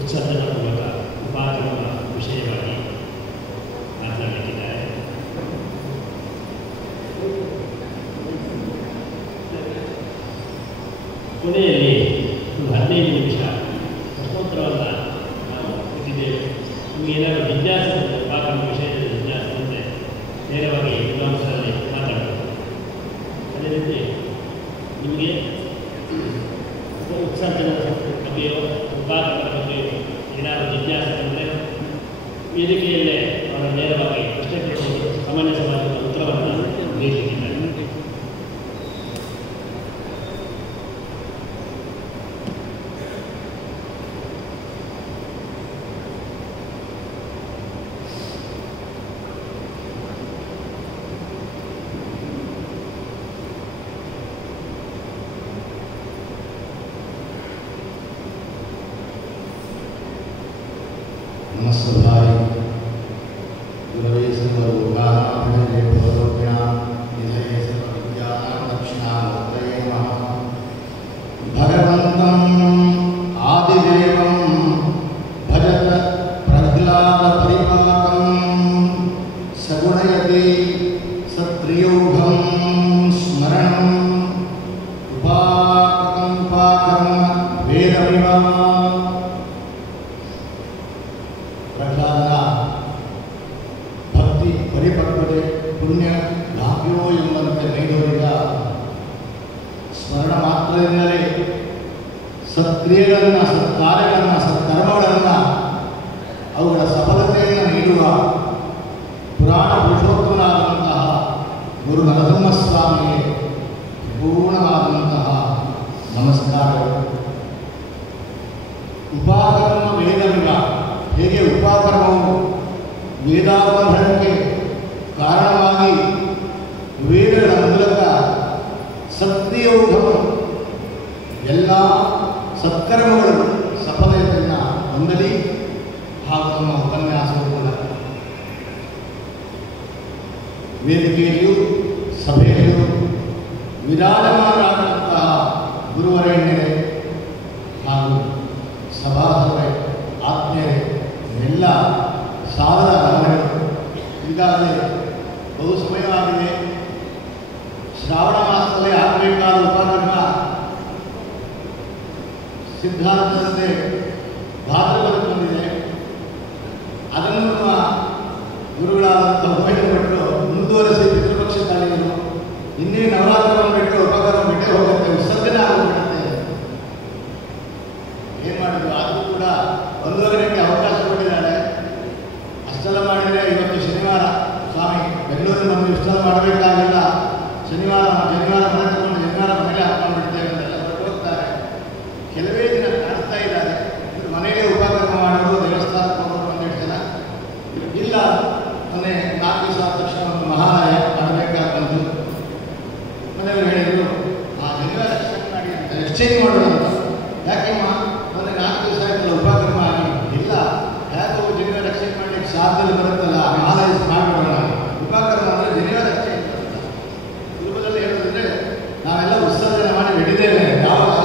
ಉತ್ಸರ್ಜನ ಮೂಲಕ ಉಪಾಗಮ ವಿಷಯವಾಗಿ ಮಾತನಾಡಲಿಕ್ಕಿದ್ದಾರೆ. ಕೊನೆಯಲ್ಲಿ ಒಂದು 15 ನಿಮಿಷ ಪ್ರಶ್ನೋತ್ತರವನ್ನು ನಾವು ಇಟ್ಟಿದ್ದೇವೆ. ನಿಮಗೆ ಏನಾದರೂ ಜಿಜ್ಞಾಸೆ ಉಪಾಗಮ ವಿಷಯದ ಜಿಜ್ಞಾಸೆ ಅಂದರೆ ನೇರವಾಗಿ ವಿದ್ವಾಂಸರಲ್ಲಿ ಮಾತಾಡಬಹುದು. ಅದೇ ರೀತಿ ನಿಮಗೆ ಉತ್ಸರ್ಜನದ ಬಗ್ಗೆಯೋ ಉಪಾಗಮದ ಬಗ್ಗೆಯೋ ಏನಾದರೂ ಜಿಜ್ಞಾಸೆ ಅಂದರೆ ವೇದಿಕೆಯಲ್ಲೇ ಅವರು ನೇರವಾಗಿ ಪ್ರಶ್ನೆ ಕೇಳುವುದು, ಸಾಮಾನ್ಯ ಸಮಾಜದ ಉತ್ತರವನ್ನು ನೀಡಲಿಕ್ಕಿದ್ದಾರೆ. नमस्कार गुरवे सर्वलोकानां भवरोग्यां निधये सर्वविद्यानां दक्षिणामूर्तये नमः। भगवन्तम् आदिदेवं भजत प्रह्लादपरिपाकं सगुणयति सत्रियोगं स्मरणम् उपाकं पाकं वेदमिव। ಪ್ರಹ್ಲಾದನ ಭಕ್ತಿ ಪರಿಪಕ್ವತೆ ಪುಣ್ಯ ಭಾಗ್ಯವೋ ಎಂಬಂತೆ ಮೈದೋರಿದ ಸ್ಮರಣ ಮಾತ್ರದಿಂದಲೇ ಸತ್ಕ್ರಿಯೆಗಳನ್ನು, ಸತ್ಕಾರ್ಯಗಳನ್ನು, ಸತ್ಕರ್ಮಗಳನ್ನು ಅವುಗಳ ಸಫಲತೆಯನ್ನು ನೀಡುವ ಪುರಾಣ ಪುರುಷೋತ್ತಮನಾದಂತಹ ಗುರು ನರಸಿಂಹಸ್ವಾಮಿಗೆ ಪೂರ್ಣವಾದಂತಹ ನಮಸ್ಕಾರಗಳು. ಉಪಾಕರ್ಮ ವೇದವಿವ. ಹೇಗೆ ಉಪಾಕರ್ಮವು ವೇದಾವರಣಕ್ಕೆ ಕಾರಣವಾಗಿ ವೇದಗಳ ಮೂಲಕ ಸತ್ಯಯೋಗ ಎಲ್ಲ ಸತ್ಕರ್ಮಗಳು ಸಫಲತೆಯನ್ನು ಹೊಂದಲಿ ಹಾಗೂ ನಮ್ಮ ಉಪನ್ಯಾಸವು ಕೂಡ ವೇದಿಕೆಯಲ್ಲಿಯೂ ಸಭೆಯಲ್ಲಿಯೂ ವಿರಾಜಮಾನರಾದಂತಹ ಗುರುವರೇಣ್ಯರೇ ಹಾಗೂ ಸಭಾಸಭೆ ಆತ್ಮೀಯರೇ ಎಲ್ಲ ಸಾಧನ ಗಮನಗಳು. ಈಗಾಗಲೇ ಬಹು ಸಮಯವಾಗಿದೆ. ಶ್ರಾವಣ ಮಾಸದಲ್ಲಿ ಆಗಬೇಕಾದ ಉಪಕರ್ಮ ಸಿದ್ಧಾಂತದಂತೆ ಭಾದ್ರಪದಕ್ಕೆ ಬಂದಿದೆ. ಅದನ್ನು ನಮ್ಮ ಗುರುಗಳಾದಂಥ ಭಟ್ರು ಮುಂದುವರೆಸಿ ಪಿತೃಪಕ್ಷ ತಾಳಿದರು. ಇನ್ನೇ ನವರಾತ್ರವನ್ನು ಬಿಟ್ಟು ಉಪಕರ್ಮ ಬಿಟ್ಟೇ ಹೋಗುತ್ತೆ, ವಿಸರ್ಜನೆ ಆಗಿಬಿಡುತ್ತೆ. ಏನು ಮಾಡಿದ್ರು? ಆದರೂ ಕೂಡ 1:30 ಗಂಟೆ ಅವಕಾಶ ಕೊಟ್ಟಿದ್ದಾರೆ. ಅಷ್ಟೆಲ್ಲ ಮಾಡಿದರೆ ಇವತ್ತು ಶನಿವಾರ ಸ್ವಾಮಿ ಬೆಂಗಳೂರಿನ ಬಂದು ಇಷ್ಟೆಲ್ಲ ಮಾಡಬೇಕಾಗಿಲ್ಲ, ಶನಿವಾರ ಮನೆ ತಗೊಂಡು ಶನಿವಾರ ಮನೆಗೆ ಹಾಕೊಂಡ್ಬಿಡ್ತೇವೆ ಅಂತೆಲ್ಲ ಹೊರಟು ಹೋಗ್ತಾರೆ. ಕೆಲವೇ ದಿನ ಕಾಣಿಸ್ತಾ ಇದ್ದಾರೆ. ಮನೆಯಲ್ಲೇ ಉಪಕರ್ಮ ಮಾಡೋದು, ದೇವಸ್ಥಾನಕ್ಕೆ ಹೋಗೋದು ಒಂದೆರಡು ಜನ ಇಲ್ಲ. ಮೊನ್ನೆ 4 ದಿವಸ ಆದ ತಕ್ಷಣ ಒಂದು ಮಹಾಲಯ ಮಾಡಬೇಕಾಗಿ ಬಂತು. ಮನೆಯವರು ಹೇಳಿದರು, ಆ ಶನಿವಾರ ಎಕ್ಸ್ಚೇಂಜ್ ಮಾಡಿ ಅಂತ, ಎಕ್ಸ್ಚೇಂಜ್ ಮಾಡೋಣ ಅಂತ. ಯಾಕೆಮ್ಮ ಮೊನ್ನೆ 4 ದಿವಸ ಆಯ್ತಲ್ಲ ಉಪಕರ್ಮ ಆಗಿ? ಇಲ್ಲ, ಯಾಕೋ ಜನಿವಾರ ಎಕ್ಸ್ಚೇಂಜ್ ಮಾಡಲಿಕ್ಕೆ ಸಾಧ್ಯತೆ ಬರುತ್ತಲ್ಲ, ಮಹಾಲಯ ಮಾಡಿಬಿಡೋಣ. ಉಪಕರ್ಮ ಅಂದರೆ ಜನಿವಾರ ಎಕ್ಸ್ಚೇಂಜ್ ಬರುತ್ತ. ಸುಲಭದಲ್ಲಿ ಹೇಳೋದಂದರೆ ನಾವೆಲ್ಲ ವಿಸರ್ಜನೆ ಮಾಡಿ ಬಿಟ್ಟಿದ್ದೇವೆ. ಯಾವಾಗ?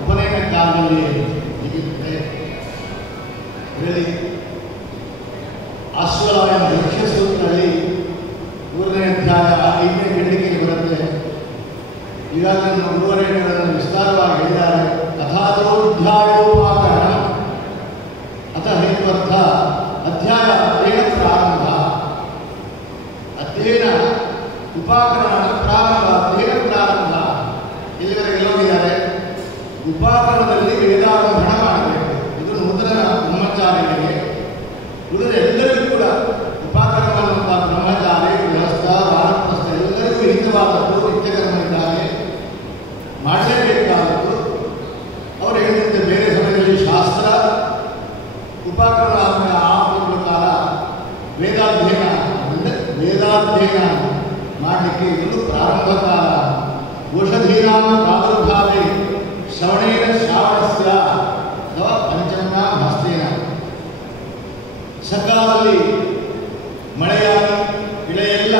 ಉಪನಯನ ಕಾಲದಲ್ಲಿ ಹೀಗಿರುತ್ತೆ ಹೇಳಿ. ಆಶ್ವಲಾಯನ ಮುಖ್ಯ ಸೂತ್ರದಲ್ಲಿ 3ನೇ ಅಧ್ಯಾಯ 5ನೇ ಖಂಡಿಕೆಗೆ ಬರುತ್ತೆ. ಈಗಾಗಲೇ ನಮ್ಮ ಗುರುವರೇಣ್ಯರನ್ನು ವಿಸ್ತಾರವಾಗಿ ಹೇಳಿದ್ದಾರೆ. ತಥಾದೋಧ್ಯಾಯೋಪಾಕರಣ ಅಥ ಹೇತ್ವರ್ಥ ಅಧ್ಯಾಯ ಅಧ್ಯಯನ ಪ್ರಾರಂಭ. ಅಧ್ಯಯನ ಉಪಾಕರಣ ಪ್ರಾರಂಭ, ಅಧ್ಯಯನ ಪ್ರಾರಂಭ. ಇಲ್ಲಿವರೆಗೆ ಹೋಗಿದ್ದಾರೆ. ಉಪಾಕರಣದಲ್ಲಿ ವೇದಾರಂಭಣ ಮಾಡಬೇಕು. ಇದು ನೂತನ ಬ್ರಹ್ಮಚಾರಿಗಳಿಗೆ. ಉಳಿದ ಎಲ್ಲರಿಗೂ ಕೂಡ ಉಪಾಕರಣ ಅನ್ನುವಂಥ ಬ್ರಹ್ಮಚಾರಿ, ಗೃಹಸ್ಥ, ವಾನಪ್ರಸ್ಥ ಎಲ್ಲರಿಗೂ ಹಿತವಾದದ್ದು, ನಿತ್ಯಕರ್ಮ ಇದ್ದಾರೆ, ಮಾಡಲೇಬೇಕಾದದ್ದು. ಅವರು ಹೇಳಿದಂತೆ ಬೇರೆ ಸಮಯದಲ್ಲಿ ಶಾಸ್ತ್ರ ಉಪಕರಣ ಆದಮೇಲೆ 6 ತಿಂಗಳ ಕಾಲ ವೇದಾಧ್ಯಯನ ಮಾಡಲಿಕ್ಕೆ ಇದೊಂದು ಪ್ರಾರಂಭ ಕಾಲ. ಔಷಧೀನಾಂ ಪ್ರಾದುರ್ಭಾವೇ ಶ್ರವಣೇನ ಶ್ರಾವಣಸ್ಯ ಅಥವಾ ಪಂಚಮ್ಯಾಂ ಹಸ್ತೇನ. ಸಕಾಲದಲ್ಲಿ ಮಳೆಯಾಗಿ ಇಳೆಯೆಲ್ಲ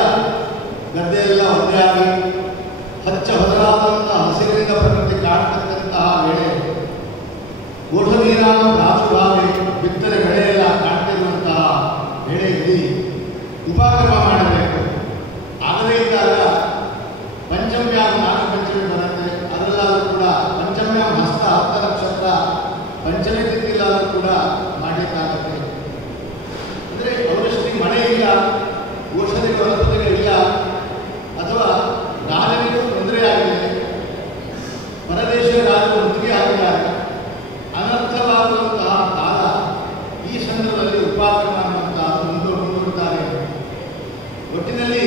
ಗದ್ದೆಯೆಲ್ಲ ಒದ್ದೆಯಾಗಿ ಹಚ್ಚ ಹೊಸರಾದಂತಹ ಹಸಿರಿನಿಂದ ಪ್ರಕೃತಿ ಕಾಣತಕ್ಕಂತಹ ವೇಳೆ ಔಷಧೀನಾಂ ಪ್ರಾದುರ್ಭಾವೇ ಬಿತ್ತನೆ ಬೆಳೆಯೆಲ್ಲ ಕಾಣ್ತಿರುವಂತಹ ವೇಳೆಯಲ್ಲಿ ಉಪಕ್ರಮ ಮಾಡಬೇಕು. ಆಗದೇ ಇದ್ದಾಗ ಪಂಚಮ್ಯಾಂ ನಾಗಪಂಚಮಿ ಬರುತ್ತೆ. ಅದರಲ್ಲಾದರೂ ಕೂಡ ಪಂಚಮ್ಯಾಂ ಹಸ್ತ 10 ನಕ್ಷತ್ರ ಪಂಚಮಿ ತಿಥಿಲಾದರೂ ಕೂಡ ಮಾಡಲಿಕ್ಕಾಗುತ್ತೆ. ಅಂದರೆ ಅವರಷ್ಟು ಮಳೆ ಇಲ್ಲ, ಔಷಧಿಗಳು ಅನುಭೂತಿಗಳಿಲ್ಲ, ಅಥವಾ ರಾಜನಿಗೂ ತೊಂದರೆಯಾಗಿದೆ, ಪರದೇಶದ ರಾಜರು ಮುತ್ತಿಗೆ ಆಗಿದ್ದಾರೆ, ಅನರ್ಥವಾಗುವಂತಹ ಕಾಲ. ಈ ಸಂದರ್ಭದಲ್ಲಿ ಉಪಕ್ರಮ ಅನ್ನುವಂತಹ ಮುಂದೂಡುತ್ತಾರೆ. ಒಟ್ಟಿನಲ್ಲಿ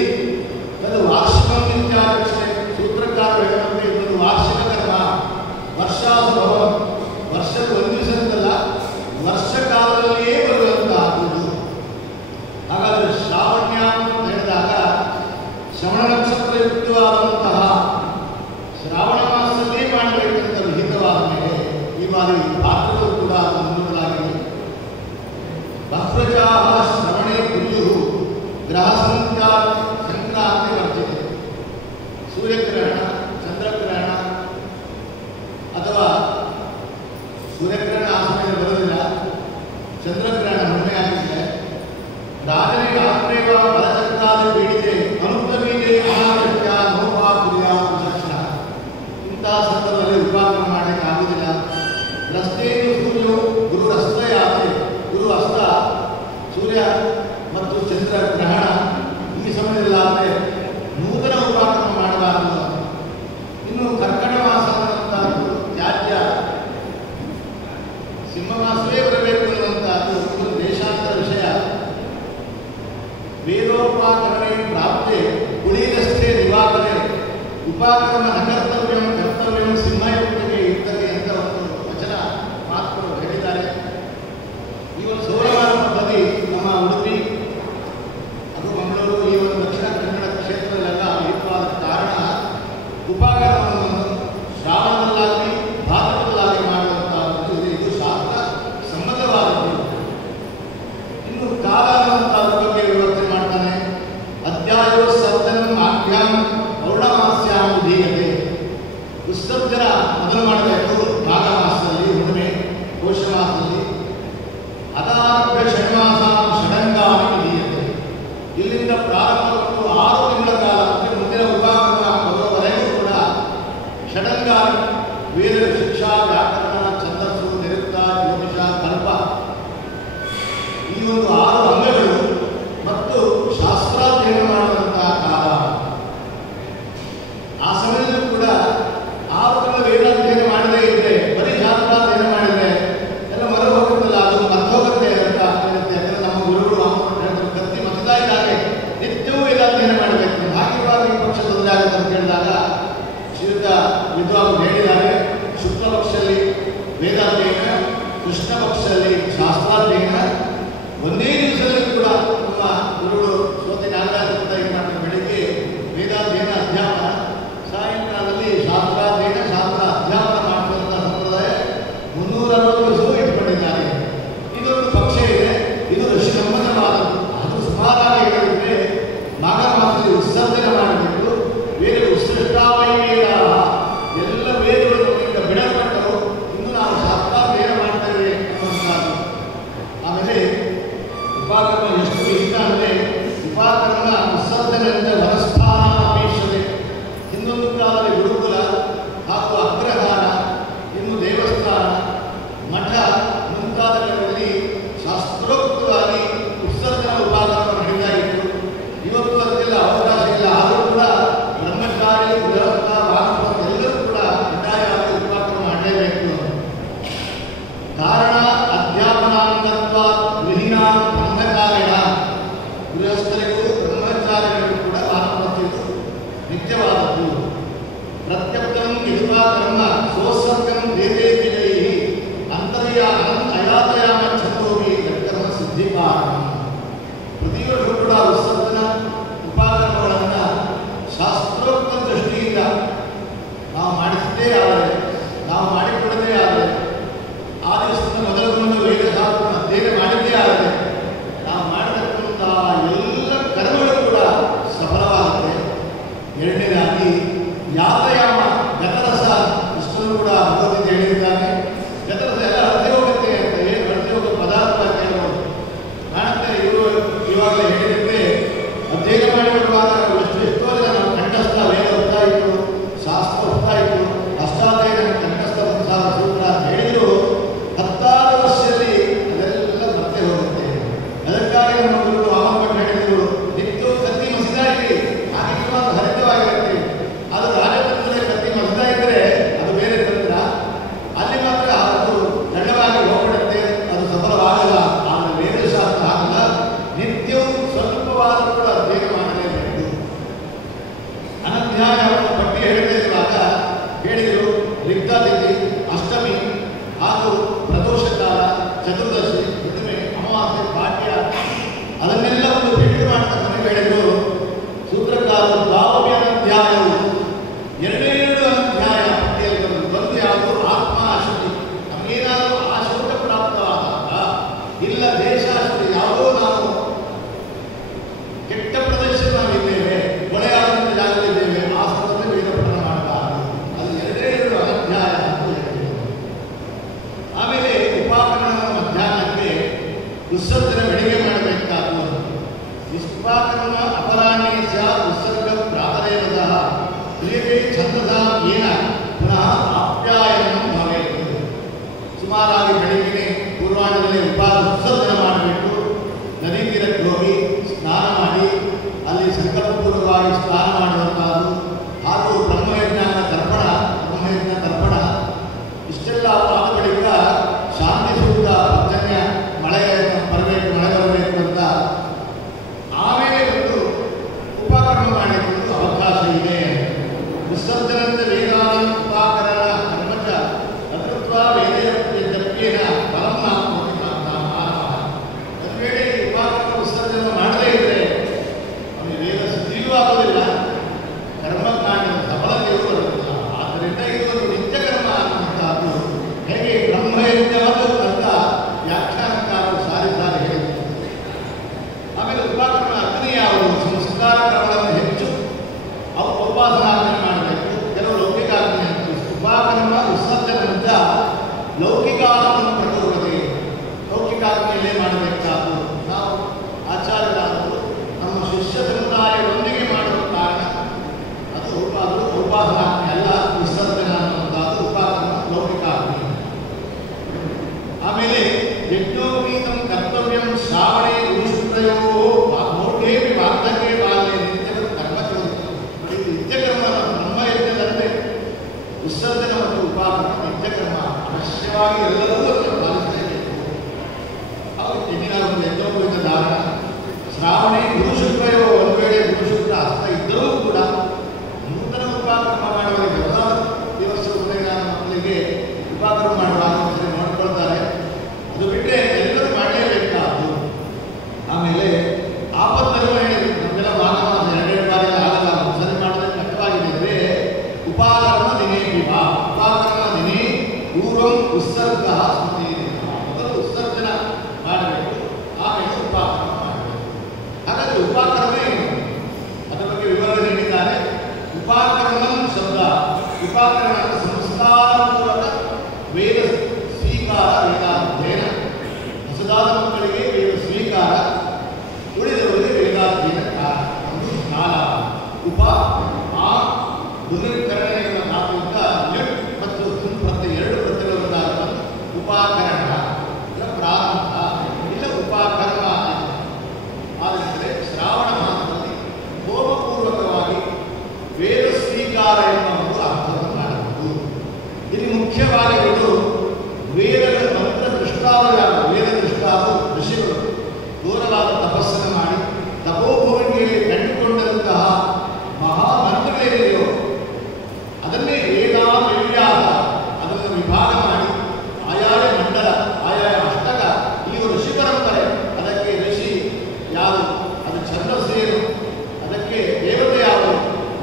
ಅದು ವಾರ್ಷಿಕ ನಿತ್ಯಾಚರಣೆ ಸೂತ್ರಕಾರರು ಹೇಳುವಂತೆ ಇದೊಂದು ವಾರ್ಷಿಕ ಕರ್ಮ. ವರ್ಷಾನುಭವ ವರ್ಷಕ್ಕೆ ಒಂದು ದಿವಸದಲ್ಲ, ವರ್ಷ ಕಾಲದಲ್ಲಿಯೇ ಬರುವಂತಹದ್ದು. ಹಾಗಾದರೆ ಶ್ರಾವಣ್ಯ ಅಂತ ಹೇಳಿದಾಗ ಶ್ರವಣ ನಕ್ಷತ್ರಯುಕ್ತವಾದಂತಹ ಶ್ರಾವಣ ಮಾಸದಲ್ಲೇ ಮಾಡಬೇಕಂತ ವಿಹಿತವಾದ ಮೇಲೆ ಈ ಬಾರಿ ಪಾತ್ರಗಳು ಕೂಡ ಮುಂದೂಡಲಾಗಿದೆ. ಬಹ್ರಜಾಹ ಶ್ರವಣೆ ಕುಲ್ಯು ಗ್ರಹ ಸಂಕ್ರಾಂತಿ ವರ್ಜಿತೆ. ಸೂರ್ಯಗ್ರಹಣ, ಚಂದ್ರಗ್ರಹಣ ಅಥವಾ ಸೂರ್ಯಗ್ರಹಣ ಆ ಸಮಯದಲ್ಲಿ ಬರೋದಿಲ್ಲ, ಚಂದ್ರಗ್ರಹಣ ಹುಣ್ಣಿಮೆ ಆಗಿದ್ರೆ ರಾಜನಿಗೆ ಆತ್ರೇವ ಬಲಚಕ್ರಾದಿ ಬೀಡಿದೆ ಅನುತ್ತಮೀದೆ ಅನಾಗತ್ಯ ನೋವಾ ಕುರಿಯ ವಿಚಕ್ಷಣ. ಇಂತಹ ಸಂದರ್ಭದಲ್ಲಿ ಉಪಕ್ರಮ ಮಾಡಲಿಕ್ಕೆ ಆಗುವುದಿಲ್ಲ. ರಸ್ತೆಯನ್ನು ಸೂರ್ಯನು ಗುರು ರಸ್ತೆಯಾದರೆ ಗುರು ಅಸ್ತ, ಸೂರ್ಯ ಮತ್ತು ಚಂದ್ರ ಗ್ರಹಣ ಈ ಸಮಯದಲ್ಲಾದರೆ ನೂತನ ಉಪಕ್ರಮ ಮಾಡಬಾರದು. ಇನ್ನು ಕರ್ಕಟ ಮಾಸ ಅನ್ನುವಂಥದ್ದು ತ್ಯಾಜ್ಯ, ಸಿಂಹ ಮಾಸವೇ ಬರಬೇಕು ಅನ್ನುವಂಥದ್ದು ಒಂದು ದೇಶಾಂತರ ವಿಷಯ. ವೇದೋಪಾಕರಣೆ ಪ್ರಾಪ್ತೆ ಕುಳಿರಸ್ಥೆ ದಿವಾಕರೆ ಉಪಕ್ರಮ ನಕರ್ತವ್ಯಂ ಕರ್ತವ್ಯಂ ಸಿಂಹಯುಕ್ತಗೆ ಇರ್ತದೆ ಅಂತ ಒಂದು ವಚನ ಮಾತುಗಳು ಹೇಳಿದ್ದಾರೆ. ಈ ಒಂದು ಸೌರಮಾನ ಪದ್ಧತಿ ನಮ್ಮ ಉಡುಪಿ ಅದು ಮಂಗಳೂರು ಈ ಒಂದು ದಕ್ಷಿಣ ಕನ್ನಡ ಕ್ಷೇತ್ರದಲ್ಲೆಲ್ಲ ವಿಹಿತವಾದ ಕಾರಣ ಉಪಕ್ರಮವನ್ನು ಶ್ರಾವಣದಲ್ಲಾಗಲಿ ಭಾರತದಲ್ಲಾಗಲಿ ಮಾಡುವಂತಹ ಇದು ಶಾಸ್ತ್ರ ಸಮ್ಮತವಾದದ್ದು. ಇನ್ನು ಕಾಲ ಅನ್ನುವಂಥದ್ರ ಬಗ್ಗೆ ವಿವರಣೆ ಮಾಡ್ತಾನೆ. ಅಧ್ಯಾಯೋ ಸಪ್ತಮಂ ಆಖ್ಯಾಂ ಪೌರ್ಣಮಾಸ್ಯಾಂ ವಿಧೀಯತೆ. ವಿಸರ್ಜನ ಮೊದಲು ಮಾಡಬೇಕು ಮಾಘ ಮಾಸದಲ್ಲಿ, ಹುಣ್ಣಿಮೆ ಪೌಷ ಮಾಸದಲ್ಲಿ. ಅದಾರಭ್ಯ ಷಣ್ಮಾಸ ಷಡಂಗಾನಿ ವಿಧೀಯತೆ. ಇಲ್ಲಿಂದ ಪ್ರಾರಂಭಗೊಂಡು 6 ತಿಂಗಳ ಕಾಲ ಅಂದರೆ ಮುಂದಿನ ಉಪಕ್ರಮ ಬರುವವರೆಗೂ ಕೂಡ ಷಡಂಗಾನಿ ವೇದ, ಶಿಕ್ಷಾ, ವ್ಯಾಕರಣ, ಛಂದಸ್ಸು, ನಿರುಕ್ತ, ಜ್ಯೋತಿಷ, ಕಲ್ಪ ಈ ಒಂದು 6 ಅಂಗಗಳು ಮತ್ತು ಶಾಸ್ತ್ರಾಧ್ಯಯನ ಮಾಡುವಂತಹ ಕಾಲ. ಆ ಸಮಯದಲ್ಲೂ ಕೂಡ 6 ತಿಂಗಳ ವೇದಾಧ್ಯಯನ ಮಾಡದೇ ಇದ್ದರೆ, ಬರೀ ಶಾಸ್ತ್ರಾಧ್ಯಯನ ಮಾಡಿದರೆ ಎಲ್ಲ ಮರ ಹೋಗುತ್ತಲ್ಲ, ಅದು ಮರ್ತೋಗುತ್ತೆ ಅಂತ ಇರುತ್ತೆ. ಯಾಕಂದರೆ ನಮ್ಮ ಗುರುಗಳು ಕತ್ತಿ ಮತದಾ ಇದ್ದಾರೆ, ನಿತ್ಯವೂ ವೇದಾಧ್ಯಯನ ಮಾಡಬೇಕು. ಹಾಗಿರುವಾಗ ಈ ಪಕ್ಷ ತೊಂದರೆ ಆಗುತ್ತೆ ಅಂತ ಹೇಳಿದಾಗ ಶ್ರೀಯುತ ವಿದ್ವಾಂಸರು ಹೇಳಿದ್ದಾರೆ, ಶುಕ್ಲ ಪಕ್ಷದಲ್ಲಿ ವೇದಾಧ್ಯಯನ, ಕೃಷ್ಣ ಪಕ್ಷದಲ್ಲಿ ಶಾಸ್ತ್ರಾಧ್ಯಯನ. ಒಂದೇ ದಿವಸದಲ್ಲಿ ಕೂಡ ನಮ್ಮ ಗುರುಗಳು ಸೋತಿ ನಾಗರಾಜ ಕೂಡ ಏನು ಮಾಡ್ತಾರೆ, ಬೆಳಿಗ್ಗೆ ವೇದಾಧ್ಯಯನ ಅಧ್ಯಾಪನ, ಸಾಯಂಕಾಲದಲ್ಲಿ ಶಾಸ್ತ್ರಾಧ್ಯಯನ ಶಾಸ್ತ್ರ ಅಧ್ಯಾಪನ ಮಾಡುವಂಥ ಸಂಪ್ರದಾಯ 360 ದಿವಸವೂ ಇಟ್ಕೊಂಡಿದ್ದಾರೆ. ಇದೊಂದು ಪಕ್ಷ ಇದೆ, ಇದು ಋಷಿಸಮ್ಮತವಾದದ್ದು. ಅದು ಸುಮಾರಾಗಿ ಹೇಳಿದ್ರೆ ಮಾಘ ಮಾಸದಲ್ಲಿ ವಿಸರ್ಜನೆ ಮಾಡಬೇಕು. ವೇದ ಉತ್ಸೃಷ್ಟಾವೈ ವೇದ, ಎಲ್ಲ ವೇದಗಳು ನಮ್ಮಿಂದ ಬಿಡಲ್ಪಟ್ಟವು, ಇನ್ನು ನಾವು ಶಾಸ್ತ್ರಾಧ್ಯಯನ ಮಾಡ್ತೇವೆ ಅನ್ನುವಂಥ ಆಮೇಲೆ ವಿಸರ್ಜನೆ ಮಾಡಬೇಕು. ನದಿ ತೀರಕ್ಕೆ ಹೋಗಿ ಸ್ನಾನ ಮಾಡಿ ಅಲ್ಲಿ ಸಂಕಲ್ಪಪೂರ್ವಕವಾಗಿ ಸ್ನಾನ ಮಾಡುವಂತಹದ್ದು ಹಾಗೂ ಬ್ರಹ್ಮಯಜ್ಞ ತರ್ಪಣ ಇಷ್ಟೆಲ್ಲ ಆದ ಬಳಿಕ ಶಾಂತಿ ಸೂಕ್ತ ಪರ್ಜನ್ಯ ಮಳೆ ಬರಬೇಕು ಅಂತ ಆಮೇಲೆ ಒಂದು ಉಪಕರ್ಮ ಮಾಡಿಕೊಂಡು ಅವಕಾಶ ಇದೆ. ವಿಸರ್ಜನಂತ ವೇದಾನ ಉಪಾಕರಣ ಕರ್ಮಚ ಅತೃತ್ವ ವೇದೇನ ಪರಮ ಒಂದು ವೇಳೆ ಉಪಾಕರ್ಮ ವಿಸರ್ಜನೆ ಮಾಡದೇ ಇದ್ದರೆ ಅವನಿಗೆ ವೇದ ಸಿದ್ಧಿಯೂ ಆಗೋದಿಲ್ಲ, ಕರ್ಮಕಾಂಡದ ಸಫಲತೆಯೂ ಬರುವುದಿಲ್ಲ. ಆದ್ದರಿಂದ ಇದು ಒಂದು ನಿತ್ಯಕರ್ಮ ಅನ್ನುವಂಥದ್ದು ಹೇಗೆ ಬ್ರಹ್ಮಯಜ್ಞವಾದ ಅಂತ ವ್ಯಾಖ್ಯಾನಕಾರರು ಸಾರಿದ್ದಾರೆ ಹೇಳಿದ್ದಾರೆ. ಆಮೇಲೆ ಉಪಾಕರ್ಮ ಅಗ್ನಿ ಯಾವುದು? ಸಂಸ್ಕಾರ ಕರ್ಮಗಳನ್ನು ಹೆಚ್ಚು ಉಪಾಸನಾಗ್ನಿ ಮಾಡಬೇಕು. ಕೆಲವು ಲೌಕಿಕಾಗ್ನಿ ಅಂತ ಉಪಾಕರ್ಮ ವಿಸರ್ಜನೆಯಿಂದ ಲೌಕಿಕಾಗ್ನಿ ಪ್ರಕೃತಿ ಲೌಕಿಕಾಗ್ನಿಯಲ್ಲೇ ಮಾಡಬೇಕಾದ್ದು. ನಾವು ಆಚಾರ್ಯರಾದರು ನಮ್ಮ ಶಿಷ್ಯ ಸಮುದಾಯವೊಂದಿಗೆ ಮಾಡುವ ಕಾರಣ ಅದು ಉಪಾಸನಾಗ್ನಿ ಅಲ್ಲ, ವಿಸರ್ಜನೆ ಅನ್ನುವಂಥದ್ದು ಉಪಾಕರ್ಮ ಲೌಕಿಕಾಗ್ನಿ. ಆಮೇಲೆ ಯಜ್ಞೋಪೀತಂ ಕರ್ತವ್ಯಂ ಶ್ರಾವಣೆ ಗುರುಶುಕ್ರಯೋ ಮೌಢ್ಯೇಪಿ ವಾರ್ಧಕ್ಯೇ ಬಾಲ್ಯೆ ನಿತ್ಯಕರ್ಮ ಕರ್ಮ ನಿತ್ಯಕರ್ಮ ಬ್ರಹ್ಮಯಜ್ಞದಂತೆ ವಿಸರ್ಜನೆ ಮತ್ತು ಉಪಾಕರ್ಮ ನಿತ್ಯಕರ್ಮ ಅವಶ್ಯವಾಗಿ ಎಲ್ಲರೂ ಅದನ್ನು ಪಾಲಿಸಲೇಬೇಕು. ಅವರು ಒಂದು ಯಜ್ಞೋಪೀತ ಧಾರಣ ಶ್ರಾವಣೆ ಗುರುಶುಕ್ರಯೋ ಒಂದು ವೇಳೆ ಗುರುಶುಕ್ರ ಹಸ್ತ ಇದ್ದರೂ ಕೂಡ ನೂತನ ಉಪಾಕರ್ಮ ಮಾಡುವವರಿಗೆ ದಿವಸ ಉದಯಗಾನ ಮಕ್ಕಳಿಗೆ ಉಪಾಕರ್ಮ ಮಾಡುವಾಗ ನೋಡ್ಕೊಳ್ತಾರೆ. ಅದು ಬಿಟ್ಟರೆ ಎಲ್ಲರೂ ಮಾಡಲೇಬೇಕಾದ್ದು. ಆಮೇಲೆ ಆಪತ್ತರ್ವಣೆ ನಮ್ಮೆಲ್ಲ ಭಾಗವಾದ ಎರಡೆರಡು ಬಾರಿ ಆಗಲ್ಲ, ಸರಿ ಮಾಡಿದ್ರೆ ಕಷ್ಟವಾಗಿದೆ. ಅಂದರೆ ಉಪಾಕರ್ಮ ದಿನೇ ಉಪಾಕರ್ಮ ದಿನೇ ಪೂರ್ವಂ ಉತ್ಸರ್ಗ ಸ್ಮೃತಿ. ಮೊದಲು ಉತ್ಸರ್ಜನ ಮಾಡಬೇಕು, ಆಮೇಲೆ ಉಪಾಕರ್ಮ ಮಾಡಬೇಕು. ಹಾಗಾದರೆ ಉಪಾಕರ್ಮ ಏನು? ಅದರ ಬಗ್ಗೆ ವಿವರಣೆ ನೀಡಿದ್ದಾರೆ. ಉಪಾಕರ್ಮ ಶಬ್ದ ಉಪಾಕರ್ಮ ಸಂಸ್ಕಾರಪೂರ್ವಕ ವೇದ ಸ್ವೀಕಾರ, ವೇದಾಧ್ಯಯನ. ಹೊಸದಾದ ಮಕ್ಕಳಿಗೆ ವೇದ ಸ್ವೀಕಾರ, ಉಳಿದವರಿಗೆ ವೇದಾಧ್ಯಯನ ಒಂದು ಕಾಲ. ಉಪ ಆ ದುರ್ಕರಣೆ ಎಂಬ ಧಾತುವಿಂದ ಲಿಟ್ ಮತ್ತು ತುಂ ಪ್ರತ್ಯಯ ಎರಡು ಪ್ರತ್ಯಯಗಳು ಬಂದಾಗ ಉಪಾಕರಣ ಇಲ್ಲ ಪ್ರಾರಂಭ ಇಲ್ಲ ಉಪಾಕರ್ಮ. ಆದರೆ ಶ್ರಾವಣ ಮಾಸದಲ್ಲಿ ಹೋಮಪೂರ್ವಕವಾಗಿ ವೇದ ಸ್ವೀಕಾರ ಎಂಬ ಒಂದು ಅರ್ಥವನ್ನು ಮಾಡಬಹುದು. ಇಲ್ಲಿ ಮುಖ್ಯವಾಗಿರುವುದು ವೇದಗಳ ಮಂತ್ರ ದೃಷ್ಟಾವರ ವೇದ ದೃಷ್ಟಾವು ಋಷಿಗಳು ಘೋರವಾದ ತಪಸ್ಸನ್ನು ಮಾಡಿ ತಪೋಭೂಮಿಕೆಯಲ್ಲಿ ಕಂಡುಕೊಂಡಂತಹ ಮಹಾಮಂತ್ರಗಳೇನಿದೆಯೋ ಅದನ್ನೇ ವೇದ ವಿವ್ಯಾಸ ಅದನ್ನು ವಿಭಾಗ ಮಾಡಿ ಆಯಾಯ ಮಂಡಲ ಆಯಾಯ ಅಷ್ಟಕ ಈ ಋಷಿ ಪರಂಪರೆ. ಅದಕ್ಕೆ ಋಷಿ ಯಾರು, ಅದು ಛಂದಸ್ಸೇನು, ಅದಕ್ಕೆ ದೇವತೆ ಯಾರು,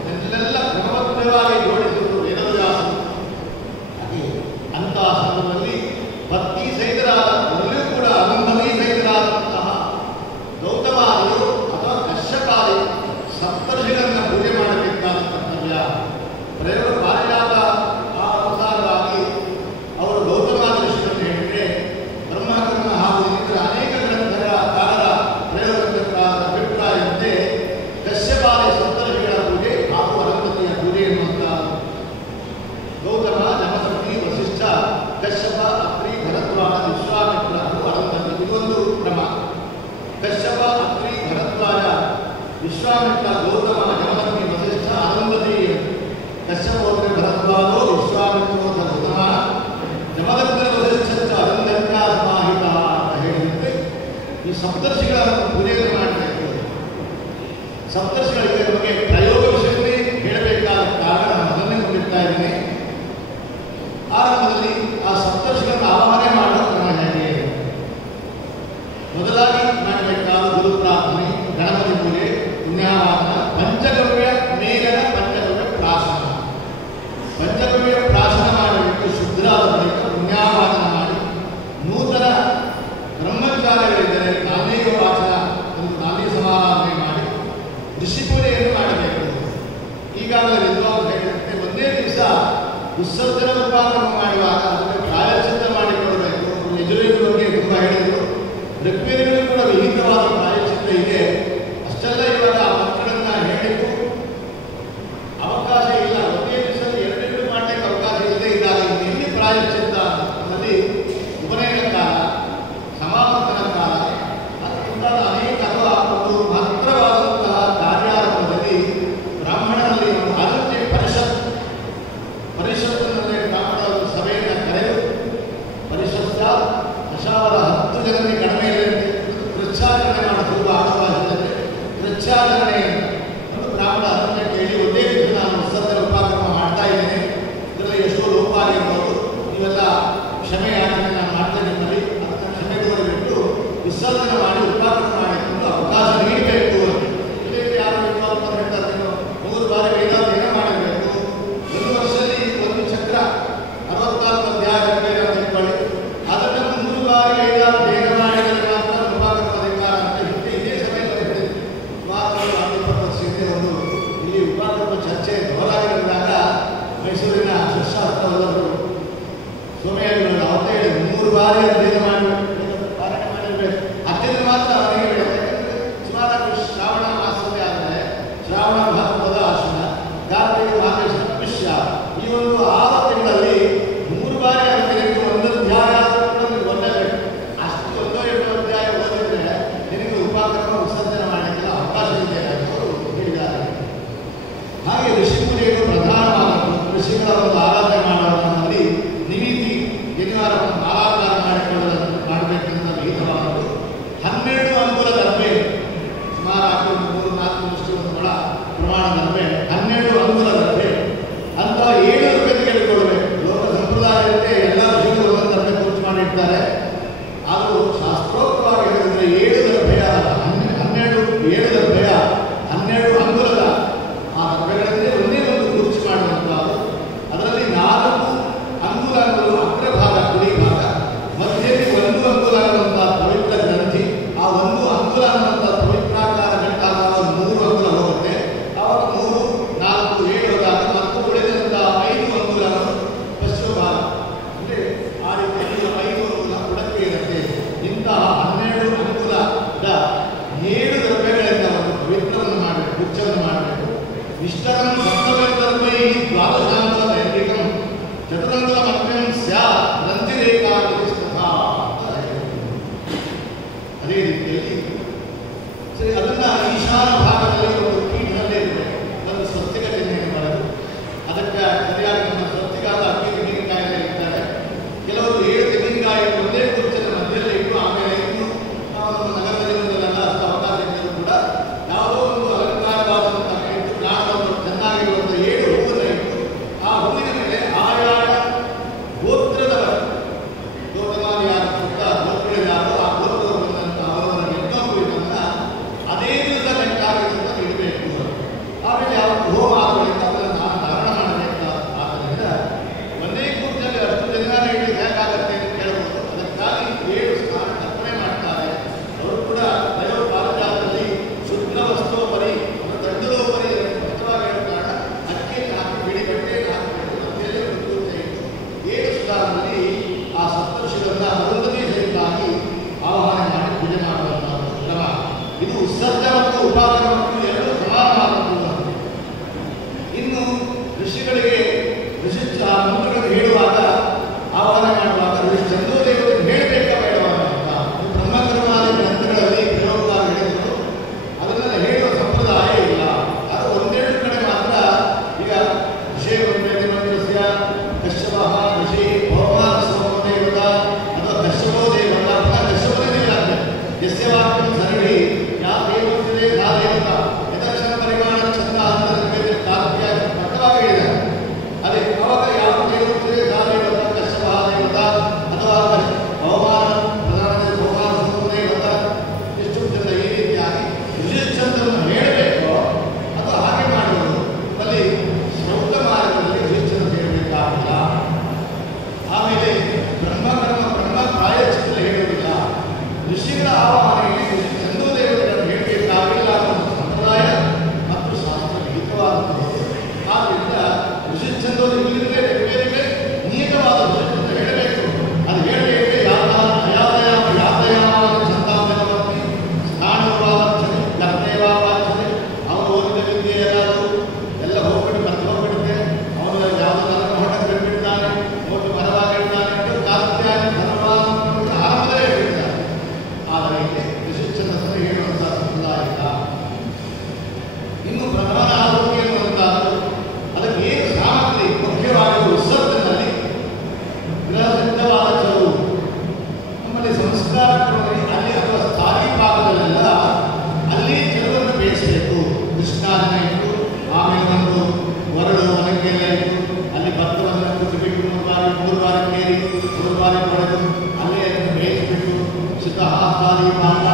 ಇದನ್ನೆಲ್ಲ ಕ್ರಮಬದ್ಧವಾಗಿ ಜೋಡಿಸುವುದು ವೇದವ್ಯಾಸರು. ಹಾಗೆ ಅಂತಹ ಸಂದರ್ಭದಲ್ಲಿ ಭಕ್ತಿ ಸಹಿತರಾದ ಎಲ್ಲರೂ ಕೂಡ ಅನುಭವಿ ಸಹಿತರಾದಂತಹ ಗೌತಮಾದಿಗಳು ಅಥವಾ ಕಶ್ಯಪಾದಿ ಸಪ್ತರ್ಷಿಗಳನ್ನು ಪೂಜೆ ಮಾಡಬೇಕಾದ ಕರ್ತವ್ಯ. ಪ್ರಯೋಗ ಪಾರಿಜಾತ ಆ ಅನುಸಾರವಾಗಿ ಅವರು ಗೌತಮಾದಿ ಋಷಿಗಳನ್ನು ಹೇಳಿದರೆ ಬ್ರಹ್ಮಕರ್ಮ ಹಾಗೂ ಇನ್ನಿತರ ಅನೇಕ ಗ್ರಂಥಕಾರರ ಪ್ರಯೋಗಕರ್ತಾರ ಅಭಿಪ್ರಾಯದಂತೆ ಕಶ್ಯಪಾದಿ ಸಪ್ತರ್ಷಿಗಳ ಪೂಜೆ ಹಾಗೂ ಅರುಂಧತಿಯ ಪೂಜೆ ಎನ್ನುವಂತಹ ಗೌತಮ, ಜಮದಗ್ನಿ, ವಸಿಷ್ಠ, ಕಶ್ಯಪ, ಅತ್ರಿ, ಭರದ್ವಾಜ, ವಿಶ್ವಾಮಿತ್ರ ಹಾಗೂ ಅರುಂಧತಿ ಇದೊಂದು ಕ್ರಮ. ಕಶ್ಯಪ, ಅತ್ರಿ, ಭರದ್ವಾಜ, ವಿಶ್ವಾಮಿತ್ರ, ಗೌತಮ, ಜಮದಗ್ನಿ, ವಸಿಷ್ಠ, ಅರುಂಧತಿ. ಕಶ್ಯಪೋತ್ರ ಭರದ್ವಾಜೋ ವಿಶ್ವಾಮಿತ್ರೋ ಗೌತಮ ಜಮದಗ್ನಿ ವಸಿಷ್ಠ ಅರುಂಧತ್ಯ ಸಮಾಹಿತ ಅಂತ ಹೇಳಿದಂತೆ ಈ ಸಪ್ತರ್ಷಿಗಳನ್ನು ಪೂಜೆಯನ್ನು ಮಾಡಬೇಕು. ಸಪ್ತರ್ಷಿಗಳಿಗೆ ಬಗ್ಗೆ ಪ್ರಯೋಗ ವಿಷಯವೇ ಹೇಳಬೇಕಾದ ಕಾರಣ ಅದನ್ನೇ ಮುಂದಿಡ್ತಾ ಇದ್ದೀನಿ. ಆರಂಭದಲ್ಲಿ ಆ ಸಪ್ತರ್ಷಿಗಳನ್ನು ಆವಾಹನೆ ಮಾಡುವ ಕ್ರಮ ಹೇಗೆ? ಮೊದಲಾಗಿ ಮಾಡಬೇಕಾದ ಗುರು ಪ್ರಾರ್ಥನೆ, ಗಣಪತಿ ಪೂಜೆ, ಪುಣ್ಯಾವಾಹನ, ಪಂಚಗವ್ಯ ಮೇಲನ ಪಂಚಗವ್ಯ ಪ್ರಾಶನ. ಪಂಚಗವ್ಯ ಪ್ರಾಶನ ಮಾಡಬೇಕು. ಶುದ್ಧರಾದ ಬಳಿಕ ಪುಣ್ಯಾವಾಹನ ಮಾಡಿ ನೂತನ ಬ್ರಹ್ಮಚಾರಿಗಳಿದ್ದರೆ ನಾನೇಕ ವಾಚನ ಒಂದು ನಾನೇ ಸಮಾರಾಧನೆ ಮಾಡಿ ಋಷಿ ಪೂಜೆಯನ್ನು ಮಾಡಬೇಕು. ಈಗಾಗಲೇ ವಿದ್ವಾಂಸ ಹೇಳಿದಂತೆ ಒಂದೇ ದಿವಸ ವಿಸರ್ಜನ ಉಪಾಕರ್ಮ ಮಾಡುವಾಗ ಅದಕ್ಕೆ ಪ್ರಾಯಶ್ಚಿತ್ತ ಮಾಡಿಕೊಳ್ಳಬೇಕು. ಯಜುರ್ವೇದ ಬಗ್ಗೆ ತುಂಬ ಹೇಳಿದರು. ಋಗ್ವೇದಗಳು ಕೂಡ ವಿಹಿತವಾದ ಪ್ರಾಯಶ್ಚಿತ್ತ ಇದೆ. ಅಷ್ಟೆಲ್ಲ ಇವಾಗ ಆ ಮಕ್ಕಳನ್ನು ಹೇಳಿದ್ದು ಕ್ಷಮೆ ಯಾಚನೆ ನಾನು ಮಾಡ್ತೇನೆ ನಿಮ್ಮಲ್ಲಿ, ಅದನ್ನು ಕ್ಷಮೆ ಕೋರಿಬಿಟ್ಟು ವಿಸರ್ಜನೆ ಮಾಡಿ ಉಪಕರಣ ಮಾಡಿಕೊಂಡು ಅವಕಾಶ ನೀಡಬೇಕು. ಇದಕ್ಕೆ ಯಾರು ವಿದ್ವಾಂಸರು ಹೇಳ್ತಾರೆ, ನೀವು 3 ಬಾರಿ ವೇದಾಧ್ಯಯನ ಮಾಡಬೇಕು, 1 ವರ್ಷದಲ್ಲಿ 1 ಚಕ್ರ 64 ಅಧ್ಯಾಯ ಅಂತ ತಿಳ್ಕೊಳ್ಳಿ, ಅದನ್ನು 3 ಬಾರಿ ವೇದಾಧ್ಯಯನ ಮಾಡಿದರೆ ಮಾತ್ರ ಉಪಕರಣ ಅಧಿಕಾರ ಅಂತ ಹಿಂದೆ ಇದೇ ಸಮಯದಲ್ಲಿ ಹೇಳಿದ್ರು. ಸುಮಾರು 20 ವರ್ಷದಿಂದ ಒಂದು ಇಲ್ಲಿ ಉಪಕರಣ ಚರ್ಚೆ ಜೋರಾಗಿರುವಾಗ ಮೈಸೂರಿನ ಶಿಕ್ಷಾರ್ಥವಲ್ಲರು ಸೋಮಯಾಜಿಗಳು ಅವತ್ತೇ ಹೇಳಿ 3 ಬಾರಿ ಅಧ್ಯಯನ ಮಾಡಬೇಕು, ಪಾರಾಯಣ ಮಾಡಿರಬೇಕು. ಅಧ್ಯಯನ ಮಾತ್ರ ಅವರಿಗೆ ಹೇಳುತ್ತೆ. ಯಾಕಂದರೆ ಸುಮಾರು ಶ್ರಾವಣ ಮಾಸವೇ ಆದರೆ ಶ್ರಾವಣ ಭಾಗವದ ಆಶ್ರಮ, ಕಾರ್ತಿಕ ಮಾರ್ಗಶಿರ ಪುಷ್ಯ, ಈ ಒಂದು 6 ತಿಂಗಳಲ್ಲಿ 3 ಬಾರಿ ದಿನಕ್ಕೆ 1 ಅಧ್ಯಾಯ ಓದಬೇಕು. ಅಷ್ಟು 1-2 ಅಧ್ಯಾಯ ಓದಿದ್ರೆ ನಿನಗೆ ಉಪಕರಣ ವಿಸರ್ಜನೆ ಮಾಡಲಿಕ್ಕೆ ಅವಕಾಶ ಇದೆ ಅಂತ ಅವರು ಹೇಳಿದ್ದಾರೆ. ಹಾಗೆ ಋಷಿ ಪೂಜೆಗಳು ಪ್ರಧಾನವಾದದ್ದು. ಋಷಿಗಳ ಒಂದು ಆರಾಧನೆ ಮಾಡುವ ನಮ್ಮಲ್ಲಿ ನಿಮಿತಿ ಶನಿವಾರವನ್ನು ಮಾಲಾಧಾರ ಮಾಡಬೇಕೆಂದ ವಿಹಿತವಾದದ್ದು. 12 ಅಂಗುಲ ದರ್ಬೆ, ಸುಮಾರು 3-4 ವರ್ಷ ಒಂದು ಬಹಳ ಪ್ರಮಾಣ ದರ್ಬೆ, 12 ಅಂಗುಲ ದರ್ಬೆ ಅಂತ 7 ರೂಪಾಯಿ ತೆಗೆದುಕೊಳ್ಳಬೇಕು. ಲೋಕ ಸಂಪ್ರದಾಯದಂತೆ ಎಲ್ಲ ಋಷಿಗಳು ಒಂದೊಂದು ದರ್ಬೆ ಖರ್ಚು ಮಾಡಿರ್ತಾರೆ. ಆದರೂ ಶಾಸ್ತ್ರೋಕ್ತವಾಗಿ ಹೇಳಿದ್ರೆ 7 ದರ್ಬೆಯ 7 ದರ್ಬೆಯ 12 ಅಂಗುಲದ ಆ ದರ್ಬೆಗಳಲ್ಲಿ ಒಂದೇ ಒಂದು ಖರ್ಚು ಮಾಡುವಂಥದ್ದು. ಅದರಲ್ಲಿ 4 ಅಂಗುಲಗಳು ಅಗ್ರಭಾಗ ಕುಡಿ ಭಾಗ, ಮಧ್ಯದಲ್ಲಿ 1 ಅಂಗುಲ ಅನ್ನುವಂಥ ಪವಿತ್ರ ಗ್ರಂಥಿ, ಆ 1 ಅಂಗುಲ ಅನ್ನುವಂಥ ಪವಿತ್ರಾಕಾರ ಗಂಟಾದಾಗ 3 ಅಂಗುಲ ಹೋಗುತ್ತೆ. ಆವಾಗ 3, 4, 7 ಹೋದಾಗ ಮತ್ತು ಉಳಿದಂಥ 5 ಅಂಗುಲಗಳು ಪಶ್ಚಿಮ ಭಾಗ, ಅಂದರೆ ಆ ರೀತಿ 5 ಅಂಗುಲ ಉಡಕ್ಕೆ ಇರುತ್ತೆ. ಇಂತಹ 12 ಅಂಗುಲದ 7 ದರ್ಬೆಗಳಿಂದ ಒಂದು ಪವಿತ್ರವನ್ನು ಮಾಡಬೇಕು, ಗುಚ್ಛವನ್ನು ಮಾಡಬೇಕು. ಇಷ್ಟರಂ ಸಪ್ತಮೈ ದ್ವಾದಶಾಂಗುಲ ದೈರ್ಘ್ಯಂ ಚತುರಂಗುಲ ಮಧ್ಯಂ ಸ್ಯಾತ್ ಗ್ರಂಥಿರೇಖಾ ಪ್ರತಿಷ್ಠಿತಾ ಅಂತ ಹೇಳಿದರು. ಅದೇ ರೀತಿಯಲ್ಲಿ ಸರಿ, ಅದನ್ನು ಈಶಾನ ಭಾಗದಲ್ಲಿ ಒಂದು ಪೀಠದಲ್ಲೇ ಇರಬೇಕು. ಒಂದು ಸ್ವಸ್ತಿಕ ಚಿಹ್ನೆಯನ್ನು ಮಾಡೋದು, ಅದಕ್ಕೆ ಸರಿಯಾಗಿ ನಮ್ಮ ಸ್ವಸ್ತಿಕಾದ ಅಕ್ಕಿ ತೆಂಗಿನಕಾಯಲ್ಲೇ ಇರ್ತಾರೆ. ಕೆಲವರು 7 ತೆಂಗಿನಕಾಯಿ ಒಂದೇ ಕುರ್ಚಿನ ಮಧ್ಯದಲ್ಲಿ ಇಟ್ಟು ಆಮೇಲೆ ಇನ್ನು ನಮ್ಮ ನಗರದಲ್ಲಿ ಒಂದೆಲ್ಲ ಅಷ್ಟು ಅವಕಾಶ ಇದ್ದರೂ ಕೂಡ ಯಾವುದೋ ಒಂದು ಅಲಂಕಾರವಾದಂಥ ಇಟ್ಟು ಕಾಣುವಂಥ ಚೆನ್ನಾಗಿರುವಂಥ 7 ಹೂವನ್ನು ಇಟ್ಟು ಆ ಹೂವಿನ ಮೇಲೆ ಆಯಾಯ ಗೋತ್ರದವರು ಗೋತ್ರಮಾನ ಯಾರು ಕೊಟ್ಟ ಗೋತ್ರಗಳು ಯಾರು ಆ ಗೋತ್ರದವರು ಬಂದಂಥ ಅವರವರ ಯಜ್ಞೋಪವೀತವನ್ನು ಅದೇ ದಿವಸ ಲೆಕ್ಕಾಗಿರುವಂಥ ಇಡಬೇಕು. ಆಮೇಲೆ ಯಾವ ಹೋಮ ಆಗುವುದರಿಂದ ಅದನ್ನು ನಾನು ಧಾರಣ ಮಾಡಬೇಕು. ಆದ್ದರಿಂದ ಒಂದೇ ಕೂರ್ಚಲ್ಲಿ ಅಷ್ಟು ಜನರ ಇಡಲಿಕ್ಕೆ ಹೇಗಾಗತ್ತೆ ಅಂತ ಕೇಳಬಹುದು. ಅದಕ್ಕಾಗಿ 7 ಸ್ಥಾನ ಕಲ್ಪನೆ ಮಾಡ್ತಾರೆ. ಅವರು ಕೂಡ ದಯೋಪಾರಜಾತದಲ್ಲಿ ಶುದ್ಧ ವಸ್ತುಪರಿ ದಂಡದೋಪರಿ ಮುಖ್ಯವಾಗಿರೋ ಕಾರಣ ಅಕ್ಕಿಯನ್ನು ಹಾಕಿ ಬಿಡಿ ಬಟ್ಟೆಯನ್ನು ಹಾಕಬೇಕು. ಮಧ್ಯದಲ್ಲಿ ಒಂದು ಕೂರ್ಚೆ ಇಟ್ಟು 7 ಸ್ಥಾನದಲ್ಲಿ ಆ ಸಪ್ತರ್ಷಿಗಳನ್ನ ಅರುಂಧತಿ ಸಹಿತವಾಗಿ ಆವಾಹನೆ ಮಾಡಿ ಪೂಜೆ ಮಾಡುವಂತಹ ಕ್ರಮ ಇದು. ಉತ್ಸರ್ಜ ಮತ್ತು ಉಪಾದಾನ ಮತ್ತು 2 ಸಮಾನವಾದದ್ದು. ಇನ್ನು ಋಷಿಗಳಿಗೆ ಮಂತ್ರಗಳನ್ನು ಹೇಳುವಾಗ ಆವಾಹನೆ ಮಾಡುವಾಗ ಋಷಿ ಚಂದ್ರೋದೇವರಿಗೆ ಹೇಳಬೇಕಾ ಬೇಡವಾ ಅಂತ ಬ್ರಹ್ಮಕರ್ಮಾದಿ ಗ್ರಂಥಗಳಲ್ಲಿ ಪ್ರಯೋಗವಾಗಿ ಹೇಳಿದರು. ಅದನ್ನೆಲ್ಲ ಹೇಳುವ ಸಂಪ್ರದಾಯ ಇಲ್ಲ. ಅದು 1-2 ಕಡೆ ಮಾತ್ರ. ಈಗ ಋಷಿ ಮಂತ್ರಸ್ಯ ಕಶ್ಯಪ ಋಷಿ ಭಗವಾನ್ ದೇವತ ಅಥವಾ ಕಶ್ಯಪೋ ದೇವತ ಅಥವಾ ಕಶ್ಯಪನೇ ದೇವತ ಯಸ್ಯ ವಾಕ್ಯಂ ಸರಳಿ ಯಾ ದೇವತೆ ಯಾ ದೇವತ ಯದಕ್ಷರ ಪರಿಮಾಣ ಚಂದ ಅಂತ ತಾತ್ಯ ಸ್ಪಷ್ಟವಾಗಿ ಹೇಳಿದ್ದಾರೆ. ಅದೇ ಅವಾಗ ಯಾವ ದೇವತೆ ಯಾ ದೇವತ ಕಶ್ಯಪ ದೇವತ ಅಥವಾ ಭಗವಾನ್ ಪ್ರಧಾನ ಭಗವಾನ್ ದೇವತ ಎಷ್ಟು ಚಂದ ಈ ರೀತಿಯಾಗಿ ಋಷಿಚಂದ್ರನ್ನು ಹೇಳಬೇಕು. ಅದು ಹಾಗೆ ಮಾಡುವುದು ಅಲ್ಲಿ ಶ್ರೌತ ಮಾರ್ಗದಲ್ಲಿ ಋಷಿಚಂದ್ರ ಹೇಳಬೇಕಾಗಿಲ್ಲ. ಆಮೇಲೆ ಬ್ರಹ್ಮ ಪ್ರಾಯಶ್ಚಿತ್ತ ಹೇಳುವುದಿಲ್ಲ. ಋಷಿಗಳ ಆವಾಹನೆಗೆ ಚಂದ್ರೋ ದೇವತೆಗಳನ್ನು ಹೇಳಬೇಕಾಗಿಲ್ಲ ಅನ್ನೋ ಸಂಪ್ರದಾಯ ಮತ್ತು ಶಾಸ್ತ್ರ ವಿಹಿತವಾದದ್ದು. ಆದ್ದರಿಂದ ಋಷಿಚಂದ್ರ ಇಲ್ಲಿಂದಲೇ ಬೇರೆ ನಿಯತವಾದ ಋಷಿಚಂದ್ರ ಹೇಳಬೇಕು. ಅದು ಹೇಳಬೇಕು. ಯಾದಯಾಮ ಚಂದಾಂಬರವರ್ತಿ ಸ್ಥಾನವಾಚನೆ ಕರ್ತೇವಾಚನೆ ಅವನು ಓದಿದ ವಿದ್ಯೆ ಎಲ್ಲ ಹೋಗ್ಬಿಟ್ಟು ಮತ್ತೆ ಹೋಗ್ಬಿಡುತ್ತೆ. ಅವನು ಯಾವುದೋ ಹೊಟ್ಟೆ ಬಿಟ್ಟಿದ್ದಾನೆ, ಓಟು ಮರವಾಗಿರ್ತಾನೆ ಎಂದು ಕಾರ್ತ್ಯಾಯ ಧರ್ಮವಾದ ಆರಂಭದಲ್ಲೇ ಹೇಳಿದ್ದಾರೆ. ಆದರೆ ಇಲ್ಲಿ ಋಷಿಚಂದ್ರನ ಹೇಳುವಂತಹ ಸಂಪ್ರದಾಯ ಇಲ್ಲ. ಇನ್ನು ಪ್ರಧಾನ ಆರೋಗ್ಯ ಎನ್ನುವಂತಹದ್ದು ಅದಕ್ಕೆ ಏನು ಸಾಮಗ್ರಿ ಮುಖ್ಯವಾಗಿ ಉತ್ಸವದಲ್ಲಿ ಗೃಹ ಸಿದ್ಧವಾದ ಚರು ನಮ್ಮಲ್ಲಿ ಸಂಸ್ಕಾರ ಅಲ್ಲಿ ಅಥವಾ ಸ್ಥಾಯಿ ಭಾಗದಲ್ಲೆಲ್ಲ ಅಲ್ಲಿ ಚರುವನ್ನು ಬೇಯಿಸಬೇಕು. ಕೃಷ್ಣಾಜನ ಇಟ್ಟು ಆಮೇಲೆ ಒಂದು ಒರಳು ಒನಕೆಲ್ಲ ಇಟ್ಟು ಅಲ್ಲಿ ಭತ್ತವನ್ನು ಕುದಿಬಿಟ್ಟು 3 ಬಾರಿ ಕೇರಿ 3 ಬಾರಿ ಪಡೆದು ಅಲ್ಲೇ ಅದನ್ನು ಬೇಯಿಸಿಬಿಟ್ಟು ಶಿಖಹಾಸ್ತಾದಿ ಪಾಕ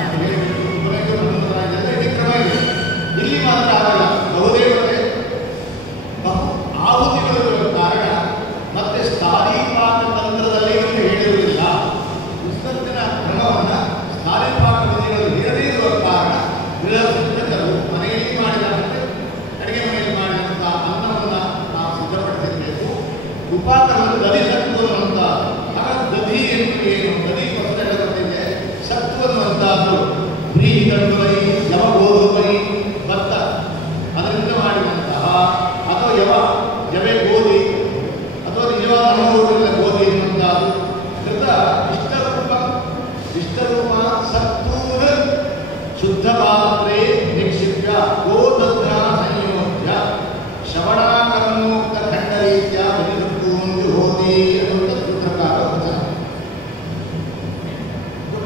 ಅಂತ ಹೇಳಿಬಿಟ್ಟು ಕೊನೆಗೂ ಬ್ರಹ್ಮರಾಜ ಇಡೀ ಕ್ರಮ ಇದೆ. ಇಲ್ಲಿ ಮಾತ್ರ ಆಗಲ್ಲ. ಬಹುದೇವತೆ ಬಹು ಆಹುತಿಗಳಿರುವ ಕಾರಣ ಮತ್ತೆ ಸ್ಥಾಲಿ ಪಾಕ ತಂತ್ರದಲ್ಲಿ ಎಂದು ಹೇಳಿರುವುದಿಲ್ಲ. ವಿಸರ್ಜನ ಕ್ರಮವನ್ನು ಸ್ಥಾಲಿ ಪಾಕ ವಿಧಿಗಳಲ್ಲಿ ಹೇಳದೇ ಇರುವ ಕಾರಣ ಗೃಹಸ್ಥರು ಮನೆಯಲ್ಲಿ ಮಾಡಿದಂತೆ ಅಡುಗೆ ಮನೆಯಲ್ಲಿ ಮಾಡಿದಂಥ ಅನ್ನವನ್ನು ನಾವು ಸಿದ್ಧಪಡಿಸಿರಬೇಕು. ಉಪಾಕರವನ್ನು ದಧಿ ಸತ್ತು ಅನ್ನುವಂಥ ಹಾಗಾಗಿ ದಧಿ ಎಂದು ಏನು ದಧಿ ಹೊಸದೆಲ್ಲ ಗೊತ್ತಿದೆ. ಸತ್ತು ಅನ್ನುವಂಥದ್ದು ಬ್ರೀಹಿತಂಡುವೈ ಯವ ಗೋಧುಮೈ ಭತ್ತ ಅದರಿಂದ ಮಾಡಿದಂತಹ ಅಥವಾ ಯವೆ ಗೋಧಿ ಅಥವಾ ನಿಜವಾದ ಅನುಭವದಿಂದ ಗೋಧಿ ಎನ್ನುವಂಥದ್ದು ಕೃತ ಇಷ್ಟರೂಪ ಸತ್ತೂರ ಶುದ್ಧ ಪಾತ್ರೆ ನಿಕ್ಷಿಪ್ಯ ಗೋದಧ್ರ ಸಂಯೋಜ್ಯ ಶ್ರವಣಾಕರ್ಮೋಕ್ತ ಖಂಡ ರೀತ್ಯ ಬಲಿಸುತ್ತೂಂದು ಹೋದಿ ಅನ್ನುವಂಥ ಸೂತ್ರಕಾರ ವಚನ.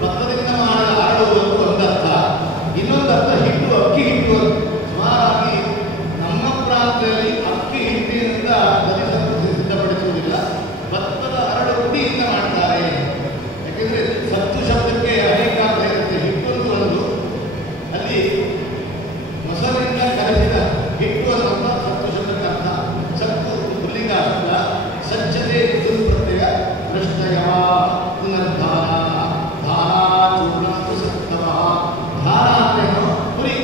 ಭತ್ತದಿಂದ ಮಾಡಿದ ಹರಡುವುದು ಒಂದರ್ಥ, ಇನ್ನೊಂದರ್ಥ ಹಿಟ್ಟು ಅಕ್ಕಿ ಹಿಟ್ಟು. ಸುಮಾರಾಗಿ ನಮ್ಮ ಪ್ರಾಂತ್ಯದಲ್ಲಿ ಅಕ್ಕಿ ಹಿಟ್ಟಿನಿಂದ ದಲಿಸತ್ತು ಸಿದ್ಧಪಡಿಸುವುದಿಲ್ಲ, ಭತ್ತದ ಹರಡು ಪುಡಿಯಿಂದ ಮಾಡ್ತಾರೆ. ಯಾಕೆಂದರೆ ಸತ್ತು ಶಬ್ದಕ್ಕೆ ಅನೇಕ ಅರ್ಥ ಇರುತ್ತೆ. ಹಿಟ್ಟೊಂದು ಒಂದು ಅಲ್ಲಿ ಮೊಸರಿನಿಂದ ಕಲಸಿದ ಹಿಟ್ಟು ಅನ್ನುವಂಥ ಸತ್ತು ಶಬ್ದಕ್ಕೆ ಅರ್ಥ. ಸತ್ತು ಪುಲ್ಲಿಂಗ ಶಬ್ದ, ಸಜ್ಜತೆ ಪ್ರತ್ಯಯ ದೃಷ್ಟಯವ ಪುನರ್ಧಾರ ಧಾರ ಚೂರ್ಣಂತು ಸತ್ತವ. ಧಾರ ಅಂದ್ರೇನು? ಪುರಿ.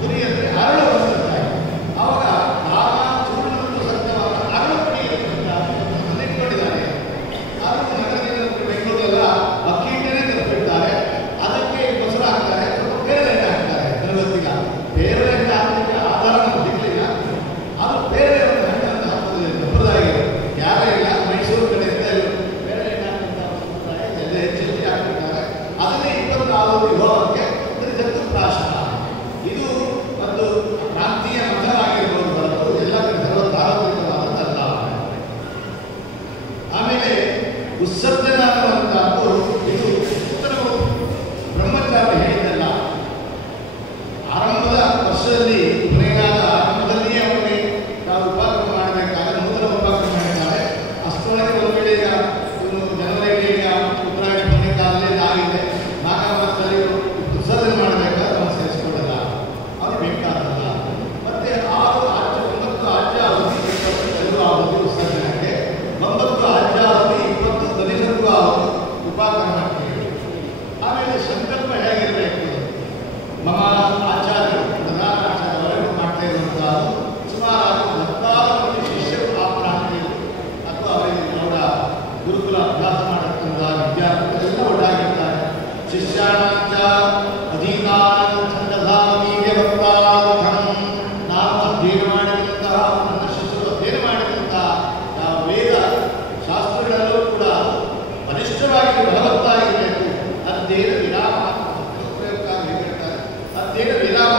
ಪುರಿ ಅಂದರೆ ಅರಳು ಬಂದಿರ್ತಾರೆ. ಆವಾಗ ಧಾರ ಚೂರ್ಣಂತು ಸತ್ತವ ಅರಳು ಪುಡಿ ಅಂತ ಇಟ್ಕೊಂಡಿದ್ದಾರೆ. ಅರಳು ನಗರದಿಂದ ಬೆಂಗಳೂರೆಲ್ಲ ಅಕ್ಕಿ ಹಿಟ್ಟನ್ನೇ ತರಿಸ್ಬಿಡ್ತಾರೆ. ಅದಕ್ಕೆ ಮೊಸರು ಹಾಕ್ತಾರೆ, ಸ್ವಲ್ಪ ಬೇರೆ ಎಣ್ಣೆ ಹಾಕ್ತಾರೆ. ಗಣಪತಿಗ ಬೇರೆ ಎಣ್ಣೆ ಹಾಕಲಿಕ್ಕೆ ಆಧಾರ ನಮ್ಗೆ ಸಿಗಲಿಲ್ಲ. ಅದು ಬೇರೆ ಒಂದು ಹಣ್ಣನ್ನು ಹಾಕೋದು ಸಂಪ್ರದಾಯ ಯಾರೇ ಇಲ್ಲ. ಮೈಸೂರು ಕಡೆಯಿಂದ ಬೇರೆ ಎಣ್ಣೆ ಹಾಕುವಂಥ ಸಂಪ್ರದಾಯ ಎಲ್ಲ ಹೆಚ್ಚು ಹಾಕ್ಬಿಡ್ತಾರೆ. ಅದನ್ನೇ 24 ವಿಭವಕ್ಕೆ ಚತುರ್ಪ್ರಾಶನ. ಇದು ಒಂದು ಪ್ರಾಂತೀಯ ಮತವಾಗಿರ್ಬೋದು ಹೊರತು ಎಲ್ಲ ಕಡೆ ಸರ್ವಸಾರ್ವತ್ರಿಕವಾದದ್ದಲ್ಲ. ಆಮೇಲೆ ಉತ್ಸರ್ಜನ ಅನ್ನುವಂಥದ್ದು ಇದು ಉತ್ತರವು ಬ್ರಹ್ಮಚಾರಿ ಹೇಳಿದ್ದಲ್ಲ. ಆರಂಭದ ವರ್ಷದಲ್ಲಿ ಕೊನೆಗಾದ ಆರಂಭದಲ್ಲಿಯೇ ಅವರಿಗೆ ನಾವು ಉಪಕ್ರಮ ಮಾಡಬೇಕಾದ್ರೆ ನೂತನ ಉಪಕ್ರಮ ಹೇಳ್ತಾರೆ. ಅಷ್ಟರೊಳಗೆ ಒಂದು ವೇಳೆ ಈಗ ಜನವರಿಗೆ ಈಗ ಉತ್ತರಾಯಣ ಕೊನೆ ಕಾಲದಲ್ಲಿ ಆಗಿದೆ. ನಾಗಮಾಸದಲ್ಲಿ ವಿಸರ್ಜನೆ ಮಾಡಬೇಕಾದ್ರೆ ನಾವು ಸೇರಿಸ್ಕೊಳ್ಳಲ್ಲ, ಅವ್ರು ಬೇಕಾದಲ್ಲ. ಮತ್ತೆ 6 ಆಜ್ಯ 9 ಆಜ್ಯಾವಧಿ 20 ಆವಧಿ ವಿಸರ್ಜನೆಗೆ, 9 ಆಜ್ಯಾವಧಿ 20 ದಲಿಸರ್ವ ಆವಧಿ ಉಪಕ್ರಮಕ್ಕೆ. ಆಮೇಲೆ ಸಂಕಲ್ಪ ಹೇಗಿರಬೇಕು? ಮಮ ಆಚಾರ್ಯರು ಪ್ರಧಾನ ಆಚಾರ್ಯವರೆಗೂ ಮಾಡ್ತಾ ಇರುವಂಥದ್ದು ಸುಮಾರು 16 ಮಂದಿ ಶಿಷ್ಯರು ಆ ಪ್ರಾಂತ್ಯದಲ್ಲಿ ಅಥವಾ ಅವರಿಗೆ ಅವರ ಗುರುಕುಲ ಅಭ್ಯಾಸ ಮಾಡತಕ್ಕಂಥ ವಿದ್ಯಾರ್ಥಿಗಳೆಲ್ಲ ಒಟ್ಟಾಗಿರ್ತಾರೆ. ಶಿಷ್ಯಾಣಾಂಚ ಅಧೀನಾಂ ಛಂದಸಾ ವೀರ್ಯವತ್ತಾರ್ಥಂ. ನಾವು ಅಧ್ಯಯನ ಮಾಡಿದಂತಹ ನನ್ನ ಶಿಷ್ಯರು ಅಧ್ಯಯನ ಮಾಡಿದಂತಹ ಯಾವ ವೇದ ಶಾಸ್ತ್ರಗಳಲ್ಲೂ ಕೂಡ ಬಲಿಷ್ಠವಾಗಿ ಬಲವತ್ತಾಗಿರಬೇಕು. ಅಧ್ಯಯನ ವಿರಾಮ ಉಪಯೋಗಕ್ಕಾಗಿ ಹೇಳಿರ್ತಾರೆ. ಅಧ್ಯಯನ ವಿರಾಮ.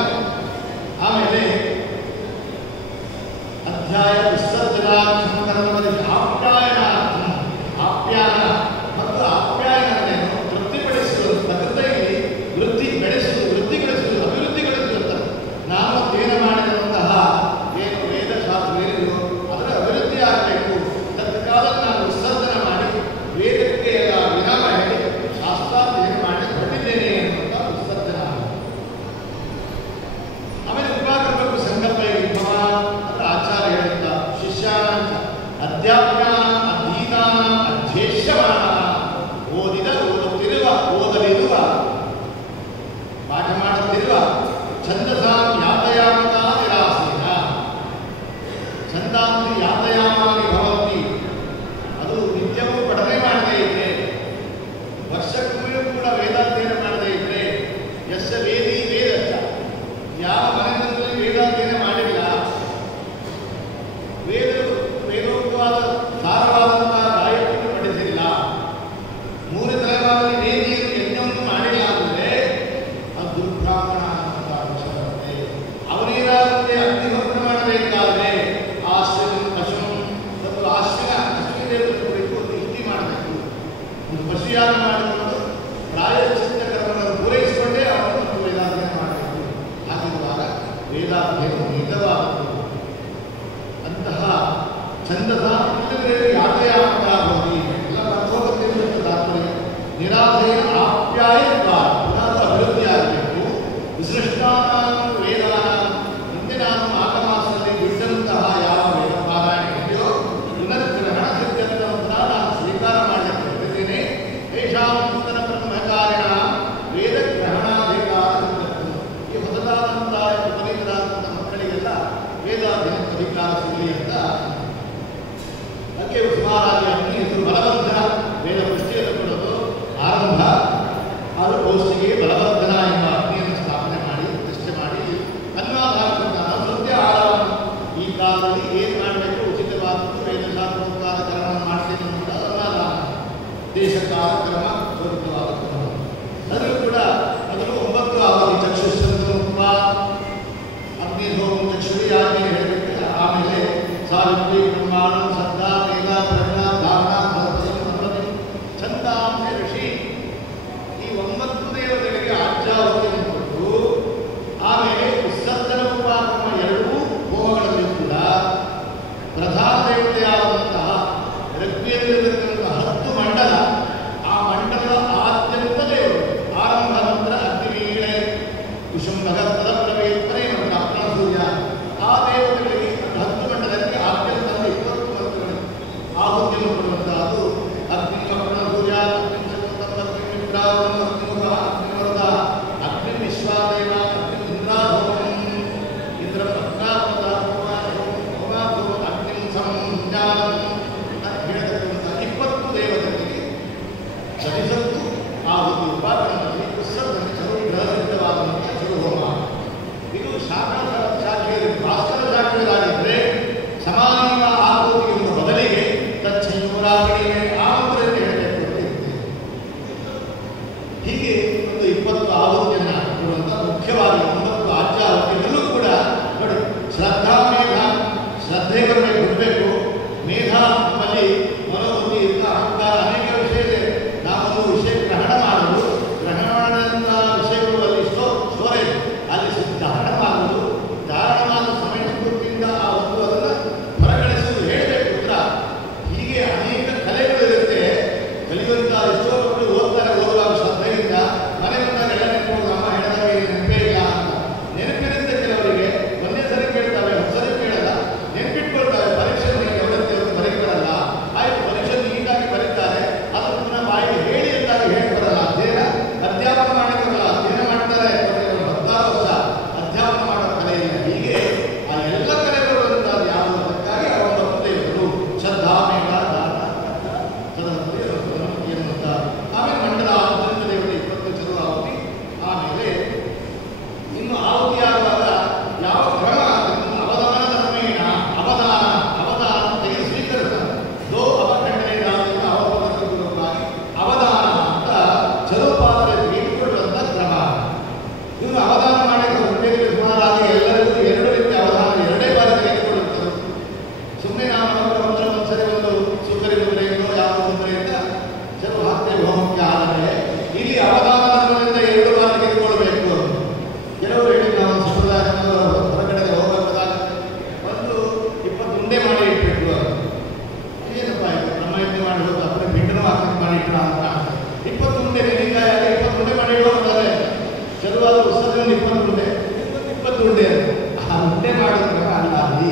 ಆಮೇಲೆ ಅಧ್ಯಾಯ ವಿಸರ್ಜನಾರ್ಥಂ ಕರ್ಮದಲ್ಲಿ ಆಪ್ಯಾಯನಾರ್ಥಂ. ಆಪ್ಯಾಯನ ಮತ್ತು ಆಪ್ಯಾಯನವನ್ನು ತೃಪ್ತಿಪಡಿಸುವುದು, ಪ್ರಕೃತಿಯಲ್ಲಿ ವೃದ್ಧಿಗೊಳಿಸುವುದು, ಅಭಿವೃದ್ಧಿಗೊಳಿಸುವುದು. ನಾನು ಅಧ್ಯಯನ ಮಾಡಿದಂತಹ ಏನು ವೇದಶಾಸ್ತ್ರ ಏನಿದೆಯೋ ಅದರ ಅಭಿವೃದ್ಧಿ ಆಗಬೇಕು. ತತ್ಕಾಲ ನಾನು ವಿಸರ್ಜನೆ ಮಾಡಿ ವೇದಕ್ಕೆ ಎಲ್ಲ ವಿರಾಮ ಹೇಳಿ ಶಾಸ್ತ್ರಾಧ್ಯಯನ ಮಾಡಿ ಹೊರಟಿದ್ದೇನೆ ಎನ್ನುವಂಥ ವಿಸರ್ಜನ. ಆಮೇಲೆ ಉಪಕ್ರಮಕ್ಕೂ ಸಂಕಲ್ಪ ವಿಭವ ಅಂತ ಆಚಾರ್ಯ ಹೇಳಿದ್ದ. ಶಿಷ್ಯಾಣಾಂಚ ಅಧ್ಯಾಪನ ಅಧೀನಾನ ಅಧ್ಯೇಶ್ಯಮಾನ. ಓದಲಿರುವ ಪಾಠ ಮಾಡುತ್ತಿರುವ ಛಂದಸಾಂ ಯಾತಯಾಮಕ ನಿರಾಸೇನ. ಛಂದಾಂಸಿ ಯಾತಯಾಮಾನಿ ಭವಂತಿ. ಅದು ನಿತ್ಯವೂ ಪಠನೆ ಮಾಡದೇ ಇದ್ರೆ, ವರ್ಷಕ್ಕೂ ಕೂಡ ವೇದಾಧ್ಯಯನ ಮಾಡದೇ ಇದ್ರೆ, ಯಶ ವೇದಿ ವೇದಶ್ಚ. ಯಾವ ಮನೆಯಲ್ಲಿ ವೇದಾಧ್ಯಯನ ಮಾಡಿಲ್ಲ, ವೇದೋಕ್ತವಾದ ಸಾರವಾದಂತಹ ಗಾಯಕವನ್ನು ಪಡಿಸಿಲ್ಲ, ದೇಶಕಾಲ ಕ್ರಮ ಸ್ವರೂಪವಾದ ಕ್ರಮ. ಅದರಲ್ಲೂ ಕೂಡ ಅದನ್ನು 9 ಆವಧಿ ಚಕ್ಷುಷಂತರೂಪ ಅಗ್ನಿ ಹೋಮ ಚಕ್ಷುರಿ ಆಜ್ಞೆ ಹೇಳಬೇಕು. ಆಮೇಲೆ ಸಾವಿತ್ರಿ ಬ್ರಹ್ಮಾಣ ಸದ್ದ ಮೇಘ ಪ್ರಜ್ಞ ಧಾರಣ ಸಂತತಿ ಚಂದಾಂಶ ಋಷಿ ಈ 9 ದೇವತೆಗಳಿಗೆ ಆಜ್ಞಾವತಿಯನ್ನು ಕೊಟ್ಟು ಆಮೇಲೆ ವಿಸರ್ಜನ ಉಪಕ್ರಮ ಎರಡೂ ಹೋಮಗಳಲ್ಲಿ ಕೂಡ ಪ್ರಧಾನ ದೇವತೆಯಾದಂತಹ ಋಗ್ವೇದದಲ್ಲಿರತಕ್ಕಂತಹ 10 ಮಂಡಲ, ಆ ಮಂಡಲದ ಆದ್ಯಂತ ದೇವರು ಆರಂಭ ನಂತರ ಅಗ್ನಿವೀಣೆ ಕುಶುಂಭಗತ್ತದ ಪ್ರವೇತ್ಪನೆ ಮತ್ತು ಅಪ್ನ ಸೂರ್ಯ ಆ ದೇವತೆಗಳಿಗೆ 10 ಮಂಡಲಕ್ಕೆ ಆದ್ಯಂತದ 20 ಮಂತ್ರಗಳು ಆಹುತಿಯನ್ನು ಕೊಡುವಂತಹದ್ದು. ಅಗ್ನಿ ಅಪ್ನ ಸೂರ್ಯ ಅಗ್ನಿ ಚಕ್ರತಂತ್ರ ಅಗ್ನಿ ಮಿತ್ರಾವರಣ ಅಗ್ನಿಮುಖ ಅಗ್ನಿವರದ ಅಗ್ನಿ ವಿಶ್ವಾದೇವ ಅಗ್ನಿ ಇಂದ್ರಾಧೋಮಂ ಇಂದ್ರ ಪತ್ನಾವರದ ಅಗ್ನಿ ಸಂಜ್ಞಾನಂ ಅಂತ ಹೇಳತಕ್ಕಂತಹ 20 ದೇವತೆಗಳಿಗೆ ಸರಿಸತ್ತು ಆಹುತಿ ಉಪಾಕರಣದಲ್ಲಿ ವಿಸರ್ಜನೆ ಚತುರ್ಗ್ರಹಸಿದ್ಧವಾದಂತಹ ಚತುರ್ಹೋಮ. ಇದು ಶಾಖೆಯಲ್ಲಿ ಭಾಸ್ಕರ ಶಾಖೆಗಳಾಗಿದ್ದರೆ ಸಮಾನೀಯ ಆಹುತಿ ಎಂಬ ಬದಲಿಗೆ ತಚ್ಛಯೂರಾವಣಿಗೆ ಆಮಂತ್ರಣೆ ಹೇಳಬೇಕು ಅಂತ ಇರ್ತದೆ. ಹೀಗೆ ಒಂದು 20 ಆಹುತಿಯನ್ನು ಕೊಡುವಂಥ ಮುಖ್ಯವಾಗಿ 9 ಆಜ್ಞಾಹುತಿಯಲ್ಲೂ ಕೂಡ ನೋಡಿ ಶ್ರದ್ಧಾ ಮೇಧ ಶ್ರದ್ಧೆಯವರೇ ಬಿಡಬೇಕು. ಮೇಧ ನಮ್ಮಲ್ಲಿ ಮನೋಬುದ್ಧಿ ಇಂಥ ಅಹಂಕಾರ ಅನೇಕ ವಿಷಯ ಇದೆ. ನಾವೊಂದು ವಿಷಯ ಗ್ರಹಣ ಮಾಡುವುದು, ಗ್ರಹಣ ಮಾಡಿದಂಥ ವಿಷಯಗಳು ಅಲ್ಲಿ ಸ್ಟೋರೇಜ್ ಅಲ್ಲಿ ಧಾರಣ ಮಾಡುವುದು, ಧಾರಣ ಮಾಡುವ ಸಮಯ ಸ್ಫೂರ್ತಿಯಿಂದ ಆ ಒಂದು ಅದನ್ನು ಹೊರಗಳಿಸುವುದು ಹೇಳಬೇಕು ಉತ್ತರ. ಹೀಗೆ ಅನೇಕ ಕಲೆಗಳು ಇರುತ್ತೆ. ಕಲಿಯುವಂಥ ಎಷ್ಟೋ ಮಕ್ಕಳು ಓದ್ತಾರೆ, ಓದುವಾಗ ಶ್ರದ್ಧೆಯಿಂದ ಮನೆ ಬಂದಾಗ ಎಲ್ಲ ನೆನಪು ನಮ್ಮ ಹೆಣದಾಗ ನೆನಪೇ ಇಲ್ಲ ಅಂತ ನೆನಪಿರುತ್ತೆ. ಕೆಲವರಿಗೆ ಒಂದೇ ಸರಿ ಕೇಳ್ತವೆ, 10 ಸರಿ ಕೇಳಲ್ಲ, ನೆನಪಿಟ್ಕೊಳ್ತವೆ. ಪರೀಕ್ಷೆ ಅವರತ್ತೆ ಬರೀತಾರಲ್ಲ, ಆಯ್ತು ಪರೀಕ್ಷೆ ನೀಟಾಗಿ ಬರೀತಾರೆ, ಅದನ್ನು ಪುನಃ ಬಾಯಿಗೆ ಹೇಳಿ ಅಂತಾಗಿ ಹೇಳಿ ಬರಲ್ಲ. ಅಧ್ಯಾಪನ ಮಾಡಿದ್ರಲ್ಲ, ಅಧ್ಯಯನ ಮಾಡ್ತಾರೆ 16 ವರ್ಷ ಅಧ್ಯಾಪನ ಮಾಡೋ ಕಲೆ ಇಲ್ಲ. ಹೀಗೆ ಆ ಎಲ್ಲ ಕಲೆಗಳು ಬರುವಂಥದ್ದು ಯಾವುದಕ್ಕಾಗಿ ಆ 9 ದೇವರು ಶ್ರದ್ಧಾ ಮೇಘ ದಾನ ಸದನಪತಿ ಎನ್ನುವಂಥ. ಆಮೇಲೆ ಮಂಡಲ ಆದ್ಯಂತ ದೇವತೆ 20 ಚದುರ ಆಹುತಿ. ಆಮೇಲೆ ಇನ್ನು ಆಹುತಿ ಆಗುವಾಗ ಯಾವ ಕ್ರಮ ಅವಧಾನ ಧರ್ಮೇಣ ಅವಧಾನ ತೆಗೆದು ಸ್ವೀಕರಿಸ್ತಾರೆ. ದೋ ಅವಖಂಡನೆಯಾದಿಂದ ಅವಪೂರ್ವಕವಾಗಿ ಅವಧಾನ ಅಂತ ಚಲೋಪಾದದಲ್ಲಿ ತೆಗೆದುಕೊಳ್ಳುವಂಥ ಕ್ರಮ. ಇನ್ನು ಅವಧಾನ ಮಾಡಿದ ಹೊಟ್ಟೆಗೆ ಸುಮಾರಾಗಿ ಎಲ್ಲರಿಗೂ 2 ರೀತಿಯ ಅವಧಾನ 2 ಬಾರಿ ತೆಗೆದುಕೊಳ್ಳುತ್ತಾರೆ. ಸುಮ್ಮನೆ ನಾವು ಒಂದ್ಸರಿ ಒಂದು ಸುಕರಿ ಮುದ್ರೆಯಿಂದೋ ಯಾವ ಮುದ್ರೆಯಿಂದ ಚಲೋ ಹಾಕ್ತೇವೆ ಹೋಮಕ್ಕೆ. ಆದರೆ ಇಲ್ಲಿ ಅವಧಾನದಿಂದ 2 ಬಾರಿ ತೆಗೆದುಕೊಳ್ಬೇಕು. ಕೆಲವರು ಹೇಳಿ ನಾವು ಸಂಪ್ರದಾಯ ಹೊರಗಡೆ ಹೋಗಬೇಕಾಗುತ್ತೆ, ಒಂದು 20 ಉಂಡೆ ಮಾಡಿ ಇಟ್ಬಿಟ್ಟು ಏನಪ್ಪ ಇದು ನಮ್ಮ ಇದ್ದೆ ಮಾಡಿ ಹೋದ après ಪಿಂಡನೂ ಹಾಕಿ ಮಾಡಿ ಇಟ್ಟ ಅಂತ 20 ಉಂಡೆ ನೆಲ್ಲಿಕಾಯಿ 20 ಉಂಡೆ ಮಾಡಿ ಇಡೋದಾದ್ರೆ ಚಲುವಾದ ಉತ್ಸವದಲ್ಲಿ 20 ಉಂಡೆ 20 ಉಂಡೆ ಆ ಉಂಡೆ ಮಾಡೋದ್ರ ಅಲ್ಲ. ಅಲ್ಲಿ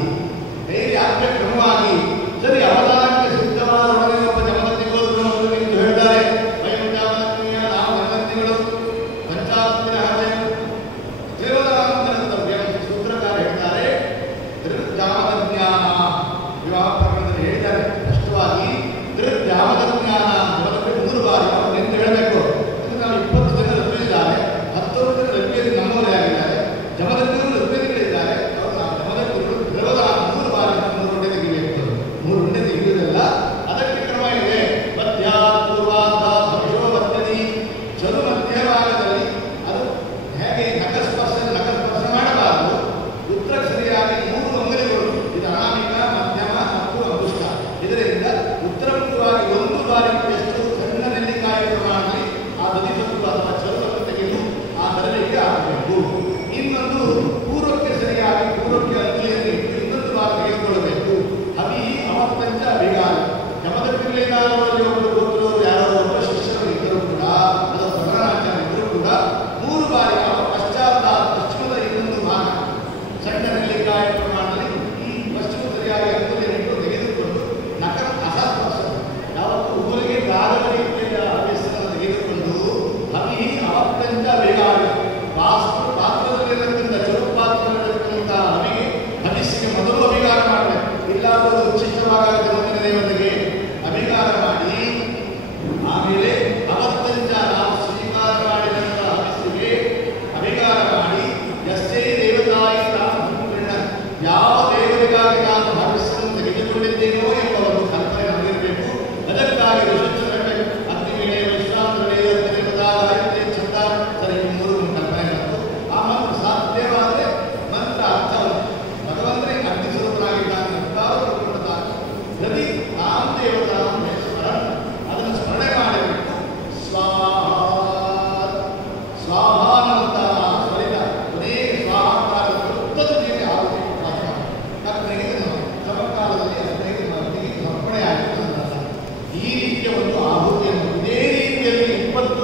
ಹೇಗೆ ಯಾಕೆ ಕ್ರಮವಾಗಿ ಸರಿ ಅವಧಾನಕ್ಕೆ ಸಿದ್ಧವಾದ ಒಡನೆ ಒಬ್ಬ ಜಮದಗ್ನಿಗೋಸ್ಕರ ಎಂದು ಹೇಳ್ತಾರೆ. ವಯಂ ಜಾಮದಗ್ನಿಯ ನಾವು ಜಮದಗ್ನಿಗಳು ಪಂಚಾವತ್ತಿನ ಹಾಗೆ ಸೂತ್ರಕಾರ ಹೇಳ್ತಾರೆ. ದೃಗ್ಜಾಮದಜ್ಞಾನ ವಿವಾಹ ಪ್ರಕರಣದಲ್ಲಿ ಹೇಳಿದ್ದಾರೆ ಸ್ಪಷ್ಟವಾಗಿ. ದೃಗ್ಜಾಮದಜ್ಞಾನ ಜಮದಗ್ನಿ 3 ಬಾರಿ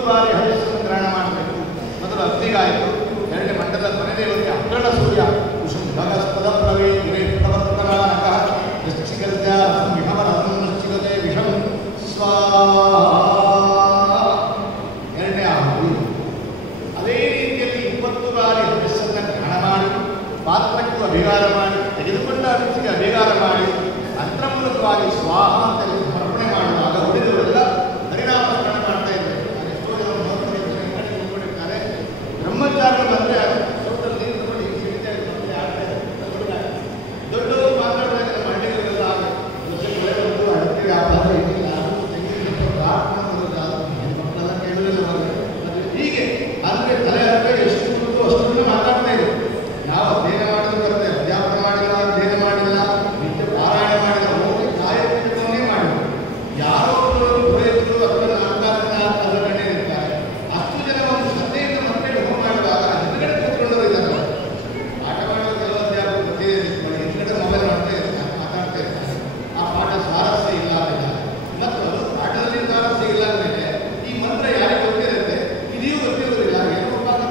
ಬಾರಿ ಹರಿಸನ್ನು ಗ್ರಹಣ ಮಾಡಬೇಕು. ಮೊದಲು ಅಗ್ನಿಗಾಯಿತು, ಎರಡನೇ ಮಂಡಲದ ಮನೆ ದೇವತೆ ಅಗ್ರಣ ಸೂರ್ಯ ಕುಸುಮ ಭಗಸ್ಪದ ಪ್ರವೇ ಗಿರೇ ಪ್ರವರ್ತನಾನಕ ನಿಶ್ಚಿಗತ್ಯ ವಿಷಮರ ನಿಶ್ಚಿಗತೆ ವಿಷಂ ಸ್ವಾಹ ಎರಡನೇ ಆಹುತಿ. ಅದೇ ರೀತಿಯಲ್ಲಿ 20 ಬಾರಿ ಹರಿಸನ್ನು ಗ್ರಹಣ ಮಾಡಿ ಪಾತ್ರಕ್ಕೂ ಅಭಿಗಾರ ಮಾಡಿ ತೆಗೆದುಕೊಂಡ ಅತಿಥಿಗೆ ಅಭಿಗಾರ ಮಾಡಿ ಮಂತ್ರ ಮೂಲಕವಾಗಿ ಸ್ವಾಹ ಅಂತ ಸಮರ್ಪಣೆ ಮಾಡುವಾಗ ಉಳಿದವರೆಲ್ಲ ಹರಿನಾಮಸ್ಮರಣೆ ಮಾಡ್ತಾ ಇದ್ದಾರೆ. ಎಷ್ಟೋ ಜನ ನೋಡ್ಕೊಂಡಿರ್ತಾರೆ, ಬ್ರಹ್ಮಚಾರಿಗಳು ಅಂದರೆ ಸೌತಲ್ಲಿ ನೀರು ತಗೊಂಡು ಈ ರೀತಿಯಾಗಿ ದೊಡ್ಡವರು ಮಾತಾಡಿದಾಗ ನಮ್ಮ ಹಳ್ಳಿಗಳೆಲ್ಲ ಅಡಿಕೆ ವ್ಯಾಪಾರ ಇದಿಲ್ಲ, ಮಕ್ಕಳೆಲ್ಲ ಕೇಳಲಿಲ್ಲ ಹೀಗೆ ಅಂದರೆ ತಲೆ ಹರಟೆ ಎಷ್ಟು ಅಷ್ಟು ಮಾತಾಡ್ತಾ ಇದೆ. ನಾವು ಅಧ್ಯಯನ ಮಾಡಿದ್ರು ಬರುತ್ತೆ, ಅಧ್ಯಾಪನ ಮಾಡಿಲ್ಲ, ಅಧ್ಯಯನ ಮಾಡಿಲ್ಲ, ನಿತ್ಯ ಪಾರಾಯಣ ಮಾಡಿಲ್ಲ, ಹೋಗಿ ಕಾಯಕವನ್ನೇ ಮಾಡಿದ್ರು. ಯಾರೋ ಪ್ರಯತ್ನರು ಅದರ ಅದರ ಗಣ್ಯ ಇರ್ತಾರೆ. ಅಷ್ಟು ಜನ ಒಂದು ಶ್ರದ್ಧೆಯಿಂದ ಮಕ್ಕಳಿಗೆ ಹೋಗಿ ಮಾಡುವಾಗ ಹಿಂದ್ಗಡೆ ಕೂತ್ಕೊಂಡವರು ಇದ್ದಾರೆ. ಪಾಠ ಮಾಡುವ ಕೆಲವು ಅಧ್ಯಾಪಕರು ಗೊತ್ತೇ ಇರ್ತಾರೆ, ಹಿಂದ್ಗಡೆ ಮೊಬೈಲ್ ಮಾಡ್ತಾ ಇರ್ತಾರೆ, ಮಾತಾಡ್ತಾ ಇರ್ತಾರೆ. ಆ ಪಾಠ ಸ್ವಾರಸ್ಯ ಇಲ್ಲ ಅಂತ. ಮತ್ತು ಅದು ಪಾಠದಲ್ಲಿ ಸ್ವಾರಸ್ಯ ಇಲ್ಲ ಅಂದರೆ ಈ ಮಂತ್ರ ಯಾರಿಗೆ ಗೊತ್ತಿರುತ್ತೆ, ಇದೆಯೂ ಗೊತ್ತಿರೋದಿಲ್ಲ. ಏನೋ ಉಪವಾಸ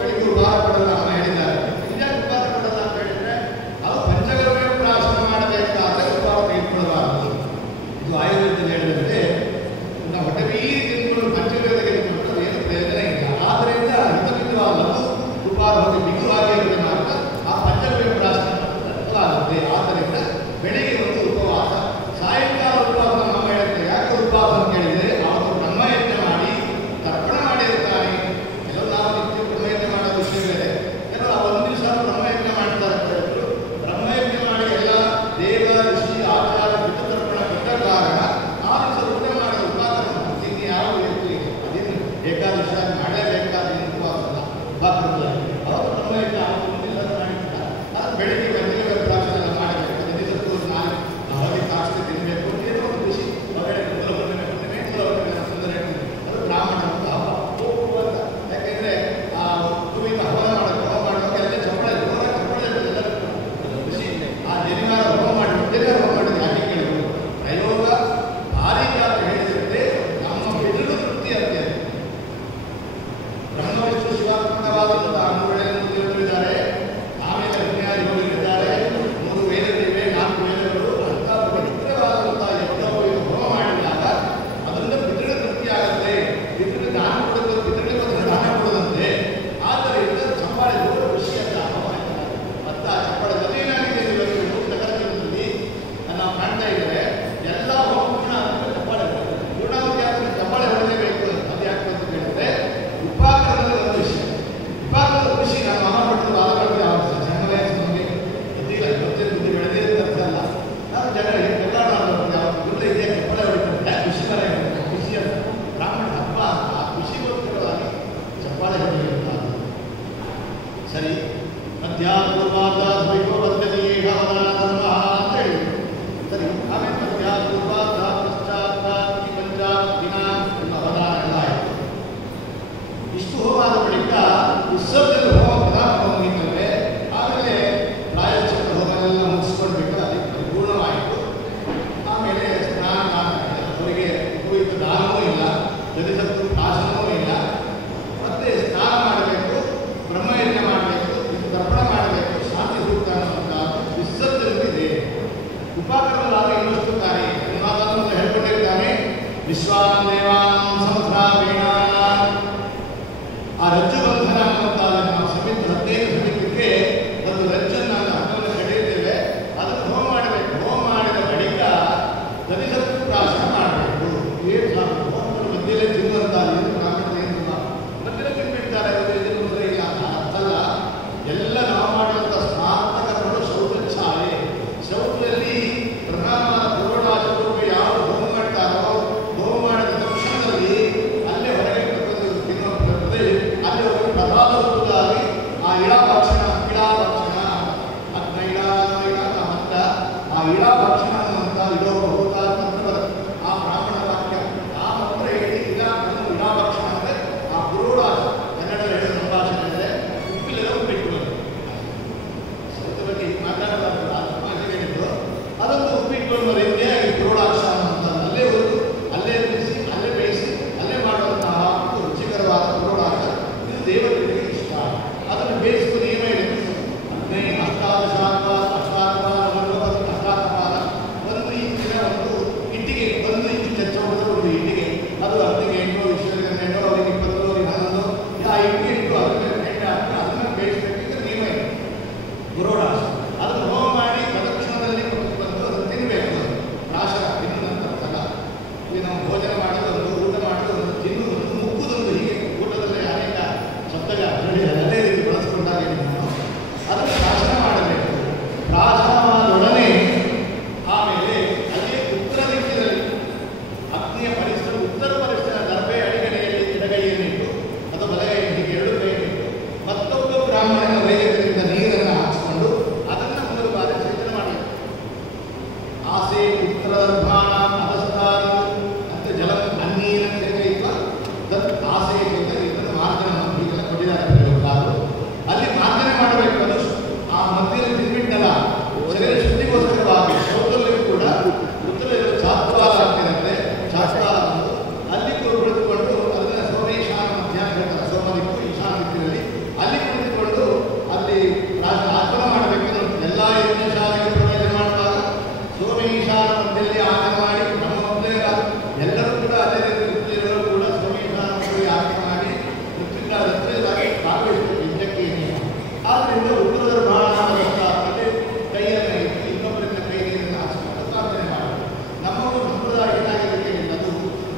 ಬೆಳಿಗ್ಗೆ ಉಪಹಾರ ಕೊಡಲ್ಲ ಅವನು ಹೇಳಿದ್ದಾರೆ. ಇದ್ಯಾಕೆ ಉಪಹಾರ ಕೊಡಲ್ಲ ಅಂತ ಹೇಳಿದ್ರೆ ಅದು ಪಂಚಗವ್ಯ ಪ್ರಾಶನ ಮಾಡಬೇಕಾದ್ರೆ ಉಪಹಾರ ತೆಗೆದುಕೊಳ್ಳಬಾರದು. ಇದು ಆಯುರ್ವೇದದಲ್ಲಿ ಹೇಳಿದಂತೆ ನಾವು ಹೊಟ್ಟೆ ಮೀರಿ ತಿಂದುಕೊಂಡು ಪಂಚಗವ್ಯ ತೆಗೆದುಕೊಂಡ್ರೆ ಏನು ಪ್ರಯೋಜನ ಇಲ್ಲ. ಆದ್ದರಿಂದ ಹಿತಮಿತವಾದದ್ದು ಉಪಹಾರ ಹೋಗಿ ಬಿಗುವಾಗಿ ಇರುವುದೇ ಮಾತ್ರ ಆ ಪಂಚಗವ್ಯ ಪ್ರಾಶನ ಆಗುತ್ತೆ. ಆದ್ದರಿಂದ ಬೆಳಿಗ್ಗೆ ಒಂದು ಉಪವಾಸ, ಸಾಯಂಕಾಲ ಉಪವಾಸ ನಮ್ಮ ಹೇಳುತ್ತೆ. ಯಾಕೆ ಉಪವಾಸ ಅಂತ ಹೇಳಿದರೆ ಅವರು ಬ್ರಹ್ಮಯಜ್ಞ ಮಾಡಿ ತರ್ಪಣ ಮಾಡಿರ್ತಾನೆ. ಕೆಲವು ನಾವು ನಿತ್ಯ ಬ್ರಹ್ಮಯಜ್ಞ ಮಾಡೋ ವಿಷಯ ಬೇರೆ, ಕೆಲವು ಒಂದು ದಿವಸ ಬ್ರಹ್ಮಯಜ್ಞ ಮಾಡ್ತಾರೆ ಅಂತ ಹೇಳಿದ್ರು. ಬ್ರಹ್ಮಯಜ್ಞ ಮಾಡಿ ಎಲ್ಲ ದೇವ ಋಷಿ ಆಚಾರ ಪಿತೃತರ್ಪಣ ಬಿಟ್ಟ ಕಾರಣ ಆ ದಿವಸ ಊಟ ಮಾಡಿದ ಉಪವಾಸ ತಿಂಡಿ ಯಾವ ರೀತಿ ಅದೇನು ಏಕಾದಶಿ ಮಾಡಲೇಬೇಕಾದ ಉಪವಾಸ ಅಲ್ಲ, ಉಪವಾಸದಲ್ಲಿ ಅವರು ಬ್ರಹ್ಮಯಜ್ಞ ಒಂದು ದಿವಸ ಮಾಡಿರ್ತಾರೆ. ಅದು ಬೆಳಿಗ್ಗೆ ಪಂಚಗವ್ಯ ಪ್ರಾಶನ ಎಲ್ಲ ಮಾಡಬೇಕು. ದಿವಸಕ್ಕೂ ನಾಲ್ಕು ಅವಧಿ ಕಾಸ್ತಿ ತಿನ್ನಬೇಕು. ಏನೋ ಒಂದು ಖುಷಿ ಹೊರಗಡೆ ಸುಂದರ ಅದು ಬ್ರಾಹ್ಮಣ ಅಂತ ಹಬ್ಬ ಅಂತ. ಯಾಕೆಂದರೆ ಆ ಕುವಿತ ಹವನ ಮಾಡೋದು, ಹೋಮ ಮಾಡುವಾಗ ಎಲ್ಲ ಚಪ್ಪಳೆ ಎಲ್ಲ ಖುಷಿ. ಆ ಜನಿವಾರ ಹೋಮ ಮಾಡಿದ್ರೆ ಹೋಮ ಮಾಡಿದ್ರೆ ಯಾಕೆ ಕೇಳಿದ್ರು ಪ್ರಯೋಗ ಭಾರೀಕ ಅಂತ ಹೇಳಿದ್ರೆ ನಮ್ಮ ಬಿಡುಗು ತೃಪ್ತಿ ಅಂತ. ಬ್ರಹ್ಮ ವಿಷ್ಣು ಶಿವಾತ್ಮಕವಾದಂಥ ಅಂಗಗಳನ್ನು ದೇವರಿದ್ದಾರೆ, ಆಮೇಲೆ ಅಜ್ಞಾನಿಗಳಿದ್ದಾರೆ, 3 ವೇದಗಳಿವೆ, 4 ವೇದಗಳು ಅಂತ ಪವಿತ್ರವಾದಂಥ ಯಜ್ಞವನ್ನು ಹೋಮ ಮಾಡಿದಾಗ ಅದರಿಂದ ಪಿತೃ ತೃಪ್ತಿ ಆಗುತ್ತೆ. ಪಿತೃ ದಾನ ಕೊಡೋದು, ಪಿತೃಗಳಿಗೆ ಒಂದು ದಾನ ಕೊಡೋದಂತೆ. ಆದ್ದರಿಂದ ಚಪ್ಪಾಳೆ ದೂರ ಖುಷಿ ಅಂತ ಮತ್ತು ಆ ಚಪ್ಪಾಳೆ ಅದೇನಾಗಿದೆ ನಗರದಲ್ಲಿ ನಾವು ಕಾಣ್ತಾ ಇದ್ದರೆ ಎಲ್ಲ ಹೋಮಪೂರ್ಣ ಅಂದರೆ ಚಪ್ಪಾಳೆ ಪೂರ್ಣಾವಧಿ ಆದರೆ ಚಪ್ಪಾಳೆ ಹೊಡೆಯಬೇಕು. ಅದು ಯಾಕೆ ಅಂತ ಹೇಳಿದ್ರೆ ಉಪಾಕರಣದ ಒಂದು ವಿಷಯ. ಉಪಾಕರಣದ ಖುಷಿ ನಮ್ಮ ಮಹಾಭಟ್ಟರು ವಾದಗಳಿಗೆ ಜನ್ಮಲಯ ನಮಗೆ ಗೊತ್ತಿಲ್ಲ, ಗೊತ್ತಿಲ್ಲ, ಬುದ್ಧಿ ಬೆಳೆದೇ ಇರ್ತಲ್ಲ. ನಾವು ಜನರಿಗೆ ಕಲ್ಯಾಣ ಯಾವುದು ಗುರುಳ ಇದೆಯಾ ಚಪ್ಪಾಳೆ ಹೊಡಿತಾರೆ, ಖುಷಿ ಬರ ಖುಷಿ ಅಂತ ಬ್ರಾಹ್ಮಣ ಹಬ್ಬ ಅಂತ ಆ ಖುಷಿಗೋಸ್ಕರವಾಗಿ ಚಪ್ಪಾಳೆ ಹೊಡೆಯುತ್ತಾರೆ. ಸರಿ, ಮಧ್ಯಾಪೂರ್ವಾದ ದ್ವೈತೋ ಬದ್ಧನೀಯ ಧರ್ಮ ಅಂತ ಹೇಳಿದ್ರು. ಸರಿ, ಆಮೇಲೆ ಮಧ್ಯಾಪೂರ್ವಾದ ಪಶ್ಚಾತ್ತ ಪಂಚಾದಿನ ಎಂಬ ಅವಧಾನಗಳ ಆಯಿತು. ಇಷ್ಟು ಹೋಮಾದ ಬಳಿಕ ವಿಸರ್ಜನೆ ಹೋಮ ಪ್ರಧಾನ ಹೋಮ ಮುಗಿತಂತೆ. ಆಮೇಲೆ ಪ್ರಾಯಶ್ಚಿತ್ತ ಹೋಮನೆಲ್ಲ ಮುಗಿಸ್ಕೊಳ್ಬೇಕು, ಅದಕ್ಕೆ ಪರಿಪೂರ್ಣವಾಯಿತು. ಆಮೇಲೆ ಸ್ನಾನ, ಅವರಿಗೆ ಉಪಯುಕ್ತ ದಾನವೂ ಇಲ್ಲ, ಜನಿಸತ್ತು ಪ್ರಾಶನವೂ ಇಲ್ಲ. ಮತ್ತೆ ಸ್ನಾನ ಮಾಡಬೇಕು, ಬ್ರಹ್ಮಯಜ್ಞ ಮಾಡಬೇಕು, ತರ್ಪಣ ಮಾಡಬೇಕು, ಶಾಂತಿ ಸೂಕ್ತ ಅನ್ನುವಂಥ ವಿಸರ್ಜನೆ ಇದೆ. ಉಪಕರಣಗಳಾದ ಇನ್ನಷ್ಟು ಕಾರ್ಯ ಅನ್ನೋದನ್ನು ಹೇಳ್ಕೊಂಡಿರ್ತಾನೆ. ವಿಶ್ವಾನ್ ದೇವಾನ್ ಸಮುದ್ರಾವೇಣ ಆ ರಜ್ಜು ಬಂಧನ ಅನ್ನುವಂಥದ್ದನ್ನು ನಾವು ಸಮಿತಿ 15 ಸಮಿತಿಗೆ ಒಂದು ರಜ್ಜನ್ನು ಹಗ್ಗವನ್ನು ಕಡಿಯುತ್ತೇವೆ. ಅದನ್ನು ಹೋಮ ಮಾಡಬೇಕು. ಹೋಮ ಮಾಡಿದ ಬಳಿಕ ದಲಿತರು ಪ್ರಾಶನ ಮಾಡಬೇಕು. ಏನು ಹೋಮದ ಮಧ್ಯೆಯಲ್ಲೇ ತಿನ್ನುವಂಥದ್ದು ಇದು ಬ್ರಾಹ್ಮಣರು ಏನಿಲ್ಲ, ಮಧ್ಯೆ ತಿನ್ಬಿಡ್ತಾರೆ, ಇದು ತೊಂದರೆ ಇಲ್ಲ ಅಂತ ಅರ್ಥಲ್ಲ. ಎಲ್ಲ ನಾವು ಮಾಡುವಂಥ ಸ್ನಾತಕಗಳು ಶೌಚಾಲಯ, ಶೌಚದಲ್ಲಿ ಪ್ರಧಾನವಾದ ಪೂರ್ಣಾಶಕರು ಯಾರು ಹೋಮ ಮಾಡ್ತಾರೋ ಹೋಮ ಮಾಡಿದ ತಕ್ಷಣದಲ್ಲಿ ಅಲ್ಲೇ ಹತ್ತಿಗೆ 8 ವಿಶ್ವವಿದ್ಯಾಲಯ 8 ಅವ್ರಿಗೆ 20 ಅವ್ರಿಗೆ 11 ಆ 8 ಅದನ್ನ ಬೇಯಿಸಬೇಕಿದ್ರೆ ನೀವೇ ಗುರೋಡ ಅದನ್ನು ಹೋಮ ಮಾಡಿ ಪ್ರದಕ್ಷಿಣದಲ್ಲಿ ಬಂದು ಅದನ್ನು ತಿನ್ನಬೇಕು. ನಾಶಕ ತಿನ್ನ ನಂತರ ಸಲ ಈಗ ನಾವು ಭೋಜನ ಮಾಡೋದೊಂದು, ಊಟ ಮಾಡೋದೊಂದು, ತಿನ್ನುವುದೊಂದು, ಮುಕ್ಕುವುದೊಂದು, ಹೀಗೆ ಊಟದಲ್ಲಿ ಅನೇಕ ಶಬ್ದಗಳ ಅದೇ ರೀತಿ ಬಳಸಿಕೊಂಡಾಗ ನಾನು ಅದನ್ನು ಶಾಸನ ಮಾಡಬೇಕು. ಪ್ರಾಶನವಾದೊಡನೆ ಆಮೇಲೆ ಅದೇ ಉತ್ತರ ದಿಕ್ಕಿನಲ್ಲಿ ಅಗ್ನಿಯ ಪರಿಸರ ಉತ್ತರ ಪರಿಸರ ದರ್ಬೆ ಅಡಿಗಡೆಯಲ್ಲಿ ಎಡಗೈಯನ್ನಿಟ್ಟು ಅಥವಾ ಬಲಗೈಯನ್ನು ಹೀಗೆ 2 ಕೈಯನ್ನಿಟ್ಟು ಮತ್ತೊಬ್ಬ ಬ್ರಾಹ್ಮಣನ ವೈದ್ಯರಿಂದ ನೀರನ್ನು ಹಾಕಿಕೊಂಡು ಅದನ್ನು 3 ಬಾರಿ ಸೇಚನೆ ಮಾಡಬೇಕು. ಆಸೆ ಉತ್ತರ ದರ್ಭಾನ ಅಧಸ್ಥಾನ ಅಂತ ಜಲ ಅನ್ನೀನ ಸೇವೆಯಿಲ್ಲ ತತ್ ಆಸೆ ಇದನ್ನು ಮಾರ್ಜನ ಹೀಗೆಲ್ಲ ಕೊಟ್ಟಿದ್ದಾರೆ. ಅಲ್ಲಿ ಮಾರ್ಜನೆ ಮಾಡಬೇಕು. ಅದು ಆ ಮಧ್ಯದಲ್ಲಿ ತಿನ್ಬಿಟ್ಟಲ್ಲ ಶರೀರ ಶುದ್ಧಿಗೋಸ್ಕರವಾಗಿ ಶೌಚದಲ್ಲಿ ಕೂಡ ಉತ್ತರ ಚಾತ್ವಾಲ ಆಗ್ತಿರುತ್ತೆ. ಚಾತ್ವಾಲ ಅಲ್ಲಿ ಕುಳಿತುಕೊಂಡು ಅದನ್ನ ಸೋಮ ಈಶಾನ ಮಧ್ಯ ಹೇಳ್ತಾರೆ. ಸೋಮದಿಕ್ಕು ಈಶಾನ ದಿಕ್ಕಿನಲ್ಲಿ ಅಲ್ಲಿ ಕುಳಿತುಕೊಂಡು ಅಲ್ಲಿ ಆಚರಣೆ ಮಾಡಬೇಕು. ಎಲ್ಲ ಯಜ್ಞಶಾಲೆಗೆ ಪ್ರವೇಶ ಮಾಡುವಾಗ ಸೋಮ ಈಶಾನ ಮಧ್ಯದಲ್ಲಿ ಆಚರಣೆ ಮಾಡಿ ನಮ್ಮ ಮೊದಲೇ ಎಲ್ಲರೂ ಕೂಡ ಅದೇ ರೀತಿ ಎಲ್ಲರೂ ಕೂಡ ಸೋಮ ಈಶಾನ ಮಧ್ಯದಲ್ಲಿ ಆಚರಣೆ ಮಾಡಿ ರಚನೆಯಾಗಿ ಭಾಗವಹಿಸಬೇಕು. ಯಜ್ಞಕ್ಕೆ ಆದ್ದರಿಂದ ಉತ್ತರದ ಬಾಣದಲ್ಲಿ ಕೈಯನ್ನು ಇಟ್ಟು ಇನ್ನೊಬ್ಬರಿಂದ ಕೈ ನೀರನ್ನು ಹಾಕಿಕೊಂಡು ಪ್ರಾರ್ಥನೆ ಮಾಡಬೇಕು. ನಮ್ಮ ಸಂಪ್ರದಾಯ ಏನಾಗಿದೆ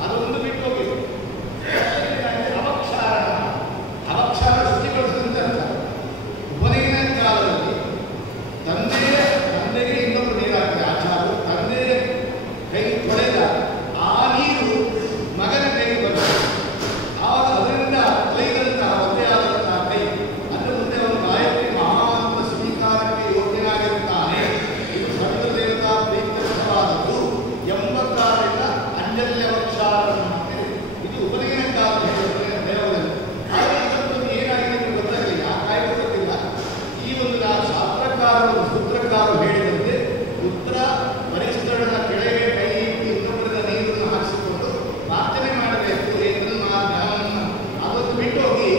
ಅದೊಂದು ಬಿಟ್ಟು ಹೋಗಬೇಕು. ಅವಕ್ಷಾರ ಶುಚಿಗೊಳಿಸಿದಂತೆ ಅರ್ಥ. ಉಪನಯನ ಕಾಲದಲ್ಲಿ ತಂದೆಗೆ ಇನ್ನೊಬ್ಬರು ನೀರು ಹಾಕಿದೆ. ಆಚಾರ್ಯರು ತಂದೆಯ ಕೈ ತೊಳೆದ ಆ ನೀರು ಮಗನ ಕೈಗೆ ಬರ್ತದೆ. ಆವಾಗ ಅದರಿಂದ ಕೈದಂತಹ ಒಂದೇ ಆದಂತಹ ಕೈ ಅದ್ರ ಮುಂದೆ ಅವನು ಗಾಯತ್ರಿ ಮಹಾಂತ ಸ್ವೀಕಾರಕ್ಕೆ ಯೋಗ್ಯನಾಗಿರುತ್ತಾನೆ. ಇದು ಸರ್ವ ದೇವತಾ ಪ್ರೀತವಾದದ್ದು 86ರಿಂದ ಅಂಜಲ್ಯವಕ್ಷಾರ. ಇದು ಉಪನಯನ ಕಾಲದ ದೇವರಲ್ಲಿ. ಆದರೆ ಇವತ್ತು ಏನಾಗಿದೆ ಗೊತ್ತಾಗಲಿಲ್ಲ, ಆ ಕಾಯ್ದೆ ಗೊತ್ತಿಲ್ಲ. ಈ ಒಂದು ಶಾಸ್ತ್ರಕಾರರು ಸೂತ್ರಕಾರರು ಹೇಳಿದಂತೆ ಉತ್ತರ ಪರಿಸರದ ಕೆಳಗೆ ಕೈ ಇಟ್ಟು ಇನ್ನೊಬ್ಬರದ ನೀರನ್ನು ಹಾಕಿಸಿಕೊಂಡು ಪ್ರಾರ್ಥನೆ ಮಾಡಬೇಕು. ಅದನ್ನು ಬಿಟ್ಟು ಹೋಗಿ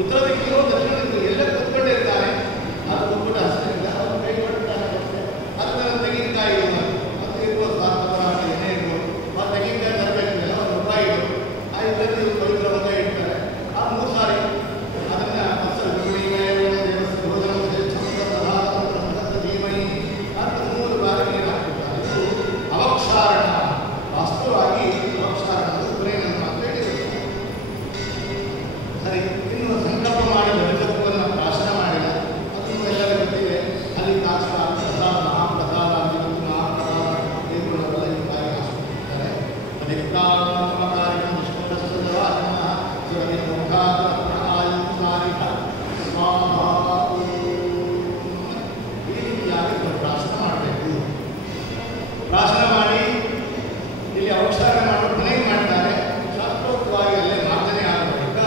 ಉತ್ತರ ದಿಕ್ಕಿರೋ ದಕ್ಷಿಣ ದಿಕ್ಕಿರೋ ಎಲ್ಲ ಕೂತ್ಕೊಂಡೇ ಇರ್ತಾರೆ. ಅದು ಕೂತ್ಕೊಂಡು ಅಷ್ಟೇ ಅವರು ಕೈ ಕೊಡ್ತಾರೆ. ಅದನ್ನ ತೆಂಗಿನಕಾಯಿ ಅದು ಇರ್ಬೋದು, ಎಣ್ಣೆ ಇರ್ಬೋದು, ಆ ತೆಂಗಿನಕಾಯಿ ತರಬೇಕಿಲ್ಲ ಒಂದು ರೂಪಾಯಿ ಇಡು ಆ ಇದರಲ್ಲಿ ಪವಿತ್ರ ಒಂದ ಇಡ್ತಾರೆ. ಆ 3 ಸಾರಿ ಅದನ್ನ ಅಂತ 3 ಬಾರಿ ನೀರು ಹಾಕ್ತಿರ್ತಾರೆ. ಇದು ಅವಕ್ಷಾರಣ. ವಾಸ್ತವವಾಗಿ ಅವಕ್ಷಾರಣ ಉಪನಯನ ಅಂತ ಹೇಳಿದ್ರು. ಸರಿ, ಇನ್ನು ಸಂಕಲ್ಪ ಮಾಡಿ ಗಣಪತ್ವವನ್ನು ಭಾಷಣ ಮಾಡಿಲ್ಲ. ಅದನ್ನು ಎಲ್ಲರೂ ಗೊತ್ತಿದೆ. ಅಲ್ಲಿ ಕಾಷ್ಟ ಪ್ರಸಾದ ಮಹಾಪ್ರಸಾದ ಇವತ್ತು ಮಹಾಪ್ರಸಾದ ಕೈಗೊಳ್ಳೋದಲ್ಲ ಈ ಬಾರಿ ಹಾಸ್ಪಿಟ್ಟಿದ್ದಾರೆ. ಕಾರ್ಯಕ್ರಮ ಈ ರೀತಿಯಾಗಿ ಪ್ರಾರ್ಥನೆ ಮಾಡಬೇಕು. ಪ್ರಾರ್ಥನೆ ಮಾಡಿ ಇಲ್ಲಿ ಅವಕ್ಷಾರ ಮಾಡಿ ಮನೆಗೆ ಮಾಡ್ತಾರೆ. ಶಾಸ್ತ್ರೋಕ್ತವಾಗಿ ಅಲ್ಲೇ ಮಾರ್ಜನೆ ಆಗಬೇಕ.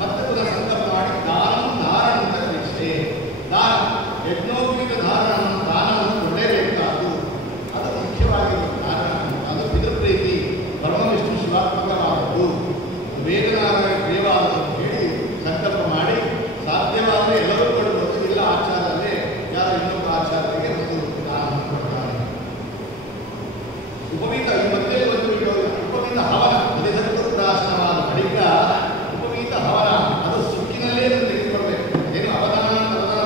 ಮತ್ತೆ ಪುನಃ ಸಂಕಲ್ಪ ಮಾಡಿ ದಾನ ಅಂತ ಕಲಿಸೆ. ದಾನ ಯಜ್ಞೋಪವೀತ ದಾನವನ್ನು ಕೊಡಲೇಬೇಕಾದ್ದು. ಅದು ಮುಖ್ಯವಾಗಿ ದಾನ. ಅದು ಪಿತೃಪ್ರೀತಿ ಪರಮ ವಿಷ್ಣು ಶಿವಾತ್ಮಕವಾದದ್ದು, ವೇದನಾರಾಯಣ ದೇವಾಲಯವನ್ನು ಹೇಳಿ ಸಂಕಲ್ಪ ಮಾಡಿ ಸಾಧ್ಯವಾದರೆ ಎಲ್ಲರೂ ಕೊಡಬಹುದು. ಇಲ್ಲ ಆಚಾರದಲ್ಲೇ ಯಾರು ಇನ್ನೊಬ್ಬ ಆಚಾರರಿಗೆ ಒಂದು ದಾನವನ್ನು ಕೊಡ್ತಾರೆ. ಉಪವೀತ ಈ ಮಧ್ಯೆ ಬಂದುಬಿಟ್ಟು ಉಪವೀತ ಹವನ ಬಲಿಸತ್ಪ್ರಾಶನವಾದ ಬಳಿಕ ಉಪವೀತ ಹವನ ಅದು ಸುಕ್ಕಿನಲ್ಲೇ ತೆಗೆದುಕೊಳ್ಬೇಕು. ಅದೇನು ಅವಧಾನ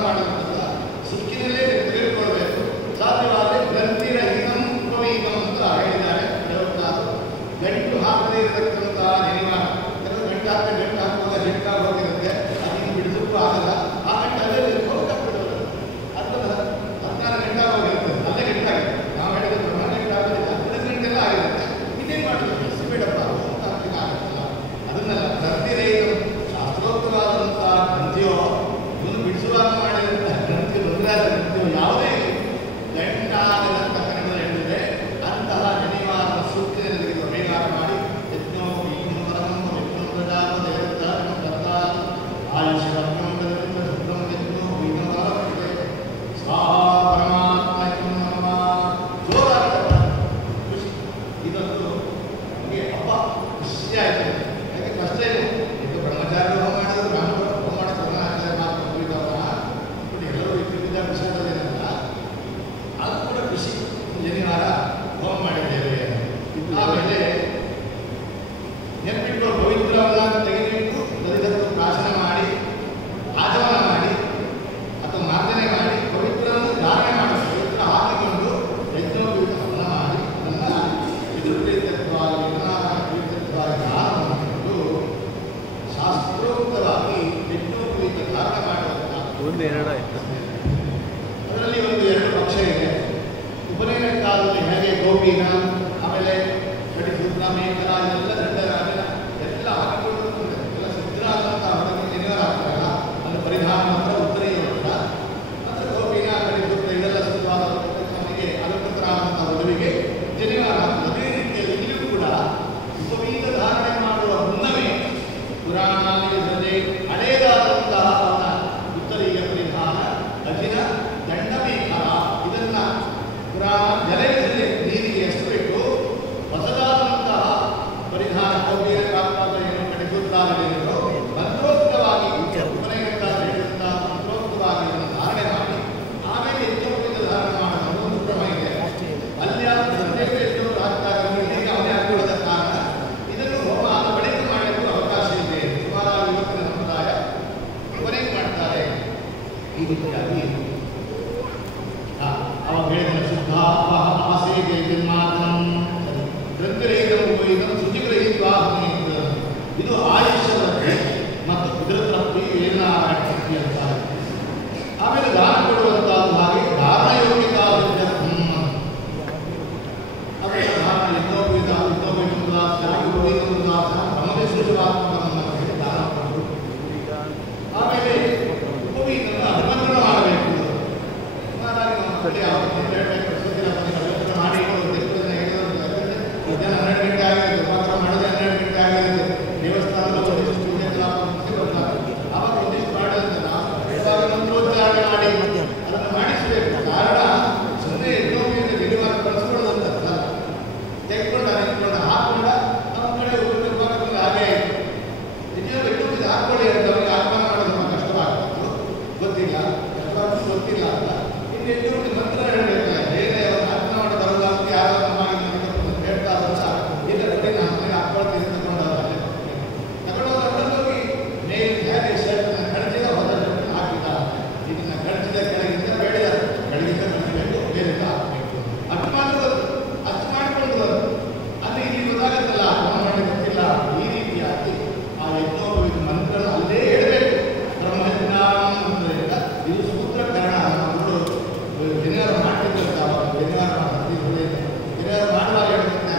ಮಾಡೋದಿಲ್ಲ, ಸುಕ್ಕಿನಲ್ಲೇ ತೆಗೆದುಕೊಳ್ಬೇಕು. ಸಾಧ್ಯವಾದರೆ ಗ್ರಂಥಿರಹಿತಂ ಉಪವೀತಂ ಅಂತ ಹೇಳಿದ್ದಾರೆ ದೇವತಾರು. ಗಂಟು ಹಾಕದೇ ಇರತಕ್ಕಂತಹ ನಿರ್ಮಾಣ. ಕೆಲವು ಗಂಟು ಹಾಕುವಾಗ ಜಿಟ್ಟಾಗಿ ಹೋಗಿರುತ್ತೆ, ಅದನ್ನು ಬಿಡಿಸಕ್ಕೂ ಆಗಲ್ಲ. ಆ ಗಂಟು ಅಲ್ಲೇ ಹೋಗ್ಬಿಡೋದು. 16 ಗಂಟೆ ಹೋಗಿರುತ್ತೆ, ಅಲ್ಲೇ ಗಂಟಾಗಿದೆ. ನಾವು ಹೇಳಿದ ಪ್ರಮಾಣ ಗಂಟಾಗೋದಿಲ್ಲ, 10 ಗಂಟೆಲ್ಲ ಆಗಿರುತ್ತೆ. ಇನ್ನೇನು ಮಾಡಬೇಕು, ಬಿಡಪ್ಪ ಅಂತ ಆಗಲ್ಲ. ಅದನ್ನೆಲ್ಲ ಗ್ರಂಥಿರಹಿತ ಶಾಸ್ತ್ರೋಕ್ತವಾದಂತಹ ಗ್ರಂಥಿಯೋ ಇವನು ಬಿಡಿಸುವಾಗ ಮಾಡಿದಂತಹ ಗ್ರಂಥಿ ರುದ್ರಾದ ಗ್ರಂಥಿಯೋ ಯಾವುದೇ ಗಂಟಾಗದಂತ ಕನ್ನಡದಲ್ಲಿ ಹೇಳಿದರೆ ಅಂತಹ ಜನಿವಾರ ಸೂಕ್ತಿಯಲ್ಲಿ ಬೇಗಾರ ಮಾಡಿ ಯಜ್ಞೋ ಆಯುಷ್ ಸ್ವಾಹ ಪರಮಾತ್ಮ ಜೋರಾದ ಖುಷಿ. ಇದೊಂದು ನಮಗೆ ಹಬ್ಬ ಖುಷಿ ಆಯಿತು. ಯಾಕೆ ಕಷ್ಟ ಇಲ್ಲ. ಇದು ಬ್ರಹ್ಮಚಾರ್ಯ ಹೋಮ ಮಾಡಿದ್ರು, ಬ್ರಾಹ್ಮಣರು ಹೋಮ ಮಾಡೋದು ಆಚಾರ್ಯ ಮಾತ್ರ ಮುಗಿದವರ ಬಟ್ ಎಲ್ಲರೂ ಇದ್ದ ವಿಷಯದಲ್ಲೇನಲ್ಲ, ಅದು ಕೂಡ ಖುಷಿ. ಶನಿವಾರ ಹೋಮ ಮಾಡಿದ್ದೇವೆ. ಆಮೇಲೆ ಅದರಲ್ಲಿ ಒಂದು ಎರಡು ಪಕ್ಷ ಇದೆ. ಉಪನಯನ ಕಾಲದಲ್ಲಿ ಹೇಗೆ ಗೋಪಿನ ಆಮೇಲೆ ಕಡಿಸೂತ್ರ ಮೇಕಲ ಎಲ್ಲ ಗಂಡರಾಜನ ಎಲ್ಲ ಹಾಕಿಕೊಂಡು ಎಲ್ಲ ಸಿದ್ಧರಾದಂಥ ಅವರಿಗೆ ಜನರಾಗ್ತಾರಲ್ಲ ಅದು ಪರಿಧಾನ ಮಾತ್ರ ಉತ್ತರೀಯ ಮಾತ್ರ ಅಂದರೆ ಗೋಪಿನ ಕಡಿಸೂತ್ರ ಇದೆಲ್ಲ ಸಿದ್ಧವಾದ ಅವನಿಗೆ ಅಲಂಕೃತರಾದಂಥ ವಧುವಿಗೆ ಜನಿವಾರ. ಅದೇ ರೀತಿಯಲ್ಲಿ ಇಲ್ಲಿಯೂ ಕೂಡ ಉಪವೀತ ಧಾರಣೆ ಮಾಡುವ ಮುನ್ನವೇ ಪುರಾಣದಲ್ಲಿ ಹಳೆಯದಾದಂತಹ ಅವನ ಉತ್ತರೀಯ ಪರಿಧಾನ ಅಜಿನ ದಂಡಮೇಕಲ ಇದನ್ನ ಪುರಾಣ ಜಲವಿಸದೆ ನೀರಿಗೆ ಎಸಬೇಕು. ಹೊಸದಾದಂತಹ ಪರಿಧಾನ ಕೌಬಿಯ ಕಾಪಾದನೆಯನ್ನು ಕಡಿಸುತ್ತಾರೆಂದು ಮಂತ್ರೋಕ್ತವಾಗಿ ಉಪನಯನದ ಹೇಳಿದಂತಹ ಮಂತ್ರೋಕ್ತವಾಗಿ ಇದನ್ನು ಧಾರಣೆ ಮಾಡಿ ಆಮೇಲೆ ಯಜ್ಞೋಪವೀತ ಧಾರಣೆ ಮಾಡಲು ಒಂದು ಕ್ರಮ ಇದೆ. ಅಲ್ಯ ಯಜ್ಞರು ಹಾಕ್ತಾರೆ ಹೇಗೆ ಅವನೇ ಹಾಕಿಕೊಳ್ಳದ ಕಾರಣ ಇದನ್ನು ಹೋಮ ಆದ ಬಳಿಕ ಮಾಡಲು ಅವಕಾಶ ಇದೆ. ಸುಮಾರು ಇವತ್ತಿನ ಸಮುದಾಯ ಕೊನೆಗೆ ಮಾಡ್ತಾರೆ. ಈ ರೀತಿಯಾಗಿ ಅವಾಗ ಹೇಳಿದ ಶುದ್ಧ ಆಸೆಗೆ ಜನ್ಮಾತನಂ ಗ್ರಂಥರಹಿತಂ ಶುಚಿಗ್ರಹಿತ್ವಾಹನೆ ಇದು ಆಯುಷ್ಯಕ್ಕೆ ಮತ್ತು ಇದರ ತಪ್ಪಿ ಏನಾಗಿ ಅಂತಾರೆ. ಆಮೇಲೆ ದಾನ ಕೊಡುವಂತಹದ್ದು ಹಾಗೆ ಧಾರಣಯೋಗ್ಯತಾ ಆಮೇಲೆ ಧಾರಣ ಇನ್ನೊಬ್ಬ ದಾನ ಕೊಟ್ಟು ಆಮೇಲೆ ಉಪವೀತನ ಅನುಮಂತ್ರಣ ಮಾಡಬೇಕು. ಮಾಡಿ 12 ಗಂಟೆ ಆಗಿದೆ, ಉಪಕ್ರಮ ಮಾಡಿದ್ರೆ 12 ಗಂಟೆ ಆಗಿದೆ. ದೇವಸ್ಥಾನದ ಒಂದಿಷ್ಟು ಅವಾಗ ಒಂದಿಷ್ಟು ಮಾಡೋದನ್ನ ಮಂತ್ರೋಚ್ಚಾರಣೆ ಮಾಡಿ ಅದನ್ನು ಮಾಡಿಸಬೇಕು. ಕಾರಣ ಸುಮ್ಮನೆ ಇನ್ನೊಬ್ಬ ಗಿಡವಾಗ ಕಳಿಸ್ಕೊಳ್ಳೋದಂತ ತೆಗೆದುಕೊಂಡ ನಿಂತ್ಕೊಂಡ ಹಾಕೊಂಡ ನಮ್ಮ ಕಡೆ ಉಪಕ್ರಮ ಹಾಗೆ ಇನ್ನೊಬ್ಬ ಹಾಕೊಳ್ಳಿ ಅಂತ ಅವ್ರಿಗೆ ಆಹ್ವಾನ ಮಾಡೋದು ನಮ್ಮ ಕಷ್ಟವಾಗ್ತಿತ್ತು. ಗೊತ್ತಿಲ್ಲ ಗೊತ್ತಿಲ್ಲ ಅಂತ ಇನ್ನೆಲ್ಲರೂ ಮಂತ್ರ ಹೇಳಬೇಕಲ್ಲ. ಬೇರೆ ಆತ್ಮ ಮಾಡಿ ಬರೋದಾಗಿ ಯಾರು ಮಾಡಿ ಹೇಳ್ತಾ ಇಲ್ಲ ಬಟ್ಟೆ ನಾನು ಮನೆ ಹಾಕೊಳ್ತೀನಿ ತಗೊಂಡೋಗಿ ಮೇಲೆ ಹೇಗೆ ಶರ್ಟ್ ಕಳಿಸಿದ ಹೊಸ ಶರ್ಟ್ ಹಾಕಿದ್ದಾರೆ. ಇದನ್ನ ಕಳಿಸಿದ ಕೆಳಗಿಂದ ಬೇಡಿದ ಬೆಳಗಿಂದ ಕಳಿಸಬೇಕು, ಬೇರೆಲ್ಲ ಹಾಕಬೇಕು. ಅಷ್ಟು ಮಾತ್ರ ಅಷ್ಟು ಮಾಡಿಕೊಂಡು ಅಲ್ಲಿ ಇಲ್ಲಿ ಗೊತ್ತಾಗತ್ತಲ್ಲ ಮಾಡಿ ಗೊತ್ತಿಲ್ಲ. ಈ ರೀತಿಯಾಗಿ ಆ ಯಜ್ಞೋಪವೀತ ಮಂತ್ರ ಅಲ್ಲೇ ಹೇಳಬೇಕು. ಬ್ರಹ್ಮಜ್ಞಾನ ಮಂತ್ರದಿಂದ ಇದು ಸೂತ್ರಕರಣ. ಮಕ್ಕಳು ಜನರ ಮಾಡ್ತಿದ್ದಂತ ಜನರ ಮಾಡುವಾಗ ಹೇಳುತ್ತೆ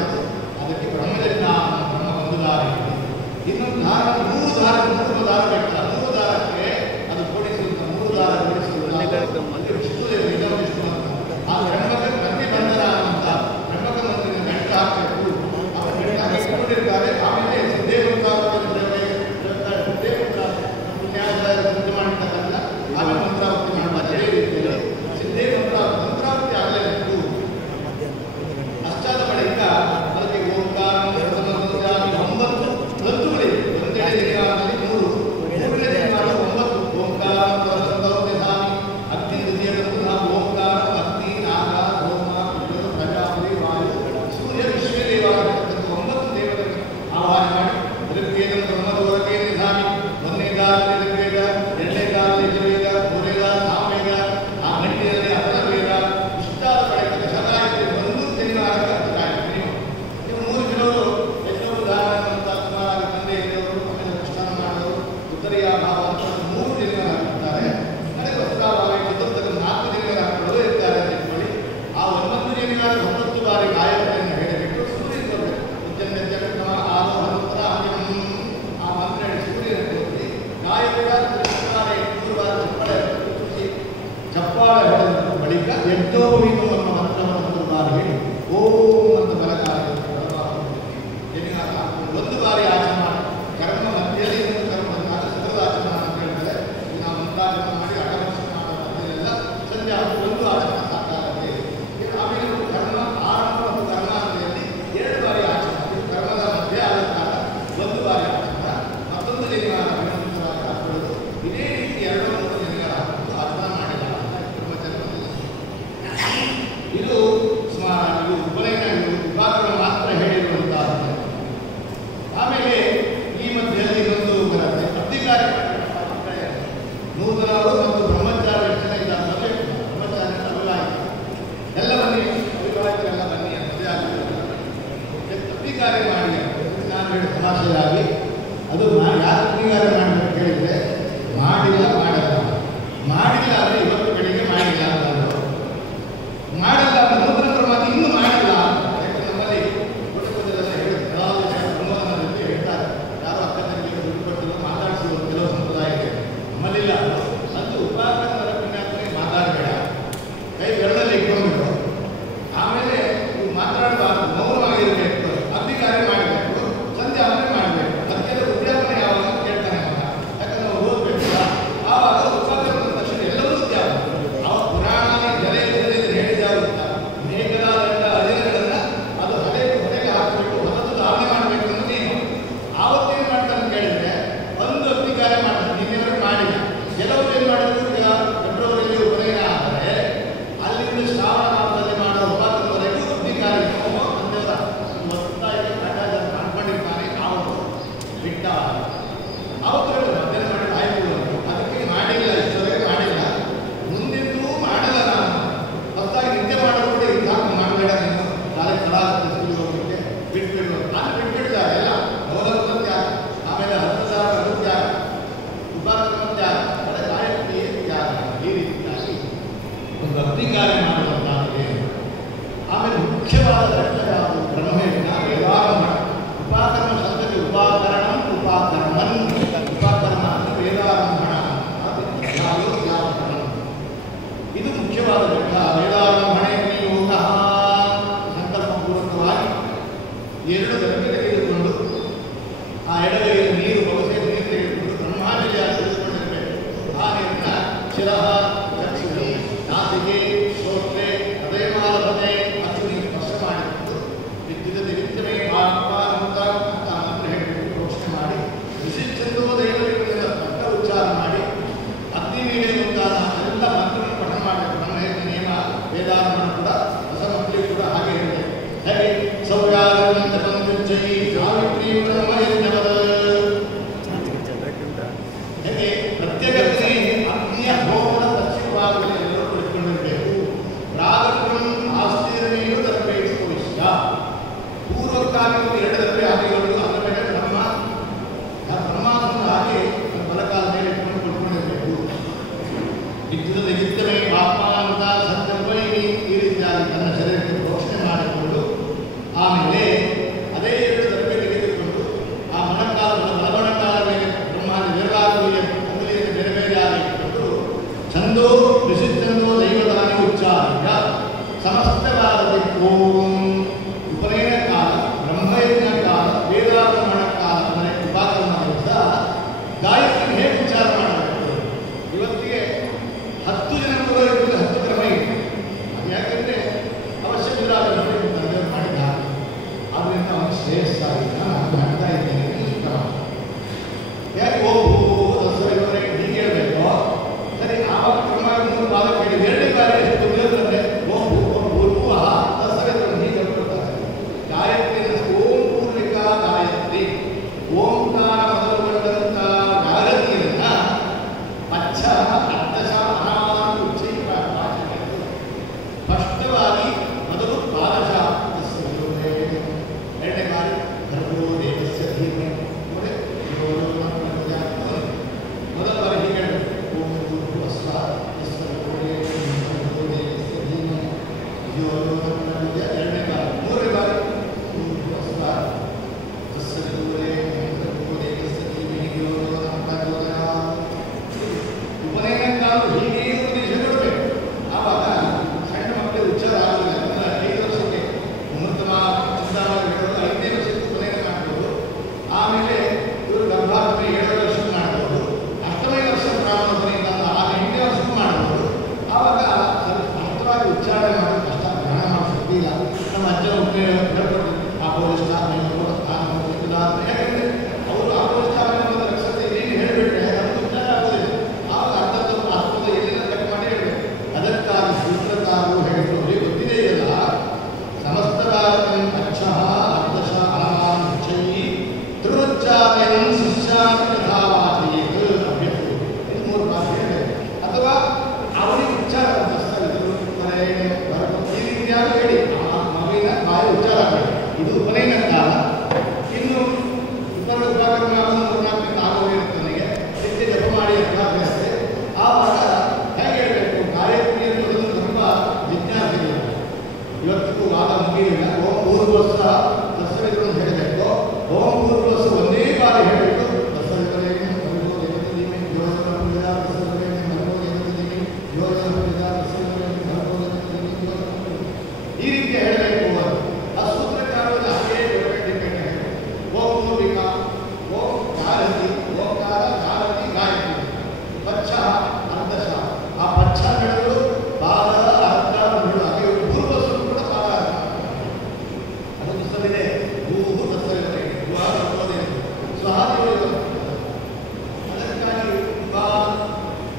ಅದಕ್ಕೆ ಬ್ರಹ್ಮಜ್ಞಾನ ಬ್ರಹ್ಮ ಒಂದು ದಾರ ಇದೆ. ಇನ್ನೊಂದು ದಾರ 3 ದಾರ 3 ದಾರ ಬೇಕಾ 3 ದಾರಕ್ಕೆ ಅದು ಕೂಡಿಸುವಂತ 3 ದಾರ ಕೂಡಿಸುವುದು ವಿಷ್ಣುದೇವ ವಿಷ್ಣು ಅಂತ ಆ ಬ್ರಹ್ಮಕ ಪ್ರತಿ ಬಂಧನ ಅಂತ ಬ್ರಹ್ಮಕ ಮಂತ್ರಿನ ಗಂಟು ಹಾಕಬೇಕು. ಅವರು ಗಂಟು ಹಾಕಿಕೊಂಡಿರ್ತಾರೆ. ಆಮೇಲೆ ಸಿದ್ದೇವಂತ ಪುಣ್ಯಾದ ಮಾಡಿರ್ತಕ್ಕಂಥ ಆಮೇಲೆ ಮಂತ್ರಾವತಿ ಮಾಡಬಾರ್ದು. ಅದೇ ರೀತಿಯಲ್ಲಿ ಸಿದ್ಧೇ ಮಂತ್ರಾವತಿ ಆಗಲೇಬೇಕು. ಅಷ್ಟಾದ ಬಳಿಕ ಅದಕ್ಕೆ ಓಂಕಾರ 9 ತಂತುಗಳಿವೆ. ಒಂದೆಡೆ ಜನಿವಾರದಲ್ಲಿ 3 ಮೂರನೇ ಜನಿವಾರ 9 ಓಂಕಾರ ಸ್ವಾಮಿ ಅಗ್ನಿ ದ್ವಿತೀಯದಂದು ನಾವು ಓಂಕಾರ ಅಗ್ನಿ ನಾಗ ಸೋಮ ಪ್ರಜಾಪತಿ ವಾಯು ಸೂರ್ಯ ವಿಶ್ವದೇವ 9 ದೇವರಿಗೆ ಆಹ್ವಾನ ಮಾಡಿ ಋಗ್ವೇದ ಬ್ರಹ್ಮದವರೆಗೆ ನಿಧಾನಿ 1ನೇ ದಾರದಲ್ಲಿ ವೇದ 2ನೇ ದಾರದಲ್ಲಿ ಯಜುರ್ವೇದ 3ನೇ ದಾರ ಸಾಮವೇದ ಆ ಗಂಟೆಯಲ್ಲಿ ಅಥರ್ವವೇದ ಇಷ್ಟಾದ ಬಳಿಕ ಸದಾಯಿತು ಒಂದು ಜನಿವಾರಕ್ಕೆ ಅರ್ಥಕಾಯಿತು. ನೀವು 3 ಜನರು ಎಷ್ಟೋ ಉದಾಹರಣೆ ಸುಮಾರಾಗಿ ತಂದೆ ಇದ್ದವರು ಆಮೇಲೆ ಅನುಷ್ಠಾನ ಮಾಡೋರು ಉತ್ತರೀಯ ಭಾವ ಅಂತ 3 ಜನಿವಾರ ಹಾಕಿರ್ತಾರೆ. ನನಗೆ ವಸ್ತ್ರಾಭಾವ ಚತುರ್ಥದ 4 ಜನಿವಾರ ಹಾಕೊಳ್ಳೋರು ಇರ್ತಾರೆ ಅಂತ ಇಟ್ಕೊಳ್ಳಿ. ಆ 9 ಜನಿವಾರ 9 ಬಾರಿ ಗಾಯತ್ರಿಯನ್ನು ಹೇಳಿಬಿಟ್ಟು ಸೂರ್ಯ ಉಜ್ಜನ ಆರೋಹಂತರ ಆ ಮಂತ್ರ ಹೇಳಿ ಸೂರ್ಯನ ಹೋಗಿ ಗಾಯತ್ರಿ 3 ಬಾರಿ ಚಪ್ಪಾಳೆ ಹೊಡೆದ ಬಳಿಕ ಯಜ್ಞೋಪವೀತ ಅನ್ನೋ ಮಂತ್ರವನ್ನು 3 ಬಾರಿ ಹೇಳಿ ಓಂ ಅಂತ ಬಲಗಾಲ ಜನಿವಾರ ಹಾಕೊಂಡು 1 ಬಾರಿ ಆಚರಣೆ ಮಾಡಿ ಕರ್ಮ ಮಧ್ಯದಲ್ಲಿ ಇನ್ನೊಂದು ಕರ್ಮ ಬಂದಾಗ ಸತತ ಆಚರಣೆ ಅಂತ ಹೇಳ್ತಾರೆ. ನಾವು ಮುಂದಾಚರಣೆ ಮಾಡಿ ಅಟವರ್ಷ ಮಾಡೋ ಮಧ್ಯದೆಲ್ಲ ಸಂಜೆ 1 ಆಚರಣೆ ಸಾಕಾಗುತ್ತೆ. ಆಮೇಲೆ ಕರ್ಮ ಆರಂಭ ಮತ್ತು ಕರ್ಮಾಂತೆಯಲ್ಲಿ 2 ಬಾರಿ ಆಚರಣೆ ಕರ್ಮದ ಮಧ್ಯೆ ಆದ ಕಾಲ 1 ಬಾರಿ ಆಚರಣೆ ಮತ್ತೊಂದು ಜನಿವಾರ ವಿನೂತನವಾಗಿ ಹಾಕೊಳ್ಳೋದು. ಇದೇ ರೀತಿ 2-3 ಜನಿವಾರ ಹಾಕೊಂಡು ಆಚರಣೆ ಮಾಡಿದ್ದಾರೆ. ಇದು ಸುಮಾರು ಉಪನಯನ ವಿಭಾಗಗಳು ಮಾತ್ರ ಹೇಳಿರುವಂತಹ. ಆಮೇಲೆ ಈ ಮಧ್ಯದಲ್ಲಿ ಇನ್ನೊಂದು ಬರುತ್ತೆ ಅಧಿಕಾರ ನೂತನವರು ಮತ್ತು ಬ್ರಹ್ಮಚಾರ ಎಷ್ಟು ಜನ ಇದ್ದಾರೆ ಬ್ರಹ್ಮಚಾರ ಅವಿವಾಹಿತ ಎಲ್ಲ ಬನ್ನಿ ಅವಿವಾಹಿತರೆಲ್ಲ ಬನ್ನಿ ಮದುವೆ ಆಗಿದ್ದಾರೆ ಅಧಿಕಾರ ಮಾಡಿ ನಾನು ಹೇಳಿ ತಮಾಷೆಯಾಗಿ ಅದು ಯಾರು ಅಧಿಕಾರ ಮಾಡಬೇಕು ಹೇಳಿದ್ರೆ ಮಾಡಿಲ್ಲ ಮಾಡಲ್ಲ ಮಾಡಿಲ್ಲ ಅಂದರೆ ಇವತ್ತು ಬೆಳಿಗ್ಗೆ ಮಾಡಿಲ್ಲ ಅಂತ ಮಾಡಲ್ಲ ಅಂತ ನೂತನ ಕ್ರಮ ಇನ್ನೂ ಮಾಡಿಲ್ಲ. ಯಾಕಂದ್ರೆ ನಮ್ಮಲ್ಲಿ ಕುಟುಂಬದಲ್ಲೆಲ್ಲ ಹೇಳ್ತಾರೆ, ಯಾರು ಅಕ್ಕ ತಂಗಿಗೆ ದುಡ್ಡು ಕೊಟ್ಟಿಲ್ಲ ಮಾತಾಡಿಸುವ ಕೆಲವು ಸಂಪ್ರದಾಯ ಇದೆ. ನಮ್ಮಲ್ಲಿಲ್ಲ. ಅದು ಉಪಾಕರಣದ ಪುಣ್ಯಾತ್ಮನೆ ಮಾತಾಡಬೇಡ, ಕೈ ಬೆರಳಲ್ಲಿ ಇಟ್ಕೊಂಡ್ಬಿಡು. ಆಮೇಲೆ ನೀವು ಮಾತಾಡಬಾರ್ದು, ಮೌನವಾಗಿರಬೇಕು, ಅಧಿಕಾರ ಮಾಡಬೇಕು, ಸಂಧ್ಯಾ ಅವನೇ ಮಾಡಬೇಕು. ಅದಕ್ಕೆಲ್ಲ ಉದ್ಯಾಪನೆ ಯಾವಾಗ ಕೇಳ್ತಾನೆ ಮಗ, ಯಾಕಂದ್ರೆ ನಾವು ಓದಬೇಕಲ್ಲ. ಆವಾಗ ಉಪಾಕರಣದ ತಕ್ಷಣ ಎಲ್ಲವೂ ಉದ್ಯಾಪನೆ. ಅವ ಪುರಾಣ ಜಲೆಯಲ್ಲಿ ಹೇಳಿದಾಗ ಮೇಘದ ಅದಿರುಗಳನ್ನ ಅದು ಹೊರಗೆ ಹಾಕಬೇಕು, ಹೊಸದು ಧಾರಣೆ ಮಾಡಬೇಕು ಅಂತ ನೀನು ಆವತ್ತೇನು ಮಾಡ್ತಾನೆ ಕೇಳಿದ್ರೆ ಒಂದು ಅಧಿಕಾರ ಮಾಡ್ತಾನೆ. ನಿನ್ನೆವರೆಗೆ ಮಾಡಿಲ್ಲ. ಕೆಲವರು ಏನು ಮಾಡಿದ್ರು, ಫೆಬ್ರವರಿಯಲ್ಲಿ ಉಪನಯನ ಆದರೆ ಅಲ್ಲಿಂದ ಶ್ರಾವಣ ಮಾಸದಲ್ಲಿ ಮಾಡೋ ಉಪಾಕರಣವರೆಗೂ ಅಧಿಕಾರ ತಂದೆಯವರ ಒತ್ತಾಯ ಕಾಟಾಚಾರ ಮಾಡ್ಕೊಂಡಿರ್ತಾನೆ. ಅವನು ಬಿಟ್ಟ ಅವತ್ತು ಮಧ್ಯಾಹ್ನ ಮಾಡಿ ಆಯ್ತು, ಅದಕ್ಕೆ ಮಾಡಿಲ್ಲ, ಇಷ್ಟವರೆಗೆ ಮಾಡಿಲ್ಲ, ಮುಂದಿದ್ದು ಮಾಡಲ್ಲ. ನಾನು ಹೊಸದಾಗಿ ನಿದ್ದೆ ಮಾಡೋದು ಕೂಡ ಸಾಕು, ಮಾಡಬೇಡ ನೀನು ಶಾಲೆ ಕಲಾಕೃತಿ ಹೋಗಲಿಕ್ಕೆ ಬಿಟ್ಬಿಡು ನಾನು ಬಿಟ್ಬಿಡ್ತಾರೆ ಎಲ್ಲ. ಮೌಲತ್ವ ತ್ಯಾಗ, ಆಮೇಲೆ 10,000 ತ್ಯಾಗ, ಉಪಾಕರಣ ತ್ಯಾಗ, ಒಳ್ಳೆ ಗಾಯತ್ರಿ ತ್ಯಾಗ, ಈ ರೀತಿಯಾಗಿ ಒಂದು ಅಧಿಕಾರ ಮಾಡುವಂತಾಗಿದೆ. ಆಮೇಲೆ ಮುಖ್ಯವಾದ ಘಟ್ಟ ಯಾವುದು? ಬ್ರಹ್ಮಯಜ್ಞ, ವೇದಾರಂಭಣ. ಉಪಾಕರಣ ಶಬ್ದಕ್ಕೆ ಉಪಾಕರಣಂ, ಉಪಾಕರಣನ್. ಉಪಾಕರಣ ಅಂದರೆ ವೇದಾರಂಭಣ, ಅದು ಯಾವುದು? ಇದು ಮುಖ್ಯವಾದ ಘಟ್ಟ. ವೇದಾರಂಭಣೆ ಯೋಗ ಸಂಕಲ್ಪಪೂರ್ವಕವಾಗಿ 2 ಗಂಟೆ ತೆಗೆದುಕೊಂಡು ಆ ಎಡಗೈಯಲ್ಲಿ ನೀರು ಬೊಗಸೆ ನೀರು ತೆಗೆದುಕೊಂಡು ಬ್ರಹ್ಮಾಂಡದಲ್ಲಿ ತಿಳಿದುಕೊಂಡಿರಬೇಕು. ಆ ನೀರನ್ನ ಶಿರಃ ಚಕ್ಷುಷಿ ನಾಸಿಕೆ ಶ್ರೋತ್ರೆ ಹೃದಯಮಾಲಭತೆ ಅಚ್ಚುನಿ ಸ್ಪರ್ಶ ಮಾಡಿಕೊಂಡು ವಿದ್ಯುತ್ ದಿವಿತ್ತಮೇ ಆತ್ಮಾನಂತ ಅಂತ ಮಂತ್ರ ಹೇಳಬೇಕು, ಘೋಷಣೆ ಮಾಡಿ ವಿಶಿಷ್ಟಂದು ದೈವಗಳಿಂದ ಸ್ಪಷ್ಟ ಉಚ್ಚಾರ ಮಾಡಿ ಅಗ್ನಿ ಮೇಲೆ ಮುಂತಾದ ಎಲ್ಲ ಮಂತ್ರವನ್ನು ಪಠಣ ಮಾಡಬೇಕು. ಬ್ರಹ್ಮಯಜ್ಞ ನಿಯಮ ವೇದಾರಂಭಣ ಕೂಡ ಹೊಸ ಮಕ್ಕಳಿಗೆ ಕೂಡ ಹಾಗೆ ಹೇಳಿದೆ. ಹೇಗೆ ಸೌರ್ಯಾದಂತ ಬಂಧುಜ್ಜೈ ಸಾವಿತ್ರಿ ಬ್ರಹ್ಮಯಜ್ಞವದ ಹೇಗೆ ಪ್ರತ್ಯೇಕತೆ ಅಗ್ನಿಯ ಹೋಮದ ಪಶ್ಚಿಮ ಭಾಗದಲ್ಲಿ ಎಲ್ಲರೂ ಕುಳಿತುಕೊಂಡಿರಬೇಕು. ಪ್ರಾಗೃತಂ ಆಸ್ತೀರ್ಣೆಯು ತರಬೇತಿ ಭವಿಷ್ಯ. ಪೂರ್ವಕ್ಕಾಗಿ 2 ದರ್ಬೆ ಹಾಕಿಕೊಂಡು ಅದರ ಮೇಲೆ ಬ್ರಹ್ಮಾಸನ ಹಾಕಿ ಬಲಕಾಲ ಮೇಲೆ ಇಟ್ಕೊಂಡು ಕುಳಿತುಕೊಂಡಿರಬೇಕು. ವಿದ್ಯುತ್ ದಿವಿತ್ತಮೇ ಪಾಪಾಂತ ಸತ್ಯವೈನಿ ಈ ರೀತಿಯಾಗಿ ತನ್ನ ಶರೀರಕ್ಕೆ ಘೋಷಣೆ ಮಾಡಿಕೊಂಡು ಆಮೇಲೆ ಅದೇ 2 ದರ್ಬೆ ತೆಗೆದುಕೊಂಡು ಆ ಮೊಣಕಾಲದ ಬಲಮೊಣಕಾಲ ಮೇಲೆ ಬ್ರಹ್ಮಾಂಡ ಅಂಗಲಿಯನ್ನು ಬೇರೆ ಬೇರೆ ಆಗಿಕೊಂಡು ಛಂದೋ ವಿಶಿಷ್ಟಂದೋ ದೈವದಾನಿ ಉಚ್ಚಾರ್ಯ ಸಮಸ್ತವಾದತೆ ಓಂ. ಉಪನಯನ ಕಾಲ, ಬ್ರಹ್ಮಯಜ್ಞ ಕಾಲ, ವೇದಾರಂಭಣ ಕಾಲ ಅಂದರೆ ಉಪಾಕರಣ ದಿವಸ ಗಾಯತ್ರಿ ಹೇಗೆ ಉಚ್ಚಾರ ಮಾಡಬೇಕು? ಇವತ್ತಿಗೆ 10 ಜನ ಪುರೋಹಿತರಿಗೆ 10 ಕ್ರಮ ಇದೆ. ಅದು ಯಾಕೆಂದರೆ ಅವಶ್ಯ ತಂದೆ ಮಾಡಿದ್ದಾರೆ, ಆದ್ದರಿಂದ ಅವನು ಶ್ರೇಷ್ಠಾಗಿಲ್ಲ. ನಾನು ಮಾಡ್ತಾ ಇದ್ದೇನೆ ಈ ಕ್ರಮ. ಯಾಕೆ ಇವರಿಗೆ ಹೀಗೆ ಹೇಳಬೇಕು? ಸರಿ, ಆವಾಗ ಕ್ರಮ 3 ಬಾಲ ಕೇಳಿ 2 ಬಾರಿ ಎಷ್ಟು ತಿಳಿಯೋದಂದ್ರೆ ಓಂ ದಸರೆಯನ್ನು ಹೀಗೆ ಹೇಳ್ಕೊಡ್ತಾರೆ. ಗಾಯತ್ರಿ ಓಂ ಪೂರ್ವಿಕಾ ಗಾಯತ್ರಿ, ಓಂಕಾರ ಮೊದಲುಗೊಂಡಂತ ಗಾಯತ್ರಿಯನ್ನ ಪಚ್ಚ ಅರ್ಥಶ ಅನಾಮಾನು ಉಚ್ಚೈಕ ಭಾಷೆ ಸ್ಪಷ್ಟವಾಗಿ ಮೊದಲು ಪಾದಶ 2ನೇ ಬಾರಿ ಭರ್ಗೋ ದೇವಸ್ಯ ಧೀಮಹಿ ನೋಡಿ ಮೊದಲ ಬಾರಿ ಹೀಗೆ ಓಂ ಭೂರ್ಭುವಸ್ಸಃ ತಸ್ಮಾತ್ ಭರ್ಗೋ ದೇವಸ್ಯ ಧೀಮಹಿ 2ನೇ ಬಾರಿ. 3ನೇ ಬಾರಿ ಓಂ ಭೂರ್ಭುವಸ್ಸಃ ತಸ್ಮಾತ್ ಭರ್ಗೋ ದೇವಸ್ಯ ಧೀಮಹಿ ಉಪನಯನ ಕಾಲ ಹೀಗೆ ಉಪದೇಶ ಕೊಡಬೇಕು. ಆವಾಗ ಸಣ್ಣ ಮಕ್ಕಳಿಗೆ ಉಚ್ಚಾರ ಆಗಲಿಲ್ಲ. 5 ವರ್ಷಕ್ಕೆ ಮುಹೂರ್ತಮ ಚಿಂತಾಮಣಿ ಹೇಳೋದು 5ನೇ ವರ್ಷಕ್ಕೆ ಉಪನಯನ ಮಾಡ್ಬೋದು. ಆಮೇಲೆ ಇವರು ಗರ್ಭಾಷ್ಟಮಿ 7ನೇ ವರ್ಷಕ್ಕೆ ಮಾಡ್ಬೋದು. 8ನೇ ವರ್ಷ ಪ್ರಾರಂಭದಿಂದ 8ನೇ ವರ್ಷಕ್ಕೂ ಮಾಡ್ಬೋದು. ಆವಾಗ ಸ್ಪಷ್ಟವಾಗಿ ಉಚ್ಚಾರ ಮಾಡೋದು ಕಷ್ಟ, ಗ್ರಹಣ ಮಾಡೋ ಶಕ್ತಿ ಇಲ್ಲ. ನಮ್ಮ ಅಜ್ಜನ ಉಪನಯನ ಹೇಳ್ಕೊಡ್ತೀವಿ ಆಪೋಲಿಷ್ಟ ಯಾಕಂದರೆ ಅವರು ಆಪೋಲಿಷ್ಟ ರಕ್ಷತೆ ಏನು ಹೇಳಿಬಿಟ್ರೆ ಅದು ಉಚ್ಚಾರ ಆಗೋದಿಲ್ಲ. ಆವಾಗ ಅರ್ಥದ ಎಲ್ಲಿಂದ ಕಟ್ ಮಾಡಿ ಹೇಳಬೇಕು. ಅದಕ್ಕಾಗಿ ಸೂತ್ರಕಾರರು ಹೇಳಿದ್ರು, ಗೊತ್ತಿದೆ ಇದೆಲ್ಲ ಸಮಸ್ತ ಭಾರತಂ ಅಕ್ಷಃ ಅರ್ಧಶ ಅನಮಾನ್ ಉಚ್ಚೈ ತ್ರಿರುಚ್ಚಾರಯಂ ಶಿಷ್ಯಾನ್ ಯಥಾವಾಚಯೇತ್ ಅಭ್ಯರ್ಥಿ. ಇದು 3 ಭಾಷೆ ಹೇಳಬೇಕು. ಅಥವಾ ಅವರಿಗೆ ಉಚ್ಚಾರ ಈ ರೀತಿಯಾಗಿ ಹೇಳಿ ಆ ಮಗುವಿನ ಬಾಯಿ ಉಚ್ಚಾರ ಆಗಬೇಕು. ಇದು ಉಪನಯನ ಕಾಲ. ಇನ್ನು ಇತರ ಉಪಕರಣ 3-4 ಆಗೋಗಿರುತ್ತೆ. ನನಗೆ ನಿತ್ಯ ಜಪ ಮಾಡಿ ಅಭ್ಯಾಸ. ಆವಾಗ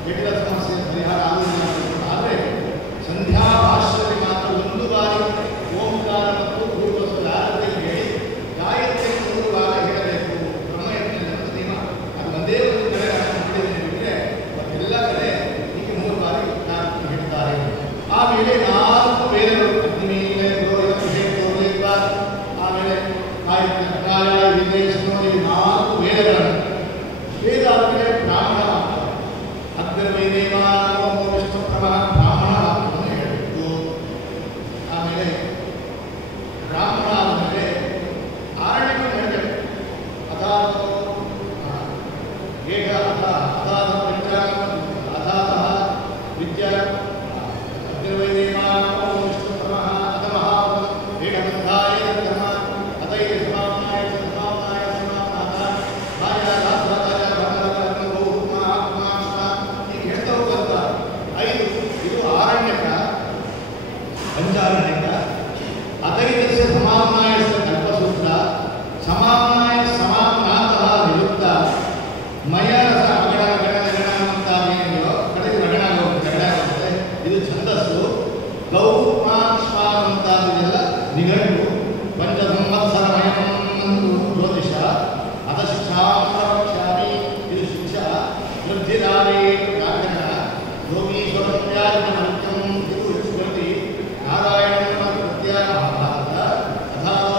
ಜಟಿಲ ಸಮಸ್ಯೆ ಪರಿಹಾರ ಆಗುವುದಿಲ್ಲ. ಆದರೆ ಸಂಧ್ಯಾ ಭಾಷ್ಯದಲ್ಲಿ ಮಾತ್ರ ಒಂದು ಬಾರಿ ಓಂಕಾರ ಮತ್ತು ಪೂರ್ವಸ್ವರ ಆರತಿಯಲ್ಲಿ ಹೇಳಿ ಗಾಯತ್ರಿ 3 ಬಾರಿ ಹೇಳಬೇಕು. ಬ್ರಹ್ಮಯಜ್ಞದ ನಿಯಮ ಅದು ಒಂದೇ ಒಂದು ಕಡೆ ಮಾಡಿದ್ದೇನೆ ಬಿಟ್ಟರೆ ಎಲ್ಲ ಕಡೆ ಹೀಗೆ 3 ಬಾರಿ ಹೇಳ್ತಾರೆ. ಆಮೇಲೆ 4 ವೇದಗಳು ಆಮೇಲೆ ಕಾಯ ವಿದೇಶದಲ್ಲಿ 4 ವೇದಗಳನ್ನು ವೇದ ಆದಮೇಲೆ ಬ್ರಾಹ್ಮಣ ಅಗ್ರವೇದೇವ ವಿಷ್ಣು ಪ್ರಮಾಣ ಬ್ರಾಹ್ಮಣ ವಾಕ್ಯವನ್ನು ಹೇಳಬೇಕು. ಆಮೇಲೆ ಬ್ರಾಹ್ಮಣ ಆದಮೇಲೆ ಆರಣ್ಯಕ್ಕೆ ಹೇಳಬೇಕು. ಅದಾದ ಏಕ ಅದಾದ ಅದಾದ ವಿದ್ಯಾ ಅಗ್ರವೇದೇವ ವಿಷ್ಣು ಪ್ರಮಾಣ ಅಧಮಃ ಏಕಬಂಧಾಯ ಧರ್ಮ ಅತೈ ಸಮಾಪ್ನಾಯ ಸಮಾಪ್ನಾಯ ಸಮಾಪ್ನಾಥ ಭಾಯ ರಾತ್ರಾಯ ಬ್ರಹ್ಮರತ್ನ ಬಹುತ್ಮ ಆತ್ಮಾಷ್ಟ ಹೀಗೆ ಹೇಳ್ತಾ ಹೋಗುವಂತ 5 ಇದು ಆರಣ್ಯಕ ಪಂಚಾರಣ್ಯಕ. ಅತೈದಸ್ಯ ಸಮಾಪ್ನಾಯ ಕಲ್ಪಸೂತ್ರ ಸಮಾಪ್ನಾಯ ಸಮಾಪ್ನಾತಃ ವಿರುದ್ಧ ಮಯ ರಸ ಅಗಣ ಗಣ ಗಣ ಅಂತ ಏನಿದೆಯೋ ಕಡೆಗೆ ರಗಣ ಆಗುತ್ತೆ. ಇದು ಛಂದಸ್ಸು. ಗೌತ್ಮ ಸ್ವಾಮ ಅಂತ ಇದೆಲ್ಲ ನಿಘಂಟು. ಪಂಚ ಸಂವತ್ಸರಮಯಂ ಜ್ಯೋತಿಷ ಅದಶ್ಚಾಮಿ ಇದು ಶಿಕ್ಷ ವೃದ್ಧಿರಾವೇ ವ್ಯಾಕರಣ ಯೋಗೀಶ್ವರಂ ವ್ಯಾಕರಣಂ ಇದು ಸ್ಮೃತಿ ನಾರಾಯಣ ಪ್ರತ್ಯಯ ಮಹಾಭಾರತ ಅದಾದ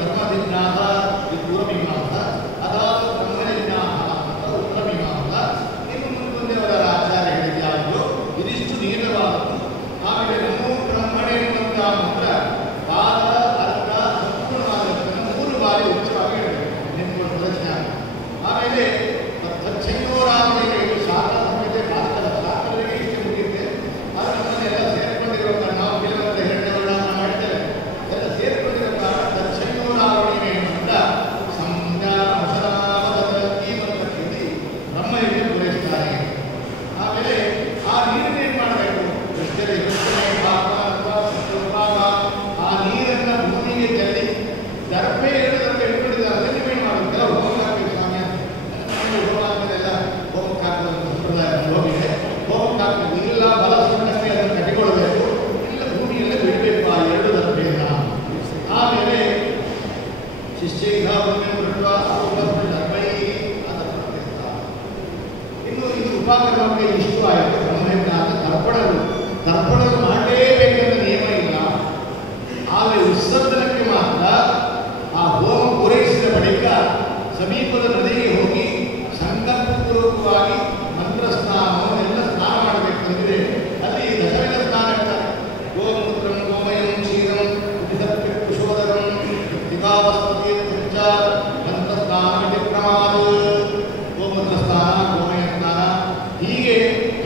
ಧರ್ಮವಿಜ್ಞಾನ ಇದು ಪೂರ್ವಮೀಮಾಂಸ ಅದಾದ ಬ್ರಹ್ಮವಿಜ್ಞಾನ ಅಂತ ಉತ್ತರಮೀಮಾಂಸ. ಇನ್ನು ಮುಂದೆಯವರ ಆಚಾರ್ಯ ಹೇಳಿದ್ದಾಗಿಯೋ ಇದಿಷ್ಟು ನೇರವಾದದ್ದು. ಆಮೇಲೆ ನಮೋ ಬ್ರಹ್ಮಣೆ ಎನ್ನುವಂಥ ಮಂತ್ರ ಪಾದ ಅರ್ಥ ಸಂಪೂರ್ಣವಾದದ್ದನ್ನು 3 ಬಾರಿ ಉಚ್ಚವಾಗಿ ಹೇಳಬೇಕು. ನೆನಪುಗಳು ಪ್ರದರ್ಶನ. ಆಮೇಲೆ ತಚ್ಚೈನೋರಾಮನಿಗೆ ಇದು ಶಾಖ ಸಂಹಿತೆ ಶಾಸ್ತ್ರಗಳಿಗೆ ಇಷ್ಟೇ ಮುಗಿಯುತ್ತೆ. ಆದರೆ ನಮ್ಮನ್ನೆಲ್ಲ ಸೇರ್ಕೊಂಡಿರೋ ಕಾರಣ ನಾವು ಕೆಲವಂತ ಹಿರಣ್ಯಗಳನ್ನ ಮಾಡ್ತೇವೆ. ಎಲ್ಲ ಸೇರ್ಕೊಂಡಿರೋ ಕಾರಣ ತಚ್ಚೈನೋರಾಮನಿಗೆ ಎನ್ನುವಂಥ ಸಂಜ್ಞಾನವಸರಾಮದ ಈ ಮಂತ್ರದಲ್ಲಿ ಬ್ರಹ್ಮನಿಗೆ ಪೂರೈಸ್ತಾರೆ. ಆಮೇಲೆ ಆ ನೀರನ್ನು ಏನು ಮಾಡಬೇಕು? ಆ ನೀರನ್ನು ಭೂಮಿಗೆ ಚೆಲ್ಲಿ ದರ್ಪೆ 2 ದರ್ಪೆ ಇಟ್ಕೊಂಡಿದ್ದಾರೆ. ನೀವೇನು ಮಾಡಬೇಕು? ಎಲ್ಲ ಹೋಮಕ್ಕೆ ಹಾಕಬೇಕು ಸ್ವಾಮಿ. ಹೋಮ ಹಾಕಿದೆಲ್ಲ ಹೋಮಕ್ಕೆ ಹಾಕುವ ಸಂಪ್ರದಾಯ ಹೋಗಿದೆ. ಹೋಮಕ್ಕೆ ಹಾಕಬೇಕು. ಇಲ್ಲ ಬಲ ಸುಮ್ಮನೆ ಅದನ್ನು ಕಟ್ಟಿಕೊಳ್ಬೇಕು. ಇಲ್ಲ ಭೂಮಿಯಲ್ಲೇ ಬಿಡಬೇಕು ಆ 2 ದರ್ಪೆಯನ್ನು. ಆಮೇಲೆ ಶಿಷ್ಯೈಹ ಇನ್ನು ಇದು ಉಪಕ್ರಮಕ್ಕೆ ಇಷ್ಟು ಆಯಿತು. ಬ್ರಹ್ಮಜ್ಞಾನ ತರ್ಪಣಗಳು ಮಾಡಲೇಬೇಕೆಂಬ ನಿಯಮ ಇಲ್ಲ. ಆದರೆ ವಿಸರ್ಜನಕ್ಕೆ ಮಾತ್ರ ಆ ಹೋಮ ಪೂರೈಸಿದ ಬಳಿಕ ಸಮೀಪದ ನದಿಗೆ ಹೋಗಿ ಸಂಕಲ್ಪಪೂರ್ವಕವಾಗಿ ಮಂತ್ರ ಸ್ನಾನವನ್ನೆಲ್ಲ ಸ್ನಾನ ಮಾಡಬೇಕಂದ್ರೆ ಅಲ್ಲಿ ದಶವಿಧ ಸ್ನಾನ ಇರ್ತಾರೆ. ಗೋಮೂತ್ರಂ ಗೋಮಯಂ ಕ್ಷೀರಂ ಕುಶೋದರಂ ದಿಗಾವಸ್ಪತಿ ಮಂತ್ರ ಸ್ನಾನ ಪ್ರಮಾದ ಗೋಮೂತ್ರ ಸ್ನಾನ ಗೋಮಯ ಸ್ನಾನ ಹೀಗೆ